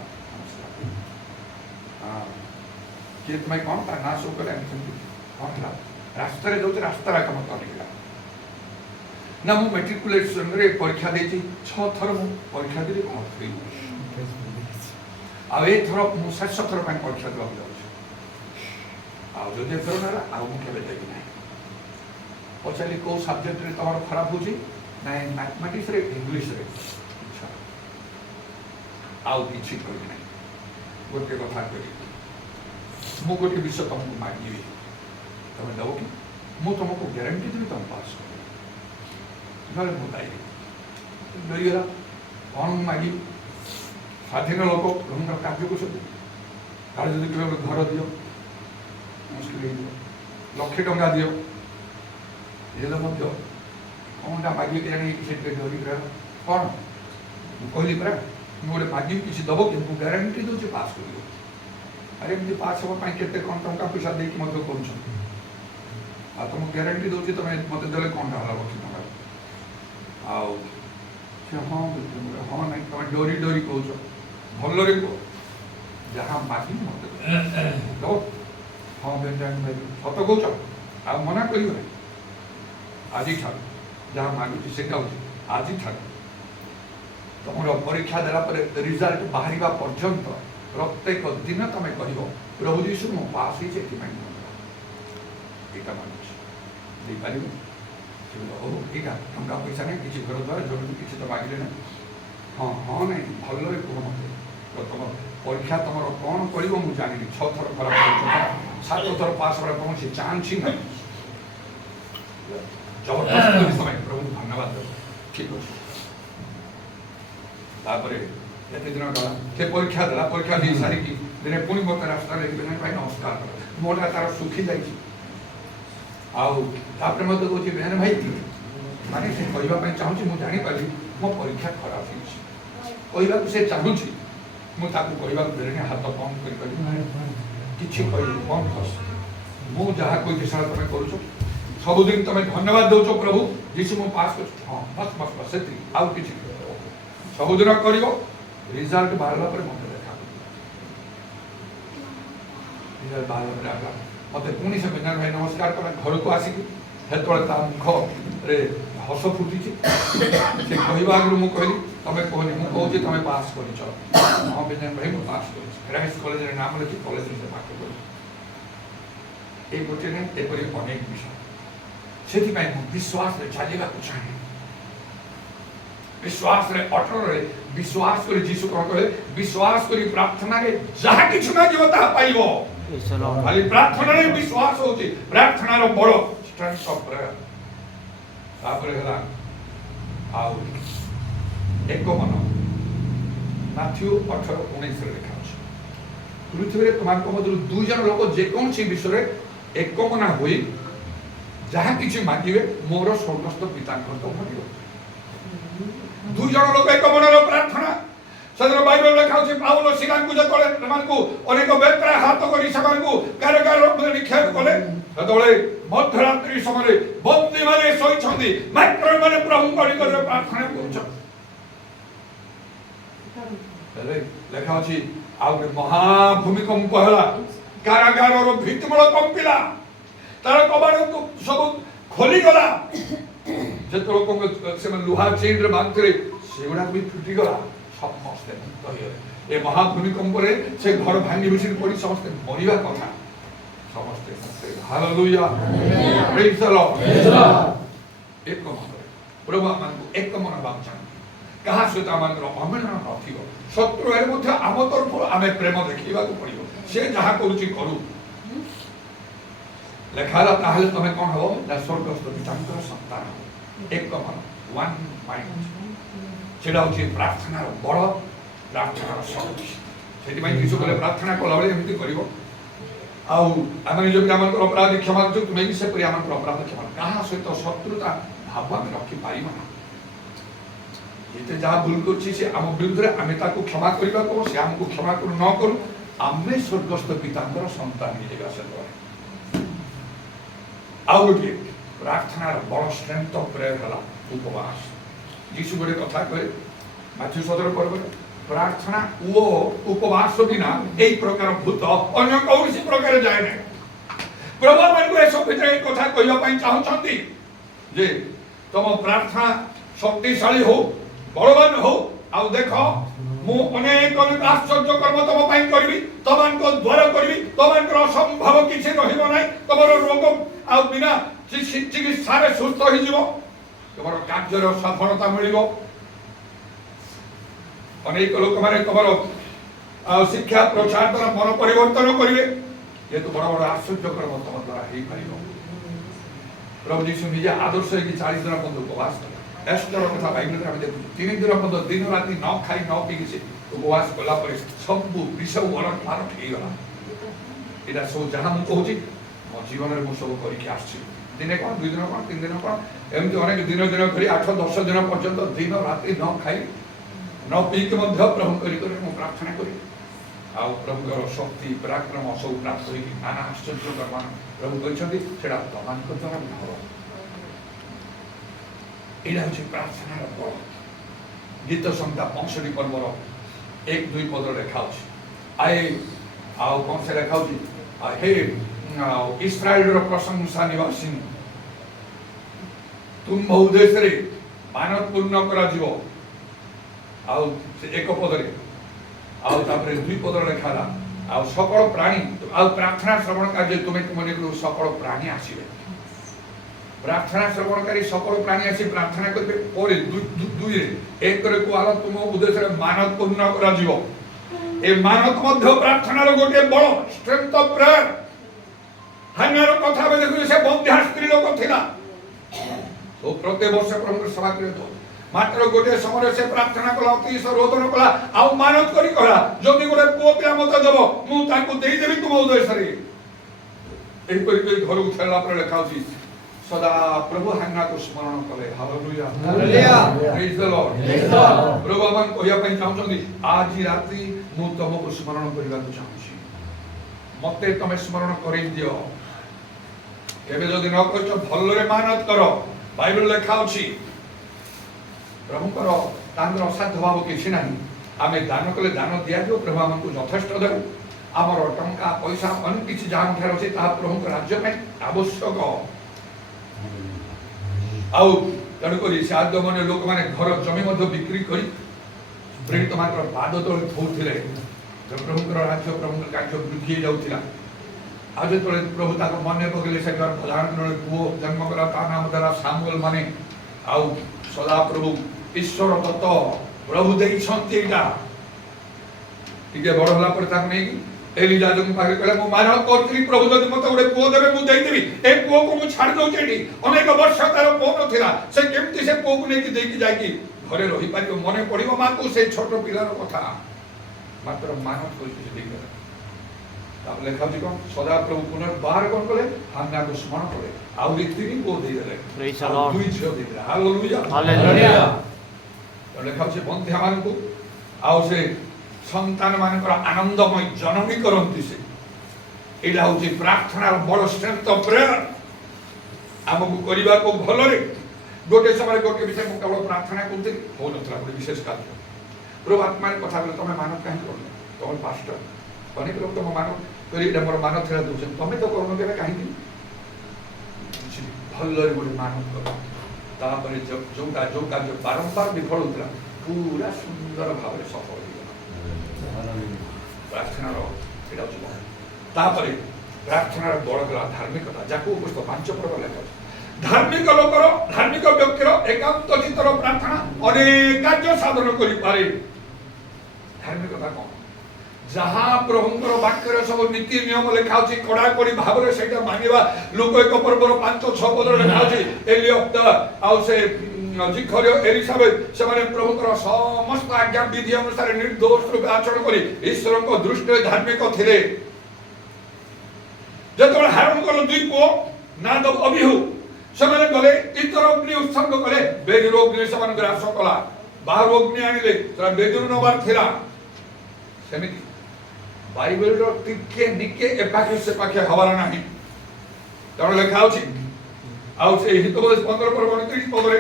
କିଏ ତୁମେ କ'ଣ ତା ନାଁ ସବୁ କହିଲା ଏମିତି କ'ଣ ହେଲା। ରାସ୍ତାରେ ଯାଉଛି ରାସ୍ତାର କାମ କରିଥିଲା ନା। ମୁଁ ମେଟ୍ରିକୁଲେସନରେ ପରୀକ୍ଷା ଦେଇଛି 6 ଥର ମୁଁ ପରୀକ୍ଷା ଦେଲି, ଆଉ ଏଥର ମୁଁ 6 ଥର ପାଇଁ ପରୀକ୍ଷା ଦେବାକୁ ଯାଉଛି। ଆଉ ଯଦି ଏଥର ନେଲା ଆଉ ମୁଁ କେବେ ଦେବି ନାହିଁ। ପଚାରିଲି କେଉଁ ସବଜେକ୍ଟରେ ତମର ଖରାପ ହେଉଛି? ନାଇଁ ମ୍ୟାଥମେଟିକ୍ସରେ, ଇଂଲିଶରେ। ଆଉ କିଛି କରିବି ନାହିଁ। ଗୋଟେ କଥା କହିବି, ମୁଁ ଗୋଟେ ବିଷୟ ତମକୁ ମାଗିବି, ତମେ ଦେବ କି? ମୁଁ ତମକୁ ଗ୍ୟାରେଣ୍ଟି ଦେବି ତମେ ପାସ୍ କରିବ, ନହେଲେ ମୁଁ ପାଇବି। ଡରିଗଲା କ'ଣ ମାଗିବି? ସ୍ୱାଧୀନ ଲୋକ ପ୍ରଭୁଙ୍କର କାର୍ଯ୍ୟ କରୁଛନ୍ତି। କାଳେ ଯଦି କହିବେ ଗୋଟେ ଘର ଦିଅ, ମୁସ୍କିଲ ହେଇଯିବ। 1,00,000 ଟଙ୍କା ଦିଅ, ହେଲେ ମଧ୍ୟ କ'ଣଟା ମାଗିବି କେଜାଣି ସେଠି ଡରିକି ରହିବ। କ'ଣ ମୁଁ କହିଲି ପରା ମୁଁ ଗୋଟେ ମାଗିବି କିଛି ଦେବ କି? ମୁଁ ଗ୍ୟାରେଣ୍ଟି ଦେଉଛି ପାସ୍ କରିବ। ଆରେ ଏମିତି ପାସ୍ ହେବା ପାଇଁ କେତେ କ'ଣ ଟଙ୍କା ପଇସା ଦେଇକି ମଧ୍ୟ କରୁଛନ୍ତି। ଆଉ ତୁମକୁ ଗ୍ୟାରେଣ୍ଟି ଦେଉଛି ତୁମେ ମୋତେ ଦେଲେ କ'ଣଟା ହେଲା ବର୍ଷ ଟଙ୍କା। ଆଉ ସେ ହଁ ହଁ ନାଇଁ ତୁମେ ଡରି ଡରି କହୁଛ, ଭଲରେ କୁହ ଯାହା ମାଗିନି ମୋତେ ଦଉ। ହଁ ଭାଇ ସତ କହୁଛ, ଆଉ ମନା କରିବ ନାହିଁ। ଆଜିଠାରୁ ଯାହା ମାଗୁଛି ସେଇଟା ହେଉଛି ଆଜିଠାରୁ ତୁମର ପରୀକ୍ଷା ଦେଲା ପରେ ରିଜଲ୍ଟ ବାହାରିବା ପର୍ଯ୍ୟନ୍ତ ପ୍ରତ୍ୟେକ ଦିନ ତୁମେ କହିବ ପ୍ରଭୁ ଯୀଶୁ ମୁଁ ପାସ୍ ହେଇଛି ଏଥିପାଇଁ ଏଇଟା ମାଗୁଛି, ଦେଇପାରିବ। ସେ ହଉ ଏଇଟା ଟଙ୍କା ପଇସା ନାହିଁ, କିଛି ଘର ଦ୍ୱାରା ଜଣକୁ କିଛି ତ ମାଗିଲେ ନାହିଁ। ହଁ ହଁ ନାଇଁ ଭଲରେ କୁହ ମୋତେ ତୁମ ପରୀକ୍ଷା ତୁମର କ'ଣ କରିବ ମୁଁ ଜାଣିନି। 6 ଥର ଖରାପ କରୁଛ, 7 ଥର ପାସ୍ ହେବାର କୌଣସି ଚାନ୍ସ ହିଁ ନାହିଁ। ଜବରଦସ୍ତ କରି ସମୟ ପ୍ରଭୁଙ୍କୁ ଧନ୍ୟବାଦ ଦେବ। ଠିକ୍ ଅଛି। ତାପରେ ଏତେ ଦିନ ଗଲା, ସେ ପରୀକ୍ଷା ଦେଲା, ପରୀକ୍ଷା ଦେଇ ସାରିକି ଦିନେ ପୁଣି ମୋତେ ରାସ୍ତାରେ ଭାଇ ନମସ୍କାର କର, ମୋଟା ତାର ଶୁଖି ଯାଇଛି। ଆଉ ତାପରେ ମୋତେ କହୁଛି ବେହେନ ଭାଇ ମାନେ ସେ କହିବା ପାଇଁ ଚାହୁଁଛି, ମୁଁ ଜାଣିପାରିଲି ମୋ ପରୀକ୍ଷା ଖରାପ ହେଇଛି, କହିବାକୁ ସେ ଚାହୁଁଛି, ମୁଁ ତାକୁ କହିବାକୁ ଦେଲେନି, ହାତ ବନ୍ଦ କରି କିଛି କହିବି ବନ୍ଦ କର। ମୁଁ ଯାହା କହିଛି ସେଟା ତୁମେ କରୁଛ, ସବୁଦିନ ତୁମେ ଧନ୍ୟବାଦ ଦେଉଛ ପ୍ରଭୁ ଯୀଶୁ ମୁଁ ପାସ୍ କରୁଛି। ହଁ ବସ୍ ବସ୍ ବସ୍ ସେତିକି, ଆଉ କିଛି ସବୁଦିନ କରିବ। ରିଜଲ୍ଟ ବାହାରିଲା ପରେ ମୋତେ ଦେଖା, ରିଜଲ୍ଟ ବାହାରିଲା ପରେ ଆସିଲା ମୋତେ ପୁଣି ସେ ବେନାର ଭାଇ ନମସ୍କାର କଲା। ଘରକୁ ଆସିକି ସେତେବେଳେ ତା ମୁଖରେ ହସ ଫୁଟିଛି। ସେ କହିବା ଆଗରୁ ମୁଁ କହିଲି ତମେ କହନି, ମୁଁ କହୁଛି ତମେ ପାସ୍ କରିଛ। ହଁ ବେନାର ଭାଇ ମୁଁ ପାସ୍ କରିଛି, କ୍ରାଇଷ୍ଟ କଲେଜରେ ନାମ ଲେଖି କଲେଜରେ ସେ ପାଠ କରିଛି। এই গোটে নেই, এপরি অনেক বিষয়। ସେଥିପାଇଁ ମୁଁ ବିଶ୍ୱାସରେ ଚାଲିବାକୁ ଚାହେଁ, ବିଶ୍ୱାସରେ ଅଟଳରେ ବିଶ୍ୱାସ କରି ଯୀଶୁ କ'ଣ କହିଲେ, ବିଶ୍ୱାସ କରି ପ୍ରାର୍ଥନାରେ ଯାହା କିଛି ମାଗିବ ତାହା ପାଇବ। ଖାଲି ପ୍ରାର୍ଥନାରେ ବିଶ୍ୱାସ ହଉଛି ପ୍ରାର୍ଥନାର ବଡ଼ ଷ୍ଟ୍ରେଂଥ ଅଫ୍ ପ୍ରେୟର। ତାପରେ ହେଲା ଆଉ ଏକ ମନ, ମାଥ୍ୟୁ 18:19 ଲେଖା ଅଛି, ପୃଥିବୀରେ ତୁମମାନଙ୍କ ମଧ୍ୟରୁ 2 ଜଣ ଲୋକ ଯେକୌଣସି ବିଷୟରେ ଏକମନା ହୋଇ ଯାହା କିଛି ମାଗିବେ ମୋର ସ୍ୱର୍ଗସ୍ଥ ପିତାଙ୍କର ତ ଘଟିବ। 2 ଜଣ ଲୋକ ଏକମନାର ପ୍ରାର୍ଥନା, ସେଦିନ ବାଇବେଲ ଲେଖା ଅଛି ପାଉଲ ଶିଳାଙ୍କୁ ଯେତେବେଳେ ସେମାନଙ୍କୁ ଅନେକ ବେତ୍ରା ହାତ କରି ସେମାନଙ୍କୁ କାରାଗାରରେ ନିକ୍ଷେପ କଲେ, ସେତେବେଳେ ମଧ୍ୟରାତ୍ରି ସମୟରେ ବନ୍ଦୀମାନେ ଶୋଇଛନ୍ତି, ମାତ୍ର ଏମାନେ ପ୍ରଭୁଙ୍କ ନିକଟରେ ପ୍ରାର୍ଥନା କରୁଛନ୍ତି। ଲେଖା ଅଛି ଆଉ ଗୋଟେ ମହାଭୂମିକମ୍ପ ହେଲା, କାରାଗାରର ଭିତ୍ତିମୂଳ କମ୍ପିଲା, ତାର କବାଟ ସବୁ ଖୋଲିଗଲା, ଯେତେ ଲୋକଙ୍କୁ ସେମାନେ ଲୁହା ଚେନରେ ବାନ୍ଧିଥିଲେ ସେଗୁଡାକ ବି ଫୁଟିଗଲା, ସମସ୍ତେ ମୁକ୍ତ ହେଇଗଲେ। ଏ ମହାଭୂମିକମ୍ପରେ ସେ ଘର ଭାଙ୍ଗି ଭୁଷୁଡ଼ି ପଡ଼ି ସମସ୍ତେ ମରିବା କଥା, ସମସ୍ତେ ହାଲେଲୁୟା ପ୍ରେଜ୍ ଦ ଲର୍ଡ। ଏକ ମନରେ ପ୍ରଭୁ ଆମମାନଙ୍କୁ ଏକ ମନ ହେବାକୁ ଚାହାନ୍ତି, କାହା ସହିତ ଆମମାନଙ୍କର ଅମିଳନ ନଥିବ। ଶତ୍ରୁ ହେଲେ ମଧ୍ୟ ଆମ ତରଫରୁ ଆମେ ପ୍ରେମ ଦେଖେଇବାକୁ ପଡ଼ିବ, ସେ ଯାହା କରୁଛି କରୁ। ଲେଖା ହେଲା ତାହେଲେ ତମେ କ'ଣ ହବ ନା ସ୍ୱର୍ଗସ୍ଥ ପିତାଙ୍କର ସନ୍ତାନ ହବ। ଏକ ମନ, ୱାନ୍ ମାଇଣ୍ଡ, ସେଟା ହଉଛି ପ୍ରାର୍ଥନାର ବଳ, ପ୍ରାର୍ଥନାର ଶକ୍ତି। ସେଥିପାଇଁ ଯୀଶୁ କହିଲେ ପ୍ରାର୍ଥନା କଲାବେଳେ ଏମିତି କରିବ, ଆଉ ଆମେ ନିଜ ପିଲାମାନଙ୍କର ଅପରାଧ କ୍ଷମା କରୁଛୁ, ତୁମେ ବି ସେପରି ଆମଙ୍କର ଅପରାଧ କ୍ଷମା। କାହା ସହିତ ଶତ୍ରୁତା ଭାବ ଆମେ ରଖିପାରିବ ନା। ଯେତେ ଯାହା ଭୁଲ କରୁଛି ସେ ଆମ ବିରୁଦ୍ଧରେ, ଆମେ ତାକୁ କ୍ଷମା କରିବାକୁ, ସେ ଆମକୁ କ୍ଷମା କରୁ ନ କରୁ, ଆମେ ସ୍ୱର୍ଗସ୍ଥ ପିତାଙ୍କର ସନ୍ତାନ ହେଇଯିବା। ସେତେବେଳେ ଆଉ ଗୋଟିଏ ପ୍ରାର୍ଥନାର ବଡ଼ ଷ୍ଟ୍ରେଂଥ ଅଫ୍ ପ୍ରେୟର ହେଲା ଉପବାସ। ଯୀଶୁ ଗୋଟେ କଥା କହେ ମାଥ୍ୟୁ 17 ପର୍ବରେ, ପ୍ରାର୍ଥନା ଓ ଉପବାସ ବିନା এই ପ୍ରକାର ଭୂତ ଅନ୍ୟ କୌଣସି ପ୍ରକାର ଯାଏ ନାହିଁ। ପ୍ରଭୁ ଆମକୁ ଏସବୁ ଭିତରେ ଏଇ କଥା କହିବା ପାଇଁ ଚାହୁଁଛନ୍ତି ଯେ ତମ ପ୍ରାର୍ଥନା ଶକ୍ତିଶାଳୀ ହଉ, ବଳବାନ ହଉ, ଆଉ ଦେଖ ମୁଁ ଅନେକ ଅନେକ ଆଶ୍ଚର୍ଯ୍ୟ କର୍ମ ତମ ପାଇଁ କରିବି, ତମମାନଙ୍କ ଦ୍ୱାର କରିବି, ତମମାନଙ୍କର ଅସମ୍ଭବ କିଛି ରହିବ ନାହିଁ, ତମର ରୋଗ ଆଉ ବିନା ଚିକିତ୍ସାରେ ସୁସ୍ଥ ହେଇଯିବ, ତମର କାର୍ଯ୍ୟର ସଫଳତା ମିଳିବ। ଅନେକ ଲୋକମାନେ ତମର ଶିକ୍ଷା ପ୍ରଚାର ଦ୍ୱାରା ମନ ପରିବର୍ତ୍ତନ କରିବେ, ଯେହେତୁ ବଡ଼ ବଡ଼ ଆଶ୍ଚର୍ଯ୍ୟ କର୍ମ ତମ ଦ୍ୱାରା ହେଇପାରିବ। ପ୍ରଭୁ ଯୀଶୁ ନିଜେ ଆଦର୍ଶ ହେଇକି 40 ଦିନ ପର୍ଯ୍ୟନ୍ତ ଉପବାସ କଲେ। ଏଷ୍ଟର କଥା ବାଇବେଲରେ ଆମେ ଦେଖୁଛୁ, 3 ଦିନ ପର୍ଯ୍ୟନ୍ତ ଦିନ ରାତି ନ ଖାଇ ନ ପିଇ ସେ ଉପବାସ କଲା ପରେ ସବୁ ବିଷ ଓଲଟ ପାଲଟ ହେଇଗଲା। ଏଇଟା ସବୁ ଯାହା ମୁଁ କହୁଛି ମୋ ଜୀବନରେ ମୁଁ ସବୁ କରିକି ଆସିଛି। ଦିନେ କ'ଣ, 2 ଦିନ କ'ଣ, 3 ଦିନ କ'ଣ, ଏମିତି ଅନେକ ଦିନ ଧରି 8-10 ଦିନ ପର୍ଯ୍ୟନ୍ତ ଦିନ ରାତି ନ ଖାଇ ନ ପିଇକି ମଧ୍ୟ ପ୍ରଭୁଙ୍କ ନିକଟରେ ମୁଁ ପ୍ରାର୍ଥନା କଲି। ଆଉ ପ୍ରଭୁଙ୍କର ଶକ୍ତି ପରାକ୍ରମ ସବୁ ପ୍ରାପ୍ତ ହୋଇକି ନାନା ଆଶ୍ଚର୍ଯ୍ୟ କର୍ମ ପ୍ରଭୁ କହିଛନ୍ତି ସେଟା ତମାନଙ୍କ ଦ୍ୱାରା ହବ। ଏଇଟା ହେଉଛି ପ୍ରାର୍ଥନାର ବଳ। ଗୀତ ସଂହିତା 65 ପର୍ବର 1-2 ପଦ ଲେଖା ଅଛି। ଆଉ କ'ଣ ସେ ଲେଖା ହେଉଛି, ହେ ଇସ୍ରାଏଲର ପ୍ରଶଂସା ନିବାସୀ, ତୁମ୍ଭ ଉଦ୍ଦେଶ୍ୟରେ ମାନତ ପୂର୍ଣ୍ଣ କରାଯିବ। ଆଉ ସେ 1 ପଦରେ, ଆଉ ତାପରେ 2 ପଦରେ ଲେଖା ହେଲା, ଆଉ ସକଳ ପ୍ରାଣୀ, ଆଉ ପ୍ରାର୍ଥନା ଶ୍ରବଣ କାର୍ଯ୍ୟ ତୁମେ ତୁମ ନିକଟକୁ ସକଳ ପ୍ରାଣୀ ଆସିବେ। ପ୍ରାର୍ଥନା ଶ୍ରବଣକାରୀ ସକଳ ପ୍ରାଣୀ ଆସି ପ୍ରାର୍ଥନା କରିବେ। ପରେ 2ରେ 1ରେ କୁହାଗଲା ତୁମ ଉଦ୍ଦେଶ୍ୟରେ ମାନତ ପୂର୍ଣ୍ଣ କରାଯିବ। ଏ ମାନତ ମଧ୍ୟ ପ୍ରାର୍ଥନାର ଗୋଟିଏ ବଳ, ଷ୍ଟ୍ରେଂଥ ଅଫ ପ୍ରେୟର। ହାନ୍ନାର କଥା ଆମେ ଦେଖୁଛୁ, ସେ ବନ୍ଧ୍ୟା ସ୍ତ୍ରୀ ଲୋକ ଥିଲା। ଓ ପ୍ରତ୍ୟେକ ବର୍ଷ ପ୍ରଭୁଙ୍କ ସେବା କରିବ, ମାତ୍ର ଗୋଟିଏ ସମୟରେ ସେ ପ୍ରାର୍ଥନା କଲା, ଅତିଶ ରୋଦନ କଲା, ଆଉ ମାନତ କରି କହିଲା, ଯଦି ଗୋଟେ ପୁଅ ପିଲା ମତେ ଦେବ ମୁଁ ତାଙ୍କୁ ଦେଇଦେବି ତୁମ ଉଦ୍ଦେଶ୍ୟରେ। ଏହିପରି କରି ଘରକୁ ଫେରିଲା ପରେ ଲେଖା ଅଛି, ସଦା ପ୍ରଭୁ ହାନ୍ନାକୁ ସ୍ମରଣ କଲେ। ହାଲେଲୁୟା, ପ୍ରେଜ୍ ଦ ଲର୍ଡ। ପ୍ରଭୁ ଆମକୁ କହିବା ପାଇଁ ଚାହୁଁଛନ୍ତି, ଆଜି ରାତି ମୁଁ ତମକୁ ସ୍ମରଣ କରିବାକୁ ଚାହୁଁଛି, ମତେ ତମେ ସ୍ମରଣ କରେଇ ଦିଅ। କେବେ ଯଦି ନ କରିଛ ଭଲରେ ମାନତ କର। ବାଇବେଲ ଲେଖା ଅଛି, ପ୍ରଭୁଙ୍କର ତାଙ୍କର ଅସାଧ୍ୟ ଭାବ କିଛି ନାହିଁ। ଆମେ ଦାନ କଲେ ଦାନ ଦିଆଯିବ, ପ୍ରଭୁ ଆମକୁ ଯଥେଷ୍ଟ ଦେବେ। ଆମର ଟଙ୍କା ପଇସା ଅନେକ କିଛି ଯାହା ଠାରେ ଅଛି ତାହା ପ୍ରଭୁଙ୍କ ରାଜ୍ୟ ପାଇଁ ଆବଶ୍ୟକ। ଆଉ ତେଣୁକରି ସେ ଆଦ୍ୟମାନେ ଲୋକମାନେ ଘର ଜମି ମଧ୍ୟ ବିକ୍ରି କରି ପ୍ରେରିତମାନଙ୍କର ପାଦ ତଳେ ଥଉଥିଲେ। ପ୍ରଭୁଙ୍କର ରାଜ୍ୟ, ପ୍ରଭୁଙ୍କର କାର୍ଯ୍ୟ ବୃଦ୍ଧି ହେଇଯାଉଥିଲା। ଆଉ ଯେତେବେଳେ ପ୍ରଭୁ ତାକୁ ମନେ ପକେଇଲେ, ସେ ପ୍ରଧାନ ପୁଅ ଜନ୍ମ କଲା, ତା ନାମ ଦେଲା ସାମୁଏଲ। ମାନେ ଆଉ ସଦାପ୍ରଭୁ ଈଶ୍ୱର ଦତ୍ତ ପ୍ରଭୁ ଦେଇଛନ୍ତି। ଏଇଟା ଟିକେ ବଡ ହେଲା ପରେ ତାକୁ ନେଇକି ଏଲି ରାଜାଙ୍କ ପାଖରେ କହିଲା, ମୁଁ ମାନତ କରୁଥିଲି, ପ୍ରଭୁ ଯଦି ମତେ ଗୋଟେ ପୁଅ ଦେବେ ମୁଁ ଦେଇଦେବି। ଏ ପୁଅକୁ ମୁଁ ଛାଡ଼ି ଦଉଛି ଏଠି। ଅନେକ ବର୍ଷ ତାର ପୁଅ ନଥିଲା, ସେ କେମିତି ସେ ପୁଅକୁ ନେଇକି ଦେଇକି ଯାଇକି ଘରେ ରହିପାରିବ? ମନେ ପଡିବ ମାକୁ ସେ ଛୋଟ ପିଲାର କଥା। ମାତ୍ର ମାନତ କରିଛି ସେ ଦେଇଦେଲା। ତାପରେ ଲେଖା ହେଉଛି କ'ଣ, ସଦାପ୍ରଭୁ ପୁନର୍ବାର କ'ଣ କଲେ, ହାନ୍ନାକୁ ସ୍ମରଣ କଲେ, ଆହୁରି 3 ପୁଅ ଦେଇଦେଲେ, 2 ଝିଅ ଦେଇଦେଲେ। ହାଲେଲୁୟା। ଲେଖା ହେଉଛି ବନ୍ଧ୍ୟାମାନଙ୍କୁ ଆଉ ସେ ସନ୍ତାନ ମାନଙ୍କର ଆନନ୍ଦମୟ ଜନନୀ କରନ୍ତି। ସେ ଏଇଟା ହେଉଛି ପ୍ରାର୍ଥନାର ବଡ ଷ୍ଟ୍ରେଂଥ ଅଫ ପ୍ରେୟର। ଆମକୁ କରିବାକୁ ଭଲରେ ଗୋଟେ ସମୟରେ ଗୋଟେ ବିଷୟ ମୁଁ କେବଳ ପ୍ରାର୍ଥନା କରୁଥିଲି, ହଉନଥିଲା ଗୋଟେ ବିଶେଷ କାର୍ଯ୍ୟ। ପ୍ରଭୁ ଆତ୍ମାରେ କଥା କହିଲେ, ତମେ ମାନତ କାହିଁକି କରୁନ? ତମେ ପାଷ୍ଟର, ଅନେକ ଲୋକ ତମ ମାନତ କରି ଏଇଟା ମୋର ମାନତ ଥିଲା ଦେଉଛନ୍ତି, ତମେ ତ କରୁନ କେବେ, କାହିଁକି? ଭଲରେ ଗୋଟେ ମାନତ କର। ତାପରେ ଯୋଉ କାର୍ଯ୍ୟ ବାରମ୍ବାର ବିଫଳ ହେଉଥିଲା, ପୁରା ସୁନ୍ଦର ଭାବରେ ସଫଳ ହେଇଗଲା। ପ୍ରାର୍ଥନାର ଏଇଟା ହେଉଛି ବଳ। ତାପରେ ପ୍ରାର୍ଥନାର ବଳ ଗଲା ଧାର୍ମିକତା, ଯାକୁ ପୁସ୍ତକ 5 ପର୍ବ ଲେଖା ଅଛି। ଧାର୍ମିକ ଲୋକର, ଧାର୍ମିକ ବ୍ୟକ୍ତିର ଏକାନ୍ତ ଚିତ୍ତର ପ୍ରାର୍ଥନା ଅନେକ କାର୍ଯ୍ୟ ସାଧନ କରିପାରେ। ଧାର୍ମିକତା କ'ଣ? ଯାହା ପ୍ରଭୁଙ୍କର ବାକ୍ୟରେ ସବୁ ନୀତି ନିୟମ ଲେଖା ଅଛି, କଡ଼ାକଡ଼ି ଭାବରେ ସେଇଟା ମାନିବା। ଲୋକ 1 ପର୍ବର 5-6 ପଦରେ ଲେଖା ଅଛି, ଏଲିୟପ୍ତ ଆଉ ସେ ଜିଖରିୟ ଏଲିସାବେଥ ସେମାନେ ପ୍ରଭୁଙ୍କର ସମସ୍ତ ଆଜ୍ଞା ବିଧି ଅନୁସାରେ ନିର୍ଦ୍ଦୋଷ ରୂପେ ଆଚରଣ କରି ଈଶ୍ୱରଙ୍କ ଦୃଷ୍ଟିରେ ଧାର୍ମିକ ଥିଲେ। ଯେତେବେଳେ ହାରଣଙ୍କର 2 ପୁଅ ନାଦବ ଅବିହୁ ସେମାନେ ଗଲେ ଇତର ଅଗ୍ନି ଉତ୍ସର୍ଗ କଲେ, ବେଦୀର ଅଗ୍ନି ସେମାନଙ୍କୁ ଗ୍ରାସ କଲା। ବାହାରୁ ଅଗ୍ନି ଆଣିଲେ, ସେଟା ବେଦୀରୁ ନେବାର ଥିଲା। ସେମିତି ବାଇବେଲର ଟିକେ ନିକେ ଏପାଖେ ସେପାଖେ ହବାର ନାହିଁ। ତେଣୁ ଲେଖା ଅଛି, ଆଉ ସେ ହିତୋପଦେଶ 15 ପର୍ବ 29 ପଦରେ,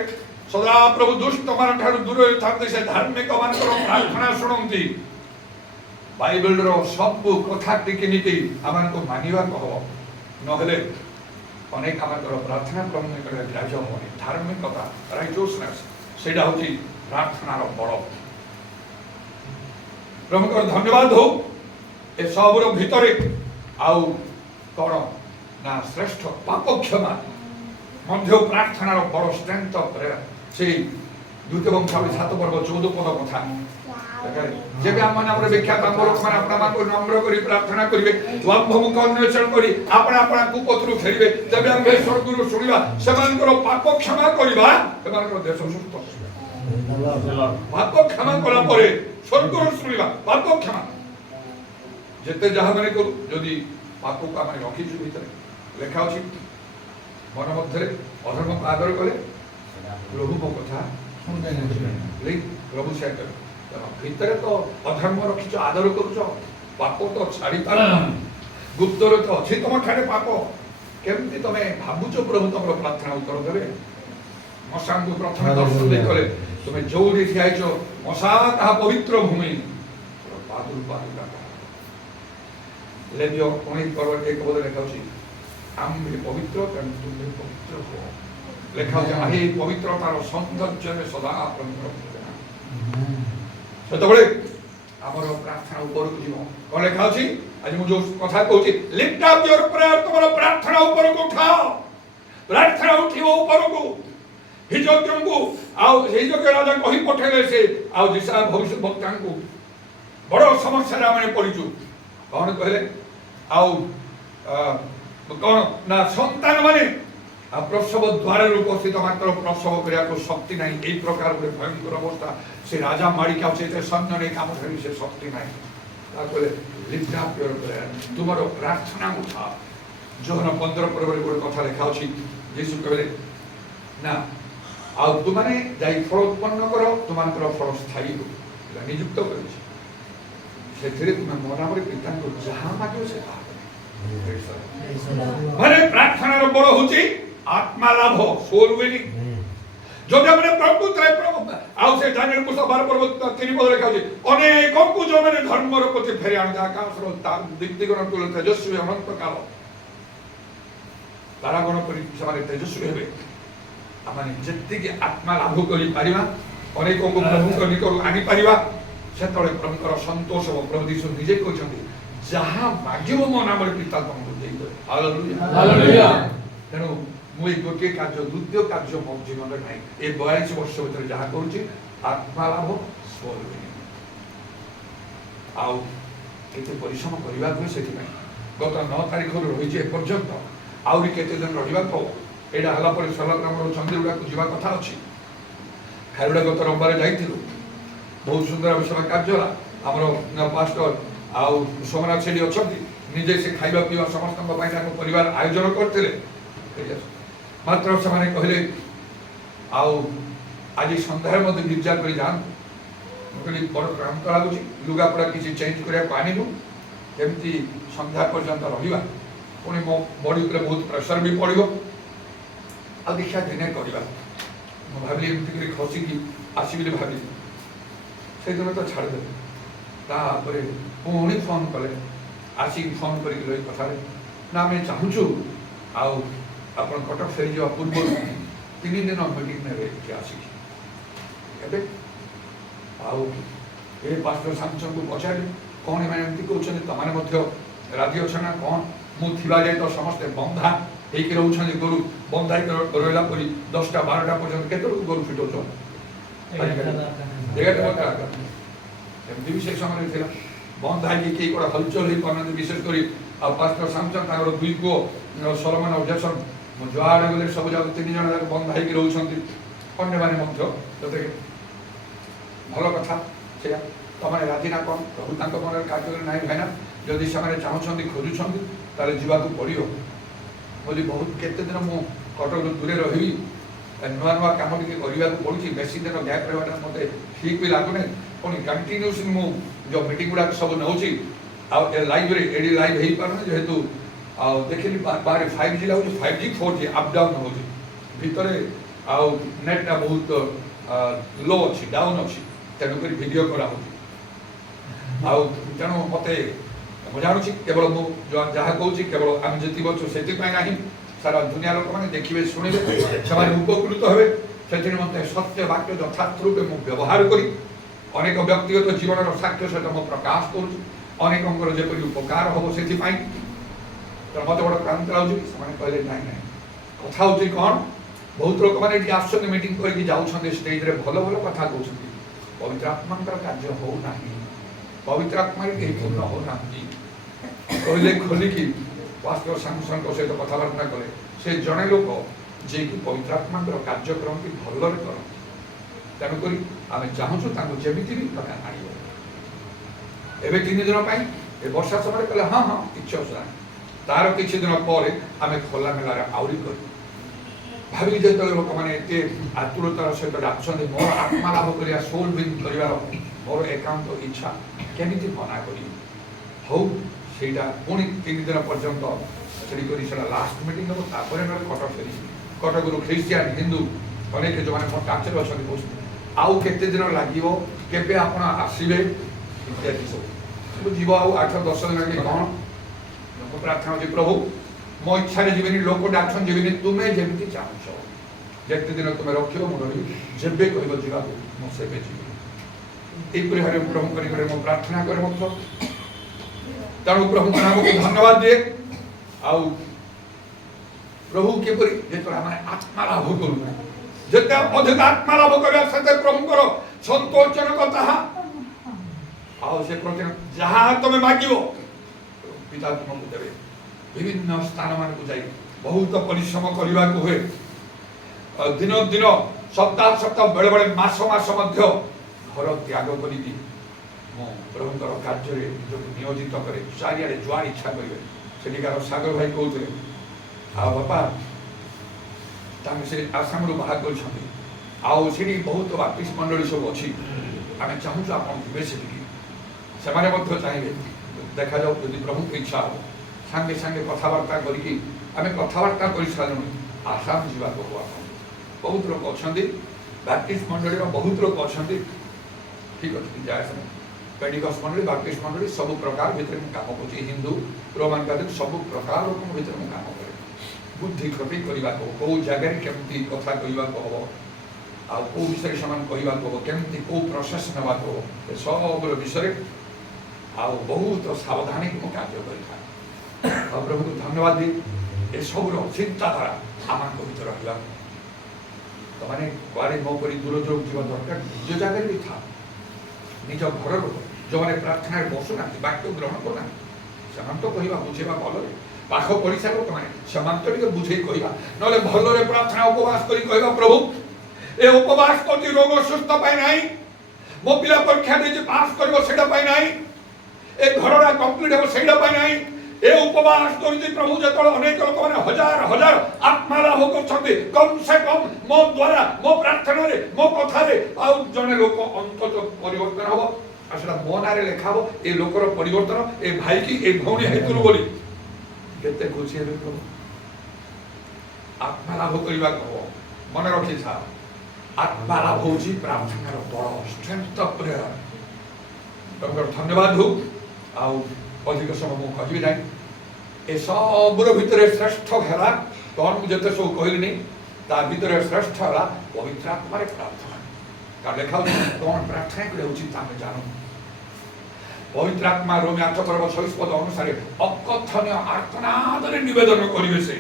ସଦାପ୍ରଭୁ ଦୁଷ୍ଟମାନ ଠାରୁ ଦୂରରେ ଥାନ୍ତି, ସେ ଧାର୍ମିକ ମାନଙ୍କର ପ୍ରାର୍ଥନା ଶୁଣନ୍ତି। ବାଇବେଲର ସବୁ କଥା ଟିକେ ନିକେ ଆମମାନଙ୍କୁ ମାନିବାକୁ ହବ, ନହେଲେ ଅନେକ ଆମଙ୍କର ପ୍ରାର୍ଥନା ପ୍ରଭୁଙ୍କର ଗ୍ରାହ୍ୟ ହବନି। ଧାର୍ମିକତା, ରାଇଟିୟସନେସ୍, ସେଇଟା ହେଉଛି ପ୍ରାର୍ଥନାର ବଳ। ପ୍ରଭୁଙ୍କର ଧନ୍ୟବାଦ ହଉ। ଏ ସବୁର ଭିତରେ ଆଉ କ'ଣ ନା, ଶ୍ରେଷ୍ଠ ପାପ କ୍ଷମା ମଧ୍ୟ ପ୍ରାର୍ଥନାର ବଡ଼ ଷ୍ଟ୍ରେଂଥ ଅଫ ପ୍ରେୟର। ସେଇ 2 ବଂଶାବଳୀ 7 ପର୍ବ 14 ପଦ କଥା। ଯେବେ ଆମମାନେ ଆମର ବିଖ୍ୟାତ ଆମ ଲୋକମାନେ ଆପଣମାନଙ୍କୁ ନମ୍ର କରି ପ୍ରାର୍ଥନା କରିବେ, ମୁଖ ଅନ୍ୱେଷଣ କରି ଆପଣ କୁପଥରୁ ଫେରିବେ, ତେବେ ଆମେ ସ୍ୱର୍ଗରୁ ଶୁଣିବା, ସେମାନଙ୍କର ପାପ କ୍ଷମା କରିବା, ସେମାନଙ୍କର ଦେଶ ସୁସ୍ଥ। ପାପ କ୍ଷମା କଲା ପରେ ସ୍ୱର୍ଗରୁ ଶୁଣିବା, ପାପ କ୍ଷମା। ଯେତେ ଯାହା ମାନେ କରୁ, ଯଦି ପାପକୁ ଆମେ ରଖିଛୁ ଭିତରେ, ଲେଖା ଅଛି ମନ ମଧ୍ୟରେ ଅଧର୍ମକୁ ଆଦର କଲେ ପ୍ରଭୁ ମୋ କଥା ଶୁଣିବେ। ପ୍ରଭୁ ସେ ଭିତରେ ତ ଅଧର୍ମ ରଖିଛ, ଆଦର କରୁଛ, ପାପ ତ ଛାଡ଼ି ପାରୁନ, ଗୁପ୍ତରେ ତ ଅଛି ତମ ଠାରେ ପାପ। କେମିତି ତମେ ଭାବୁଛ ପ୍ରଭୁ ତମର ପ୍ରାର୍ଥନା ଉତ୍ତର ଦେବେ? ମଶାଙ୍କୁ ପ୍ରଥମେ ଦର୍ଶନ ଦେଇ କଲେ ତୁମେ ଯୋଉଠି ଠିଆ ହେଇଛ ମଶା ତାହା ପବିତ୍ର ଭୂମି ଲେବିୟ 19:1 ଲେଖା ଅଛି ଆମେ ପବିତ୍ର ତେଣୁ ତୁମେ ପବିତ୍ର ହୁଅ। ଲେଖା ଅଛି ଏହି ପବିତ୍ରତାର ସୌନ୍ଦର୍ଯ୍ୟରେ ସଦା ସେତେବେଳେ ଆମର ପ୍ରାର୍ଥନା ଉପରକୁ ଯିବ। କଣ ଲେଖା ଅଛି? ଆଜି ମୁଁ ଯୋଉ କଥା କହୁଛି ଲିଫ୍ଟ ଅପ୍ ୟୋର ପ୍ରେୟାର, ତମର ପ୍ରାର୍ଥନା ଉପରକୁ ଉଠାଅ। ପ୍ରାର୍ଥନା ଉଠିବ ଉପରକୁ। ହିଜୋକ୍ୟଙ୍କୁ ଆଉ ହିଜୋକ୍ୟ ରାଜା କହି ପଠେଇଲେ ସେ ଆଉ ଦିଶା ଭବିଷ୍ୟତ ବକ୍ତାଙ୍କୁ ବଡ଼ ସମସ୍ୟାରେ ଆମେ ପଡ଼ିଛୁ। କଣ କହିଲେ? ଆଉ କଣ ନା ସନ୍ତାନ ମାନେ ପ୍ରସବ ଦ୍ୱାରରେ ଉପସ୍ଥିତ ମାତ୍ର ପ୍ରସବ କରିବାକୁ ଶକ୍ତି ନାହିଁ। এই ପ୍ରକାର ଗୋଟେ ଭୟଙ୍କର ଅବସ୍ଥା। ସେ ରାଜା ମାଡ଼ିକି ଆଉ ସେଥିରେ ସୈନ୍ୟ ନେଇ କାମ କରି ସେ ଶକ୍ତି ନାହିଁ। ତାପରେ ଲିଫ୍ଟ ଅପ୍ ୟୋର ପ୍ରେୟାର, ତୁମର ପ୍ରାର୍ଥନା ଉଠା। ଯୋହନ 15 ଗୋଟେ କଥା ଲେଖା ଅଛି। ଯୀଶୁ କହିଲେ ନା ଆଉ ତୁମାନେ ଯାଇ ଫଳ ଉତ୍ପନ୍ନ କର, ତୁମାନଙ୍କର ଫଳ ସ୍ଥାୟୀ ହଉ। ଏଇଟା ନିଯୁକ୍ତ କରିଛି। ସେଥିରେ ତୁମେ ମୋ ନାମରେ ପିତାଙ୍କୁ ଯାହା ମାଗିବ ସେ ତାହା ମାନେ ପ୍ରାର୍ଥନାର ବଳ ହଉଛି ଆତ୍ମା ଲାଭ, সোল উইনিং। যদি আমরা প্রকৃতরে ଆଉ ସେ ଦାନିଏଲ ପୁସ୍ତକ 12:3 ଲେଖା ଅଛି ଅନେକଙ୍କୁ ଯୋଉମାନେ ଧର୍ମର ପ୍ରତି ଫେରି ଆଣନ୍ତି ଆକାଶର ଦିଗଦିଗଣ ତୁଲ ତେଜସ୍ୱୀ ଅନନ୍ତ କାଳ ତାରାଗଣ ପରି ସେମାନେ ତେଜସ୍ୱୀ ହେବେ। ଆମେ ଯେତିକି ଆତ୍ମା ଲାଭ କରିପାରିବା, ଅନେକଙ୍କୁ ପ୍ରଭୁଙ୍କ ନିକଟକୁ ଆଣିପାରିବା, ସେତେବେଳେ ପ୍ରଭୁଙ୍କର ସନ୍ତୋଷ ହେବ। ପ୍ରଭୁ ଯୀଶୁ ନିଜେ କହିଛନ୍ତି ଯାହା ମାଗିବ ମୋ ନାମରେ ପିତା ତମକୁ ଦେଇଦେବେ। ହାଲେଲୁୟା। ତେଣୁ ମୁଁ ଏଇ ଗୋଟିଏ କାର୍ଯ୍ୟ, ଦ୍ୱିତୀୟ କାର୍ଯ୍ୟ ମୋ ଜୀବନରେ ନାହିଁ। ଏ 42 ବର୍ଷ ଭିତରେ ଯାହା କରୁଛି ଆତ୍ମା ଲାଭ, সোল উইনিং। ଆଉ କେତେ ପରିଶ୍ରମ କରିବାକୁ ହୁଏ ସେଥିପାଇଁ। ଗତ 9 ତାରିଖରୁ ରହିଛି ଏପର୍ଯ୍ୟନ୍ତ, ଆହୁରି କେତେ ଦିନ ରହିବାକୁ ହବ। ଏଇଟା ହେଲା ପରେ ସଲାଗ୍ରାମର ଚନ୍ଦ୍ରଗୁଡ଼ାକୁ ଯିବା କଥା ଅଛି। ଖାଇଗୁଡ଼ା ଗତ ରବିବାର ଯାଇଥିଲୁ, ବହୁତ ସୁନ୍ଦର ସେବା କାର୍ଯ୍ୟ ହେଲା। ଆମର ପାଷ୍ଟର ଆଉ ସୋମନାଥ ସେଠି ଅଛନ୍ତି, ନିଜେ ସେ ଖାଇବା ପିଇବା ସମସ୍ତଙ୍କ ପାଇଁ ତାଙ୍କ ପରିବାର ଆୟୋଜନ କରିଥିଲେ। ମାତ୍ର ସେମାନେ କହିଲେ ଆଉ ଆଜି ସନ୍ଧ୍ୟାରେ ମଧ୍ୟ ଗିର୍ଜା କରି ଯାଆନ୍ତୁ। ମୁଁ କହିଲି ବଡ଼ କ୍ଳାନ୍ତ ଲାଗୁଛି, ଲୁଗାପଡ଼ା କିଛି ଚେଞ୍ଜ କରିବାକୁ ଆଣିବୁ, କେମିତି ସନ୍ଧ୍ୟା ପର୍ଯ୍ୟନ୍ତ ରହିବା, ପୁଣି ମୋ ବଡି ଉପରେ ବହୁତ ପ୍ରେସର ବି ପଡ଼ିବ। ଆଉ ଦେଖିବା ଦିନେ କରିବା। ମୁଁ ଭାବିଲି ଏମିତି କରି ଖସିକି ଆସିବି ବୋଲି ଭାବିଲି, ସେଇଦିନ ତ ଛାଡ଼ିଦେଲି। ତାପରେ ପୁଣି ଫୋନ୍ କଲେ, ଆସିକି ଫୋନ୍ କରିକି ରହି କଥାରେ ନା ଆମେ ଚାହୁଁଛୁ ଆଉ ଆପଣ କଟକ ଫେରିଯିବା ପୂର୍ବରୁ 3 ଦିନ ମିଟିଂ ନେବେ ଏଠି ଆସିକି। ଏବେ ଆଉ ଏ ପାଷ୍ଟର ସାମସନଙ୍କୁ ପଚାରିଲି କ'ଣ ଏମାନେ ଏମିତି କହୁଛନ୍ତି, ତମାନେ ମଧ୍ୟ ରାଜି ଅଛ ନା କ'ଣ? ମୁଁ ଥିବା ଯାଏ ତ ସମସ୍ତେ ବନ୍ଧା ହେଇକି ରହୁଛନ୍ତି, ଗୋରୁ ବନ୍ଧା ହେଇକି ରହିଲା ପରି 10ଟା 12ଟା ପର୍ଯ୍ୟନ୍ତ କେତେବେଳକୁ ଗୋରୁ ଫିଟଉଛ? ଏମିତି ବି ସେ ସମୟରେ ଥିଲା, ବନ୍ଦ ହେଇକି କେହି କୁଆଡ଼େ ହଲଚଲ ହେଇପାରୁନାହାନ୍ତି। ବିଶେଷ କରି ଆଉ ପାଷ୍ଟର ସାମସନ ତାଙ୍କର 2 ପୁଅ ସଲୋମନ ଆଉ ଜେସନ, ମୁଁ ଯୁଆଡ଼େ ଗଲେ ସବୁ ଯାକ 3 ଜଣ ଯାକ ବନ୍ଦ ହେଇକି ରହୁଛନ୍ତି। ଅନ୍ୟମାନେ ମଧ୍ୟ ଯଦି ଭଲ କଥା ସେଇଆ, ତମାନେ ରାଜି ନା କ'ଣ? ପ୍ରଭୁ ତାଙ୍କ ମନରେ କାର୍ଯ୍ୟ ନାହିଁ ଭାଇନା, ଯଦି ସେମାନେ ଚାହୁଁଛନ୍ତି ଖୋଜୁଛନ୍ତି ତାହେଲେ ଯିବାକୁ ପଡ଼ିବ ବୋଲି। ବହୁତ କେତେ ଦିନ ମୁଁ କଟକରୁ ଦୂରେ ରହିବି, ନୂଆ ନୂଆ କାମ ଟିକେ କରିବାକୁ ପଡ଼ୁଛି, ବେଶୀ ଦିନ ଗ୍ୟାପ୍ ରହିବାଟା ମୋତେ ଠିକ୍ ବି ଲାଗୁନି। ପୁଣି କଣ୍ଟିନ୍ୟୁସଲି ମୁଁ ଯେଉଁ ମିଟିଂ ଗୁଡ଼ାକ ସବୁ ନେଉଛି, ଆଉ ଏ ଲାଇଭ୍ରେ ଏଠି ଲାଇଭ୍ ହେଇପାରୁନି ଯେହେତୁ, ଆଉ ଦେଖିଲି ବାହାରେ 5G ଲାଗୁଛି, 5G 4G ଅପ୍ ଡାଉନ୍ ହେଉଛି ଭିତରେ, ଆଉ ନେଟ୍ଟା ବହୁତ ଲୋ ଅଛି, ଡାଉନ୍ ଅଛି, ତେଣୁକରି ଭିଡ଼ିଓ କରାହେଉଛି। ଆଉ ତେଣୁ ମୋତେ ମୁଁ ଜାଣୁଛି କେବଳ ମୁଁ ଯାହା କହୁଛି କେବଳ ଆମେ ଯେତିକି ଅଛୁ ସେଥିପାଇଁ ନାହିଁ, ସାରା ଦୁନିଆ ଲୋକମାନେ ଦେଖିବେ ଶୁଣିବେ, ସେମାନେ ଉପକୃତ ହେବେ। ସେଥିରେ ମୋତେ ସତ୍ୟ ବାକ୍ୟ ଯଥାର୍ଥ ରୂପେ ମୁଁ ବ୍ୟବହାର କରି ଅନେକ ବ୍ୟକ୍ତିଗତ ଜୀବନର ସାକ୍ଷ୍ୟ ସହିତ ମୁଁ ପ୍ରକାଶ କରୁଛି, ଅନେକଙ୍କର ଯେପରି ଉପକାର ହେବ ସେଥିପାଇଁ। ତେଣୁ ମୋତେ ବଡ଼ କ୍ଳାନ୍ତ ଲାଗୁଛି। ସେମାନେ କହିଲେ ନାଇଁ ନାଇଁ, କଥା ହେଉଛି କ'ଣ, ବହୁତ ଲୋକମାନେ ଏଠି ଆସୁଛନ୍ତି ମିଟିଂ କରିକି ଯାଉଛନ୍ତି, ଷ୍ଟେଜରେ ଭଲ ଭଲ କଥା କହୁଛନ୍ତି, ପବିତ୍ର ଆତ୍ମାଙ୍କର କାର୍ଯ୍ୟ ହେଉନାହିଁ, ପବିତ୍ର ଆତ୍ମାରେ କେହି ପୂର୍ଣ୍ଣ ହେଉନାହାନ୍ତି। କହିଲେ ଖୋଲିକି ପାଷ୍ଟର ସାମସନଙ୍କ ସହିତ କଥାବାର୍ତ୍ତା କଲେ, ସେ ଜଣେ ଲୋକ ଯିଏକି ପବିତ୍ର ଆତ୍ମାଙ୍କର କାର୍ଯ୍ୟକ୍ରମଟି ଭଲରେ କରନ୍ତି। ତେଣୁକରି ଆମେ ଚାହୁଁଛୁ ତାଙ୍କୁ ଯେମିତି ବି ତମେ ଆଣିବ। ଏବେ 3 ଦିନ ପାଇଁ ଏ ବର୍ଷା ସମୟରେ କହିଲେ ହଁ ହଁ କିଛି ଅସୁବିଧା ନାହିଁ। ତାର କିଛି ଦିନ ପରେ ଆମେ ଖୋଲା ମେଲାରେ ଆହୁରି କରିବୁ। ଭାବି ଯେତେବେଳେ ଲୋକମାନେ ଏତେ ଆତୁରତାର ସହିତ ଡାକୁଛନ୍ତି, ମୋର ଆତ୍ମା ଲାଭ କରିବା, সোল উইনিং କରିବାର ମୋର ଏକାନ୍ତ ଇଚ୍ଛା, କେମିତି ମନା କରିବି? ହଉ ସେଇଟା ପୁଣି 3 ଦିନ ପର୍ଯ୍ୟନ୍ତ ସେଠି କରି ସେଟା ଲାଷ୍ଟ ମିଟିଂ ହେବ। ତାପରେ ନହେଲେ କଟକ ଫେରି କଟକରୁ ଖ୍ରୀଷ୍ଟିଆନ ହିନ୍ଦୁ ଅନେକ ଯେଉଁମାନେ ମୋ କାର୍ଯ୍ୟରେ ଅଛନ୍ତି କହୁଛନ୍ତି ଆଉ କେତେ ଦିନ ଲାଗିବ, କେବେ ଆପଣ ଆସିବେ ଇତ୍ୟାଦି ସବୁ ଯିବ ଆଉ 8-10 ଦିନ କି କ'ଣ। ଲୋକ ପ୍ରାର୍ଥନା ଅଛି ପ୍ରଭୁ ମୋ ଇଚ୍ଛାରେ ଯିବିନି, ଲୋକ ଡାକ୍ସନ୍ ଯିବିନି, ତୁମେ ଯେମିତି ଚାହୁଁଛ ଯେତେ ଦିନ ତୁମେ ରଖିବ ମୁଁ ରହିବି, ଯେବେ କହିବ ଯିବାକୁ ମୁଁ ସେବେ ଯିବି। ଏହିପରି ଭାବରେ ପ୍ରଭୁଙ୍କ ନିକଟରେ ମୁଁ ପ୍ରାର୍ଥନା କରେ ମଧ୍ୟ। ତେଣୁ ପ୍ରଭୁଙ୍କ ନାମକୁ ଧନ୍ୟବାଦ ଦିଏ। ଆଉ ପ୍ରଭୁ କିପରି ଯେତେବେଳେ ଆମେ ଆତ୍ମା ଲାଭ କରୁ, ଯେତେ ଅଧିକ ଆତ୍ମା ଲାଭ କରିବା ସେତେ ପ୍ରଭୁଙ୍କର ସନ୍ତୋଷଜନକ ତାହା। ଆଉ ସେ ପ୍ରତି ଯାହା ତମେ ମାଗିବ ପିତା ତୁମକୁ ଦେବେ। ବିଭିନ୍ନ ସ୍ଥାନମାନଙ୍କୁ ଯାଇ ବହୁତ ପରିଶ୍ରମ କରିବାକୁ ହୁଏ। ଦିନ ଦିନ ସପ୍ତାହ ସପ୍ତାହ ବେଳେବେଳେ ମାସ ମାସ ମଧ୍ୟ ଘର ତ୍ୟାଗ କରିକି ମୁଁ ପ୍ରଭୁଙ୍କର କାର୍ଯ୍ୟରେ ନିଜକୁ ନିୟୋଜିତ କରେ। ଚାରିଆଡ଼େ ଯୁଆଡ଼େ ଇଚ୍ଛା କରିବେ। ସେଠିକାର ସାଗର ଭାଇ କହୁଥିଲେ ଆଉ ବାପା ତାଙ୍କୁ ସେ ଆସାମରୁ ବାହାର କରିଛନ୍ତି, ଆଉ ସେଠି ବହୁତ ବାପ୍ତିସ୍ମ ମଣ୍ଡଳୀ ସବୁ ଅଛି, ଆମେ ଚାହୁଁଛୁ ଆପଣ ଯିବେ ସେଠିକି। ସେମାନେ ମଧ୍ୟ ଚାହିଁବେ। ଦେଖାଯାଉ ଯଦି ପ୍ରଭୁଙ୍କ ଇଚ୍ଛା ହେବ ସାଙ୍ଗେ ସାଙ୍ଗେ କଥାବାର୍ତ୍ତା କରିକି ଆମେ କଥାବାର୍ତ୍ତା କରିସାରିଲୁଣି ଆସାମ ଯିବାକୁ ହେବ। ଆପଣ ବହୁତ ଲୋକ ଅଛନ୍ତି, ବାପ୍ତିସ୍ମ ମଣ୍ଡଳୀର ବହୁତ ଲୋକ ଅଛନ୍ତି, ଠିକ୍ ଅଛି କିଛି ଆସେ ନାହିଁ। ପେଣ୍ଟିକଷ୍ଟ ମଣ୍ଡଳୀ, ବାପ୍ତିସ୍ମ ମଣ୍ଡଳୀ ସବୁ ପ୍ରକାର ଭିତରେ ମୁଁ କାମ କରୁଛି। ହିନ୍ଦୁ ରୋମାନ କାଥୋଲିକ ସବୁ ପ୍ରକାର ଲୋକଙ୍କ ଭିତରେ ମୁଁ କାମ କରେ। ବୁଦ୍ଧି ଖଟି କରିବାକୁ ହେବ, କେଉଁ ଜାଗାରେ କେମିତି କଥା କହିବାକୁ ହେବ, ଆଉ କେଉଁ ବିଷୟରେ ସେମାନେ କହିବାକୁ ହେବ, କେମିତି କେଉଁ ପ୍ରୋସେସ୍ ନେବାକୁ ହେବ, ଏସବୁର ବିଷୟରେ ଆଉ ବହୁତ ସାବଧାନୀକୁ ମୁଁ କାର୍ଯ୍ୟ କରିଥାଏ। ଆଉ ପ୍ରଭୁଙ୍କୁ ଧନ୍ୟବାଦ ଦିଏ ଏସବୁର ଚିନ୍ତାଧାରା ଆମମାନଙ୍କ ଭିତରେ ରହିବା। ତମାନେ କୁଆଡ଼େ ମୋ ପରି ଦୂର ଯୋଗ ଯିବା ଦରକାର, ନିଜ ଜାଗାରେ ବି ଥା। ନିଜ ଘର ଲୋକ ଯେଉଁମାନେ ପ୍ରାର୍ଥନାରେ ବସୁନାହାନ୍ତି, ବାକ୍ୟ ଗ୍ରହଣ କରୁନାହାନ୍ତି, ସେମାନେ ତ କହିବା ବୁଝେଇବା ଭଲରେ। ପାଖ ପଡ଼ିଶା ଲୋକମାନେ ସେମାନେ ତ ଟିକେ ବୁଝେଇ କହିବା, ନହେଲେ ଭଲରେ ପ୍ରାର୍ଥନା ଉପବାସ କରି କହିବା ପ୍ରଭୁ ଏ ଉପବାସ କରୁଛି ରୋଗ ସୁସ୍ଥ ପାଇଁ ନାହିଁ, ମୋ ପିଲା ପରୀକ୍ଷା ଦେଇଛି ପାସ୍ କରିବ ସେଇଟା ପାଇଁ ନାହିଁ, ଏ ଘରଟା କମ୍ପ୍ଲିଟ୍ ହେବ ସେଇଟା ପାଇଁ ନାହିଁ। ଏ ଉପବାସ କରୁଛି ପ୍ରଭୁ ଯେତେବେଳେ ଅନେକ ଲୋକମାନେ ହଜାର ହଜାର ଆତ୍ମା ଲାଭ କରୁଛନ୍ତି, କମ୍ ସେ କମ୍ ମୋ ଦ୍ୱାରା ମୋ ପ୍ରାର୍ଥନାରେ ମୋ କଥାରେ ଆଉ ଜଣେ ଲୋକ ଅନ୍ତତଃ ପରିବର୍ତ୍ତନ ହେବ। ଆଉ ସେଟା ମୋ ନାଁରେ ଲେଖା ହେବ, ଏ ଲୋକର ପରିବର୍ତ୍ତନ ଏ ଭାଇ କି ଏ ଭଉଣୀ ହେତୁରୁ ବୋଲି କେତେ ଖୁସି ହେବେ ପ୍ରଭୁ। ଆତ୍ମା ଲାଭ କରିବାକୁ ହେବ। ମନେ ରଖିଥା, ଆତ୍ମା ଲାଭ ହେଉଛି ପ୍ରାର୍ଥନାର ବଡ଼ ଷ୍ଟ୍ରେଂଥ ଅଫ୍ ପ୍ରେୟର। ପ୍ରଭୁଙ୍କର ଧନ୍ୟବାଦ ହଉ। ଆଉ ଅଧିକ ସମୟ ମୁଁ କହିବି ନାହିଁ। ଏସବୁର ଭିତରେ ଶ୍ରେଷ୍ଠ ହେଲା କ'ଣ ମୁଁ ଯେତେ ସବୁ କହିଲିନି, ତା ଭିତରେ ଶ୍ରେଷ୍ଠ ହେଲା ପବିତ୍ର ଆତ୍ମାରେ ପ୍ରାର୍ଥନା। ତା ଲେଖା ହେଉଛି କ'ଣ ପ୍ରାର୍ଥନା କରିବା ଉଚିତ ଆମେ ଜାଣୁ। ପବିତ୍ର ଆତ୍ମା ରୋମେ 8:26 ଅନୁସାରେ ଅକଥନୀୟ ଆର୍ତ୍ତନାଦରେ ନିବେଦନ କରିବେ। ସେ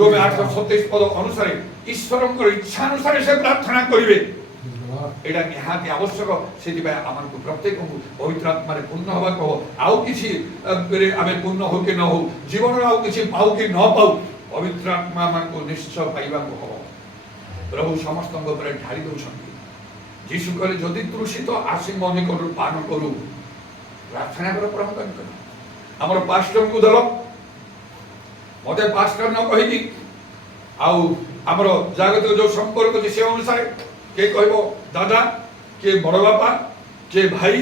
ରୋମେ 8:27 ଅନୁସାରେ ଈଶ୍ୱରଙ୍କର ଇଚ୍ଛା ଅନୁସାରେ ସେ ପ୍ରାର୍ଥନା କରିବେ। ଏଇଟା ନିହାତି ଆବଶ୍ୟକ। ସେଥିପାଇଁ ଆମକୁ ପ୍ରତ୍ୟେକଙ୍କୁ ପବିତ୍ର ଆତ୍ମାରେ ପୂର୍ଣ୍ଣ ହେବାକୁ ହେବ। ଆଉ କିଛି ଆମେ ପୂର୍ଣ୍ଣ ହଉ କି ନ ହଉ, ଜୀବନରେ ଆଉ କିଛି ପାଉ କି ନ ପାଉ, ପବିତ୍ର ଆତ୍ମା ଆମକୁ ନିଶ୍ଚୟ ପାଇବାକୁ ହେବ। ପ୍ରଭୁ ସମସ୍ତଙ୍କ ଉପରେ ଢାଳି ଦେଉଛନ୍ତି। ଯୀଶୁ କହିଲେ ଯଦି ତୃଷିତ ଆସି ମୋ ନିକଟରୁ ପାନ କରୁ। ପ୍ରାର୍ଥନା କର ପ୍ରଭୁଙ୍କ ନିକଟରେ। ଆମର ପାଷ୍ଟରଙ୍କୁ ଧର, ମତେ ପାଷ୍ଟର ନ କହିକି ଆଉ ଆମର ଜାଗତିକ ଯୋଉ ସମ୍ପର୍କ ଅଛି ସେ ଅନୁସାରେ କିଏ କହିବ ଦାଦା, କିଏ ବଡ଼ ବାପା, କିଏ ଭାଇ,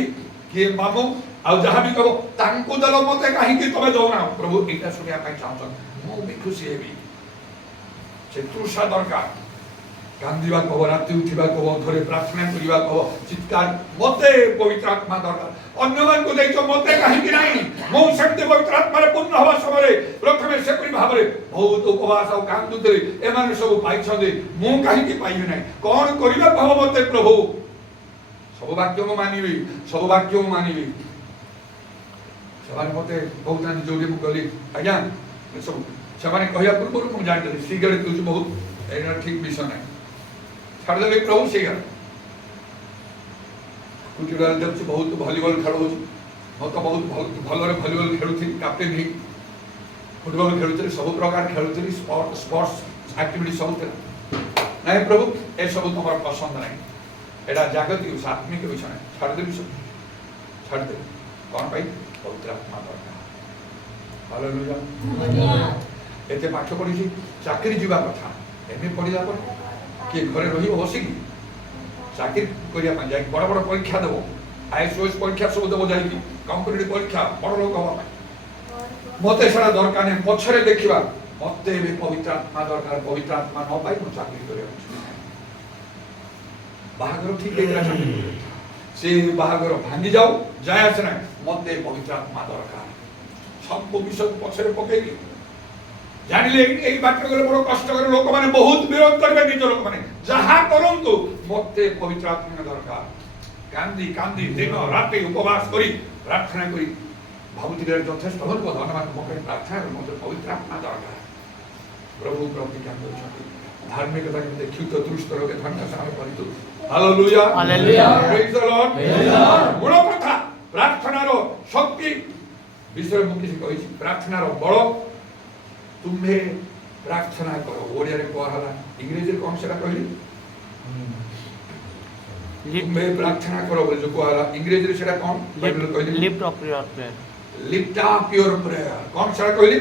କିଏ ମାମୁଁ, ଆଉ ଯାହା ବି କହିବ ତାଙ୍କୁ ଦେଲ, ମତେ କାହିଁକି ତମେ ଦଉନା। ପ୍ରଭୁ ଏଇଟା ଶୁଣିବା ପାଇଁ ଚାହୁଁଛନ୍ତି, ମୁଁ ବି ଖୁସି ହେବି। ସେ ତୃଷା ଦରକାର। କାନ୍ଦିବାକୁ ହବ, ରାତି ଉଠିବାକୁ ହବ, ଘରେ ପ୍ରାର୍ଥନା କରିବାକୁ ହବ, ଚିତ୍କାର ମତେ ପବିତ୍ର ଆତ୍ମା ଦରକାର। ଅନ୍ୟମାନଙ୍କୁ ଦେଇଛ, ମତେ କାହିଁକି ନାହିଁ। ମୁଁ ସେମିତି ପବିତ୍ର ଆତ୍ମାରେ ପୂର୍ଣ୍ଣ ହେବା ସମୟରେ ପ୍ରଥମେ ସେପରି ଭାବରେ ବହୁତ ଉପବାସ ଆଉ କାନ୍ଦୁଥିଲି। ଏମାନେ ସବୁ ପାଇଛନ୍ତି, ମୁଁ କାହିଁକି ପାଇବି ନାହିଁ। କ'ଣ କରିବାକୁ ହବ ମତେ ପ୍ରଭୁ? ସବୁ ବାକ୍ୟ ମୁଁ ମାନିବି, ସବୁ ବାକ୍ୟ ମୁଁ ମାନିବି। ସେମାନେ ମତେ କହୁଥାନ୍ତି ଯୋଉଠି ମୁଁ ଗଲି ଆଜ୍ଞା ସବୁ ସେମାନେ କହିବା ପୂର୍ବରୁ ମୁଁ ଜାଣିଥିଲି ସିଗାରେଟ୍ ପିଉଛି ବହୁତ, ଏଇଟା ଠିକ୍ ବିଷୟ ନାହିଁ। ଛାଡ଼ିଦେଲି ପ୍ରଭୁ ସିଗାରେଟ୍। କୁଟିଡ଼ାରେ ଦେଖୁଛି ବହୁତ ଭଲିବଲ ଖେଳ ହେଉଛି। ମୁଁ ତ ବହୁତ ଭଲରେ ଭଲିବଲ ଖେଳୁଥିଲି, କ୍ୟାପ୍ଟେନ୍ ହେଇ ଫୁଟବଲ ଖେଳୁଥିଲି, ସବୁ ପ୍ରକାର ଖେଳୁଥିଲି, ସ୍ପୋର୍ଟସ ଆକ୍ଟିଭିଟି ସବୁ ଥିଲା। ନାଇଁ ପ୍ରଭୁ ଏସବୁ ତୁମର ପସନ୍ଦ ନାହିଁ, ଏଇଟା ଜାଗତିକ ବିଷୟ, ଆତ୍ମିକ ବିଷୟ ନାହିଁ। ଛାଡ଼ିଦେବି ସବୁ, ଛାଡ଼ିଦେବି। କ'ଣ ପାଇଁ? ପବିତ୍ର ଆତ୍ମା ଦରକାର। ହାଲେଲୁୟା। ଏତେ ପାଠ ପଢ଼ିଛି, ଚାକିରି ଯିବା କଥା, ଏମେ ପଢ଼ିଲା ପରେ କିଏ ଘରେ ରହିବ ବସିକି? ଚାକିରି କରିବା ପାଇଁ ଯାଇ ବଡ଼ ବଡ଼ ପରୀକ୍ଷା ଦେବ, আইএসওএস পরীক্ষা ସବୁ ଦେବ ଯାଇକି କମ୍ପିଟିଟିଭ ପରୀକ୍ଷା ବଡ଼ ଲୋକ ହବା ପାଇଁ ମତେ ସେଟା ଦରକାର ନାହିଁ ପଛରେ ଦେଖିବା ମତେ ଏବେ ପବିତ୍ର ଆତ୍ମା ଦରକାର ପବିତ୍ର ଆତ୍ମା ନ ପାଇ ମୁଁ ଚାକିରି କରିବାକୁ ବାହାଘର ଠିକ ହେଇଗଲା ଚାକିରି ସେ ବାହାଘର ଭାଙ୍ଗି ଯାଉ ଯାଏ ଆସେ ନାହିଁ ମତେ ପବିତ୍ର ଆତ୍ମା ଦରକାର ସବୁ ବିଷୟ ପଛରେ ପକେଇଲି ଜାଣିଲେ ଏଇ ବାଟରେ ଗଲେ ବଡ଼ କଷ୍ଟକର ଲୋକମାନେ ବହୁତ ବିରୋଧ କରିବେ ନିଜ ଲୋକମାନେ ଯାହା କରନ୍ତୁ ମତେ ପବିତ୍ର ଆତ୍ମା ଦରକାର କାନ୍ଦି କାନ୍ଦି ଦିନ ରାତି ଉପବାସ କରି ପ୍ରାର୍ଥନା କରି ଭାବୁଥିଲେ ଯଥେଷ୍ଟ ହବ ଧନ୍ୟବାଦ ମୋ ପାଇଁ ପ୍ରାର୍ଥନା କରି ମତେ ପବିତ୍ର ଆତ୍ମା ଦରକାର ପ୍ରଭୁ ପ୍ରତିଜ୍ଞା କରିଛନ୍ତି ଧାର୍ମିକତା କେମିତି କ୍ଷୁତ ଦୁଷ୍ଟ ରୋଗେ ଧନ୍ୟ ସାମେ କରିତୁ ହାଲେଲୁୟା ହାଲେଲୁୟା ପ୍ରେଜ୍ ଦ ଲର୍ଡ ମୂଳ କଥା ପ୍ରାର୍ଥନାର ଶକ୍ତି ବିଷୟରେ ମୁଁ କିଛି କହିଛି ପ୍ରାର୍ଥନାର ବଳ ତୁମେ ପ୍ରାର୍ଥନା କର ଓଡ଼ିଆରେ କୁହା ହେଲା ଇଂରେଜୀରେ କ'ଣ ସେଟା କହିଲି ତୁମେ ପ୍ରାର୍ଥନା କର ବୋଲି ଯୋଉ କୁହା ହେଲା ଇଂରେଜୀରେ ସେଟା କ'ଣ କହିଲି lift up your prayer lift up your prayer କ'ଣ ସେଟା କହିଲି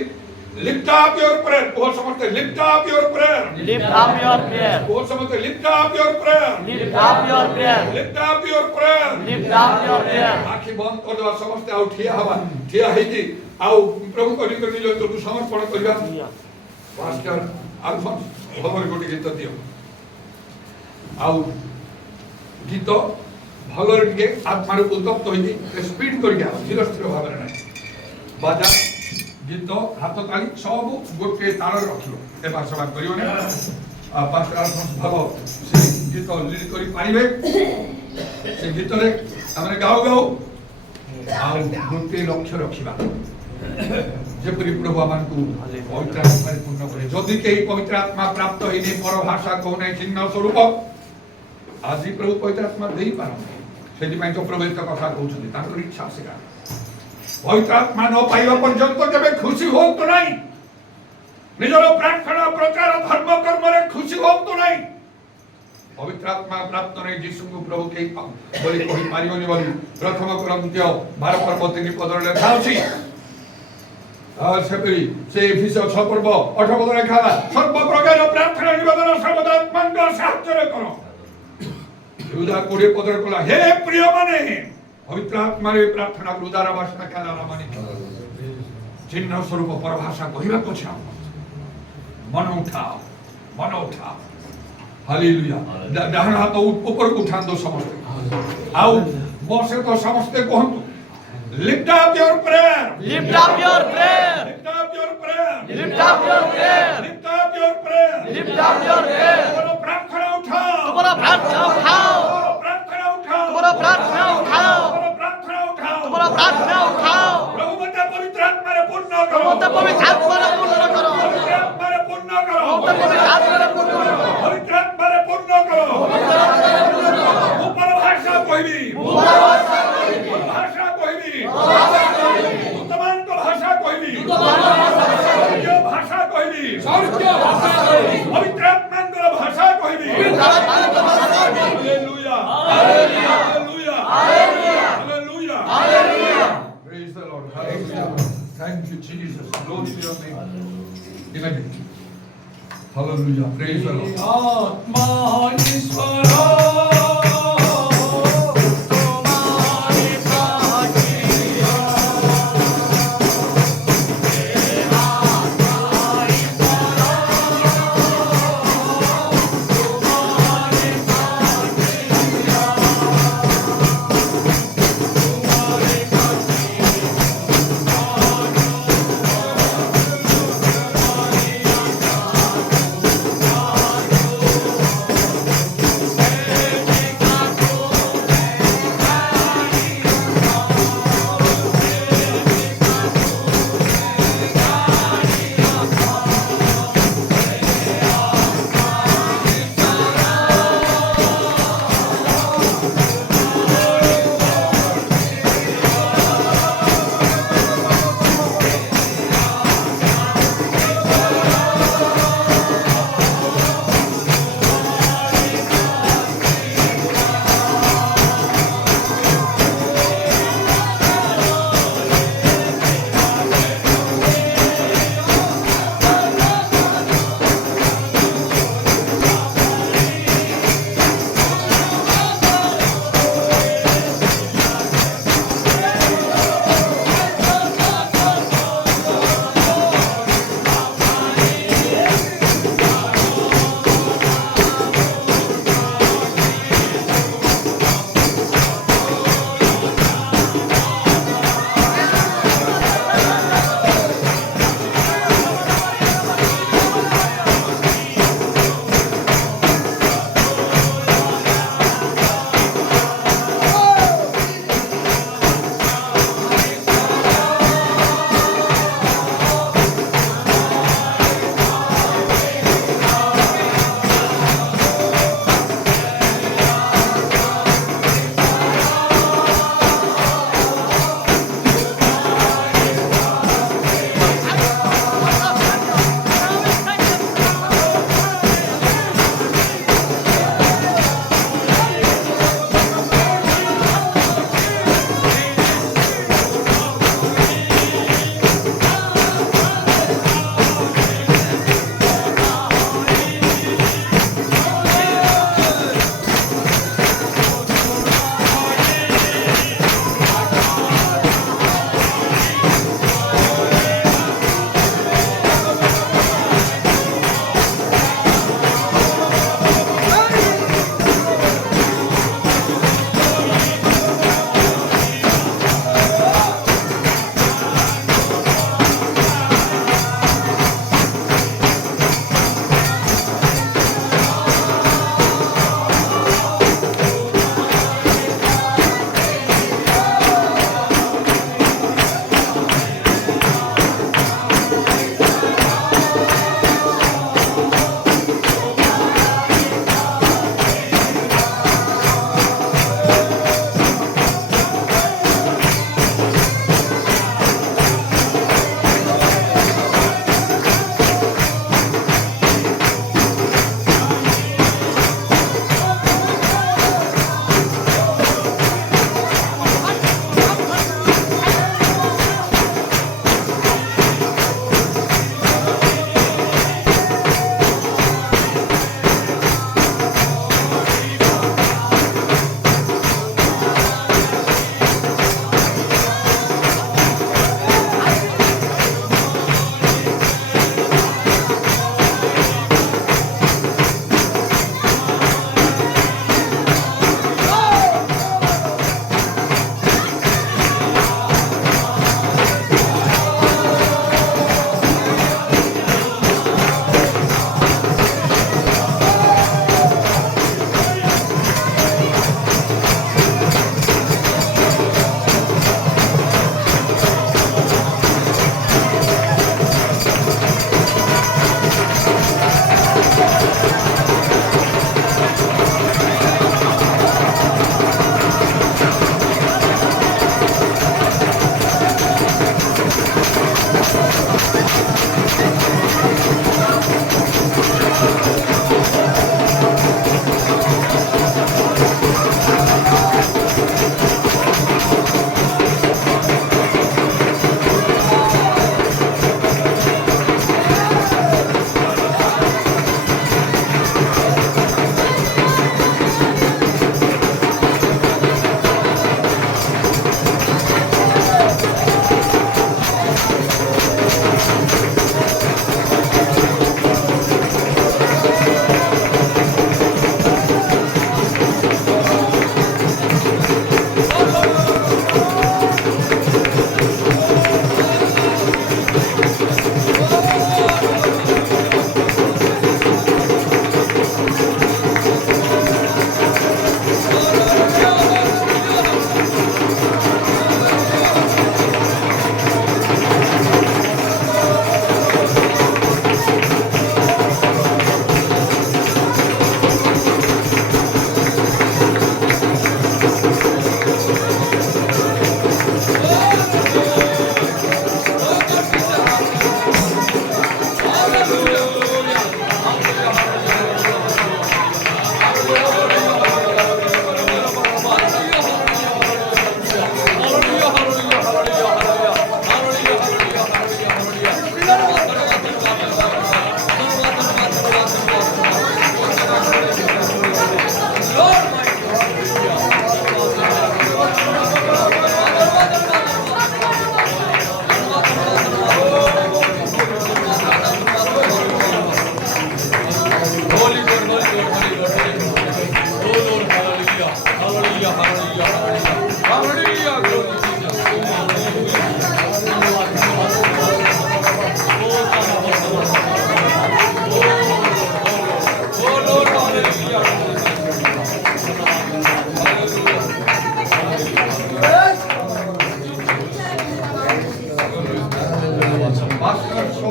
lift up your prayer କୋହ ସମସ୍ତେ lift up your prayer lift up your prayer କୋହ ସମସ୍ତେ lift up your prayer lift up your prayer lift up your prayer lift up your prayer ଆଖି ବନ୍ଦ କରିଦେବା ସମସ୍ତେ ଆଉ ଠିଆ ହେବା ଠିଆ ହେଇକି ଆଉ ପ୍ରଭୁଙ୍କ ନିକଟରେ ନିଜ ଭିତରକୁ ସମର୍ପଣ କରିବା ପାଷ୍ଟର ଆଲଫନ୍ସ ଭଲରେ ଗୋଟେ ଗୀତ ଦିଅ ଆଉ ଗୀତ ଭଲରେ ଟିକେ ଆତ୍ମାରେ ଉତ୍ତପ୍ତ ହୋଇକି ସ୍ପିଡ୍ କରିକି ଆଉ ଧୀର ସ୍ଥିର ଭାବରେ ନାହିଁ ବାଜା ଗୀତ ହାତ ତାଳି ସବୁ ଗୋଟେ ତାଳରେ ରଖିବ ଏ ଭାଷା କରିବନି ପାଷ୍ଟର ଆଲଫନ୍ସ ଭଲ ସେ ଗୀତ ଲିଡ୍ କରିପାରିବେ ସେ ଗୀତରେ ଆମେ ଗାଉ ଗାଉ ଆଉ ଗୋଟେ ଲକ୍ଷ୍ୟ ରଖିବା ଯେପରି ପ୍ରଭୁ ଆମକୁ ପବିତ୍ର ଆତ୍ମାରେ ପୂର୍ଣ୍ଣ କରେ ଯଦି କେହି ପବିତ୍ର ଆତ୍ମା ପ୍ରାପ୍ତ ହେଇନି ପର ଭାଷା କହୁନାହିଁ ଚିହ୍ନ ସ୍ୱରୂପ ଆଜି ପ୍ରଭୁ ପବିତ୍ର ଆତ୍ମା ଦେଇପାରନ୍ତି ସେଥିପାଇଁ ତ ପ୍ରଭୁ ଏତେ କଥା କହୁଛନ୍ତି ତାଙ୍କର ଇଚ୍ଛା ସେଟା ପବିତ୍ର ଆତ୍ମା ନ ପାଇବା ପର୍ଯ୍ୟନ୍ତ କେବେ ଖୁସି ହୁଅନ୍ତୁ ନାହିଁ ନିଜର ପ୍ରାର୍ଥନା ପ୍ରଚାର ଧର୍ମ କର୍ମରେ ଖୁସି ହୁଅନ୍ତୁ ନାହିଁ ପବିତ୍ର ଆତ୍ମା ପ୍ରାପ୍ତ ନାହିଁ ଯୀଶୁଙ୍କୁ ପ୍ରଭୁ କେହି ବୋଲି କହିପାରିବନି ବୋଲି ପ୍ରଥମ କରନ୍ତୀୟ 12 ପର୍ବ 3 ପଦରେ ଲେଖା ଅଛି ସେପରି ସେ ଏଫେସ 6 ପର୍ବ 8 ପଦରେ ଲେଖା ହେଲା ସର୍ବ ପ୍ରକାର ପ୍ରାର୍ଥନା ନିବେଦନ ସର୍ବଦା ଆତ୍ମାଙ୍କ ସାହାଯ୍ୟରେ କର ଯୁଦା 20 ପଦରେ କହିଲା ହେ ପ୍ରିୟମାନେ ପବିତ୍ର ଆତ୍ମାରେ ପ୍ରାର୍ଥନା ଉଦାର ଭାଷା କାଲା ମାନେ ଚିହ୍ନ ସ୍ୱରୂପ ପରଭାଷା କହିବାକୁ ଚାହୁଁ ମନ ଉଠାଅ ହାଲେଲୁୟା ଡାହାଣ ହାତ ଉପରକୁ ଉଠାନ୍ତୁ ସମସ୍ତେ ଆଉ ମୋ ସହିତ ସମସ୍ତେ କୁହନ୍ତୁ lift up your prayer lift up your prayer lift up your prayer lift up your prayer lift up your prayer lift up your prayer तुम्हारा प्रार्थना उठाओ तुम्हारा प्रार्थना उठाओ तुम्हारा प्रार्थना उठाओ तुम्हारा प्रार्थना उठाओ तुम्हारा प्रार्थना उठाओ तुम्हारा प्रार्थना उठाओ प्रभु मते पवित्र आत्मा रे पूर्ण करो मते पवित्र आत्मा रे पूर्ण करो पवित्र आत्मा रे पूर्ण करो मते पवित्र आत्मा रे पूर्ण करो पवित्र आत्मा रे पूर्ण करो ऊपर भाषा कहबी भाषा कहबी वर्तमान को भाषा कहबी जो भाषा कहबी पवित्र आत्मा को भाषा कहबी hallelujah hallelujah hallelujah hallelujah praise the Lord hallelujah thank you Jesus glory to your name amen hallelujah praise the Lord आत्मा ईश्वर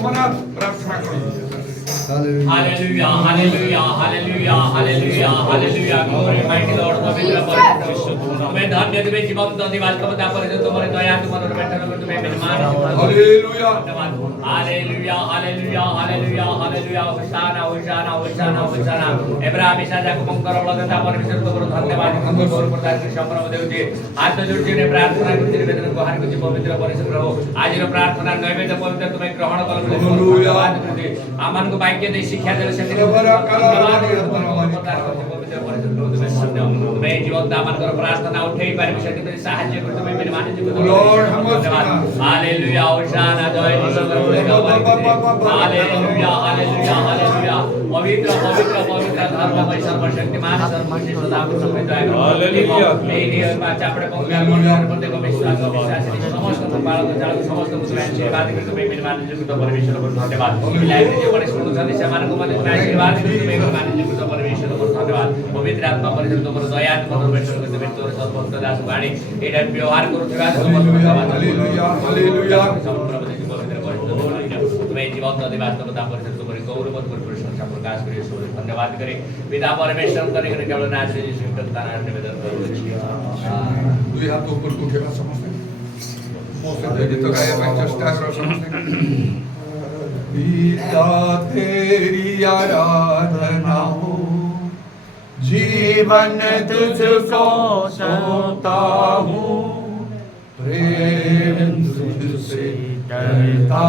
ସମନାଥ ପ୍ରାର୍ଥନା କରନ୍ତୁ। Hallelujah, hallelujah, hallelujah, hallelujah, hallelujah. Glory, mighty Lord, पवित्र पवित्र यीशु। तुम्हें धन्य तुम्हें जीवन तो दिवाल का बता पर जो तुम्हारे दया तुम्हारे बेटा को तुम्हें मेहमान hallelujah hallelujah hallelujah hallelujah hallelujah hosanna hosanna hosanna hosanna इब्राहिम इसाक को मंगल लगता परमेश्वर को धन्यवाद हम गौर प्रदान कर संप्रभ देउचे हाथ जोड़िए ने प्रार्थना करते निवेदन को हार को पवित्र परमेश्वर प्रभु आज रो प्रार्थना नैवेद्य पवित्र तुम्हें ग्रहण कर धन्यवाद करते आमन को वाक्य दे शिक्षा दे से तुम्हें जीवन दामन कर प्रार्थना उठेई परमेश्वर के सहायता कर तुम्हें मेरे मान जीवन धन्यवाद हालेलुया होशाना जय यीशु हालेलुया हालेलुया हालेलुया पवित्र पवित्र पवित्र धर्म में सर्वशक्तिमान सर्वश्रेष्ठ दाम समेत हालेलुया मेरी बाचा पड़े पंगार प्रत्येक विश्वास समस्त पालन चालू समस्त मुद्रा आशीर्वाद कर तुम्हें मेरे मान जीवन परमेश्वर को धन्यवाद लाइब्रेरी जो बड़े सुंदर सदस्य मान को मत आशीर्वाद कर तुम्हें मेरे मान जीवन परमेश्वर को धन्यवाद पवित्र आत्मा परिशुद्ध तुम दया परमेश्वर को तुम्हें तोर सर्वभक्त दास वाणी एटा व्यवहार करूथिबा हालेलुया हालेलुया तुम्हें जीवन वास्तवता परिशुद्ध कर गौरव कर प्रशंसा प्रकाश करे धन्यवाद करे पिता परमेश्वर करे केवल नाच यीशु का नाम निवेदन करू दुई हाथ ऊपर उठेगा समस्ते समस्ते गीत गाया मैं चेष्टा करो समस्ते पिता तेरी आराधना हो जीवन तुझको सौंपता हूँ प्रेम तुझसे करता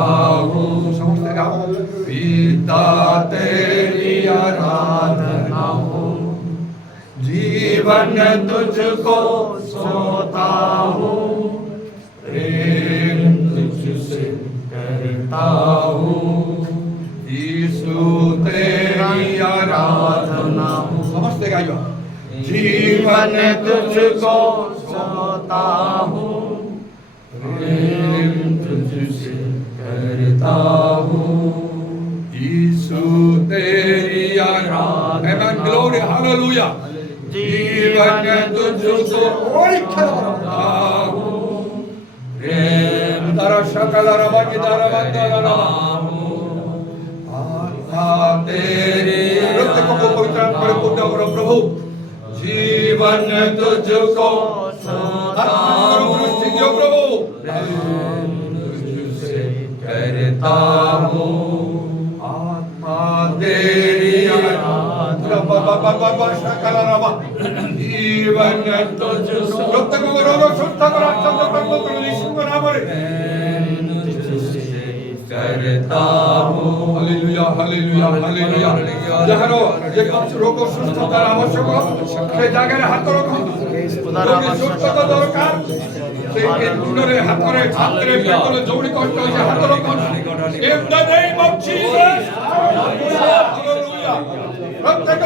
हूँ समझते गाओ पिता तेरी आराधना हो जीवन तुझको सौंपता हूँ प्रेम तुझसे करता हूँ यीशु तेरी आराधना हो समझते गाइयो जीवन तुझको सौंपता हूँ प्रेम तुझसे करता हूँ यीशु तेरी आराधना आमेन ग्लोरी हालेलुया जीवन तुझको सौंपता हूँ प्रेम तारा शकल रवाजी तारा वंदना तेरे प्रत्येक को पवित्र आत्मा से पूर्ण करो प्रभु जीवन तुझको सौंपता हूँ प्रभु तुझसे करता हूँ आत्मा तेरी आराधना बाबा शकल रवा जीवन तुझको प्रत्येक को रोग सुस्त करो शब्द प्रभु यीशु के नाम में करता हूँ हालेलुया हालेलुया हालेलुया जहारो जे कौन रोग सुस्त कर आवश्यक से जागे हाथ रखो रोगी सुस्त तो दरकार से के मुंडरे हाथ रे छाती रे पेटरे जोड़ी कष्ट होई हाथ रखो in the name of Jesus hallelujah प्रत्येक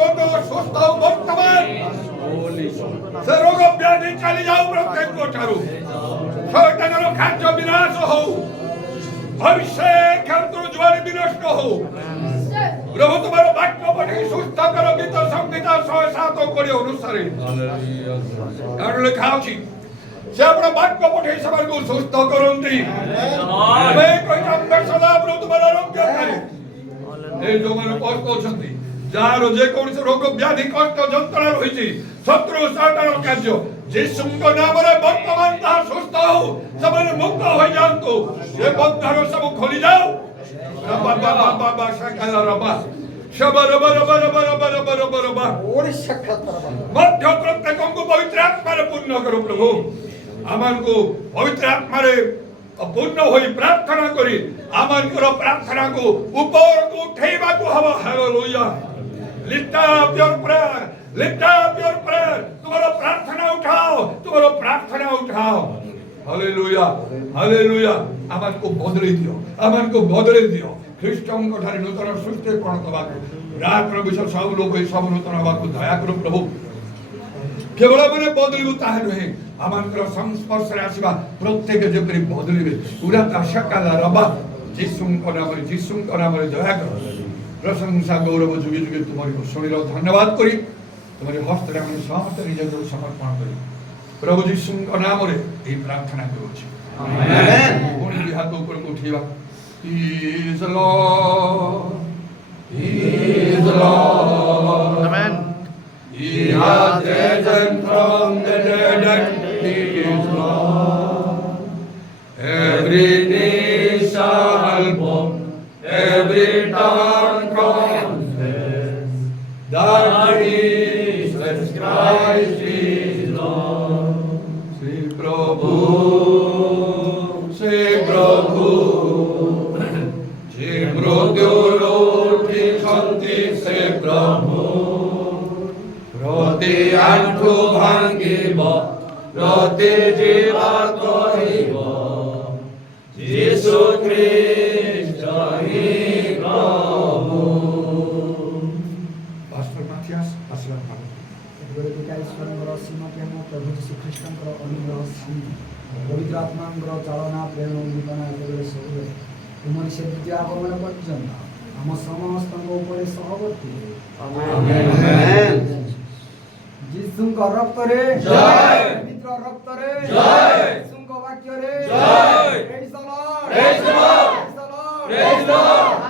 रोग सुस्त हो वर्तमान से रोग व्याधि चली जाओ प्रत्येक को ठारू शैतान रो खाद्य विनाश हो भविष्य खांतर ज्वारी विनष्ट हो प्रभु तुम्हारा वाक्य पढ़ी सुस्थ करो गीत संगीत 107 कोड़ी अनुसार कारण लिखा अछि से अपना वाक्य पढ़ी सब को सुस्थ करंती मैं कोई अंबर सदा प्रभु तुम्हारा आरोग्य करे ए जो मन कष्ट होछंती जार जे कोन से रोग व्याधि कष्ट जंत्रणा रहिछि शत्रु सातार कार्य यीशुଙ୍କ नामରେ ବର୍ତ୍ତମାନ ତାହା ସୁସ୍ଥ ହଉ ସେମାନେ ମୁକ୍ତ ହୋଇ ଯାଆନ୍ତୁ ଏ ବନ୍ଧନ ସବୁ ଖୋଲି ଯାଉ ବାବା ବାବା ସକାଳ ରବା ଶବର ବର ବର ବର ବର ବର ବର ବା ଓଡିଶା ଖାତର ମଧ୍ୟ ପ୍ରତ୍ୟେକଙ୍କୁ ପବିତ୍ର ଆତ୍ମାରେ ପୂର୍ଣ୍ଣ କର ପ୍ରଭୁ ଆମମାନଙ୍କୁ ପବିତ୍ର ଆତ୍ମାରେ ପୂର୍ଣ୍ଣ ହୋଇ ପ୍ରାର୍ଥନା କରି ଆମଙ୍କର ପ୍ରାର୍ଥନାକୁ ଉପରକୁ ଉଠେଇବାକୁ ହବ hallelujah lift up your prayer lift up your prayer तुम्हारा प्रार्थना उठाओ तुम्हारा प्रार्थना उठाओ हालेलुया हालेलुया आमान को बदले दियो ख्रीष्टन को ठारे नूतन सृष्टि कोण तबाको रात्र विषय सब लोग सब नूतन बाको दया करो प्रभु केवल माने बदलिबु ताहे नहे आमानकर संस्पर्श रे आसीबा प्रत्येक जेपरि बदलिबे पूरा दशकाल रबा यीशुଙ୍କ नामରେ दया करो प्रशंसा गौरव जुगे जुगे तुम्हारी शरीर धन्यवाद करी तुम्हारे हस्ते हम समस्त निज समर्पण करी प्रभु यीशुଙ୍କ नाम रे ए प्रार्थना करूछि आमेन पुणी हाथ ऊपर उठेबा is Lord. He is Lord. Amen. He has risen from the dead and He is Lord. Every knee shall bow, every tongue confess that Jesus Christ is Lord. Say Prabhu, say Prabhu. जे मृत्यु उठिछन्ति से प्रभु प्रति आंठु भांगिब प्रति जीवा कहिब यीशु ख्रीष्ट ही प्रभु। Pastor Mathias आशीर्वाद मागो। ଏଭଳି ପିତା ଈଶ୍ୱରଙ୍କର ଅସୀମ ପ୍ରେମ ପ୍ରଭୁ ଯୀଶୁଖ୍ରୀଷ୍ଟଙ୍କର ଅନୁଗ୍ରହ ଶାନ୍ତି ପବିତ୍ର ଆତ୍ମାଙ୍କର ଚାଳନା ପ୍ରେମ ଜୀବନ ଏଭଳି ସବୁବେଳେ ତୁମରି ସେ ଦ୍ୱିତୀୟ ଆଗମନ ପର୍ଯ୍ୟନ୍ତ ଆମ ସମସ୍ତଙ୍କ ଉପରେ ସହବର୍ତ୍ତୀ ହେଉ। ଆମେନ୍। ଯୀଶୁଙ୍କ ରକ୍ତରେ ଜୟ। ପବିତ୍ର ରକ୍ତରେ ଜୟ। ଯୀଶୁଙ୍କ ବାକ୍ୟରେ ଜୟ। ପ୍ରେଜ୍ ଦ ଲର୍ଡ। ପ୍ରେଜ୍ ଦ ଲର୍ଡ। ପ୍ରେଜ୍ ଦ ଲର୍ଡ। ପ୍ରେଜ୍ ଦ ଲର୍ଡ।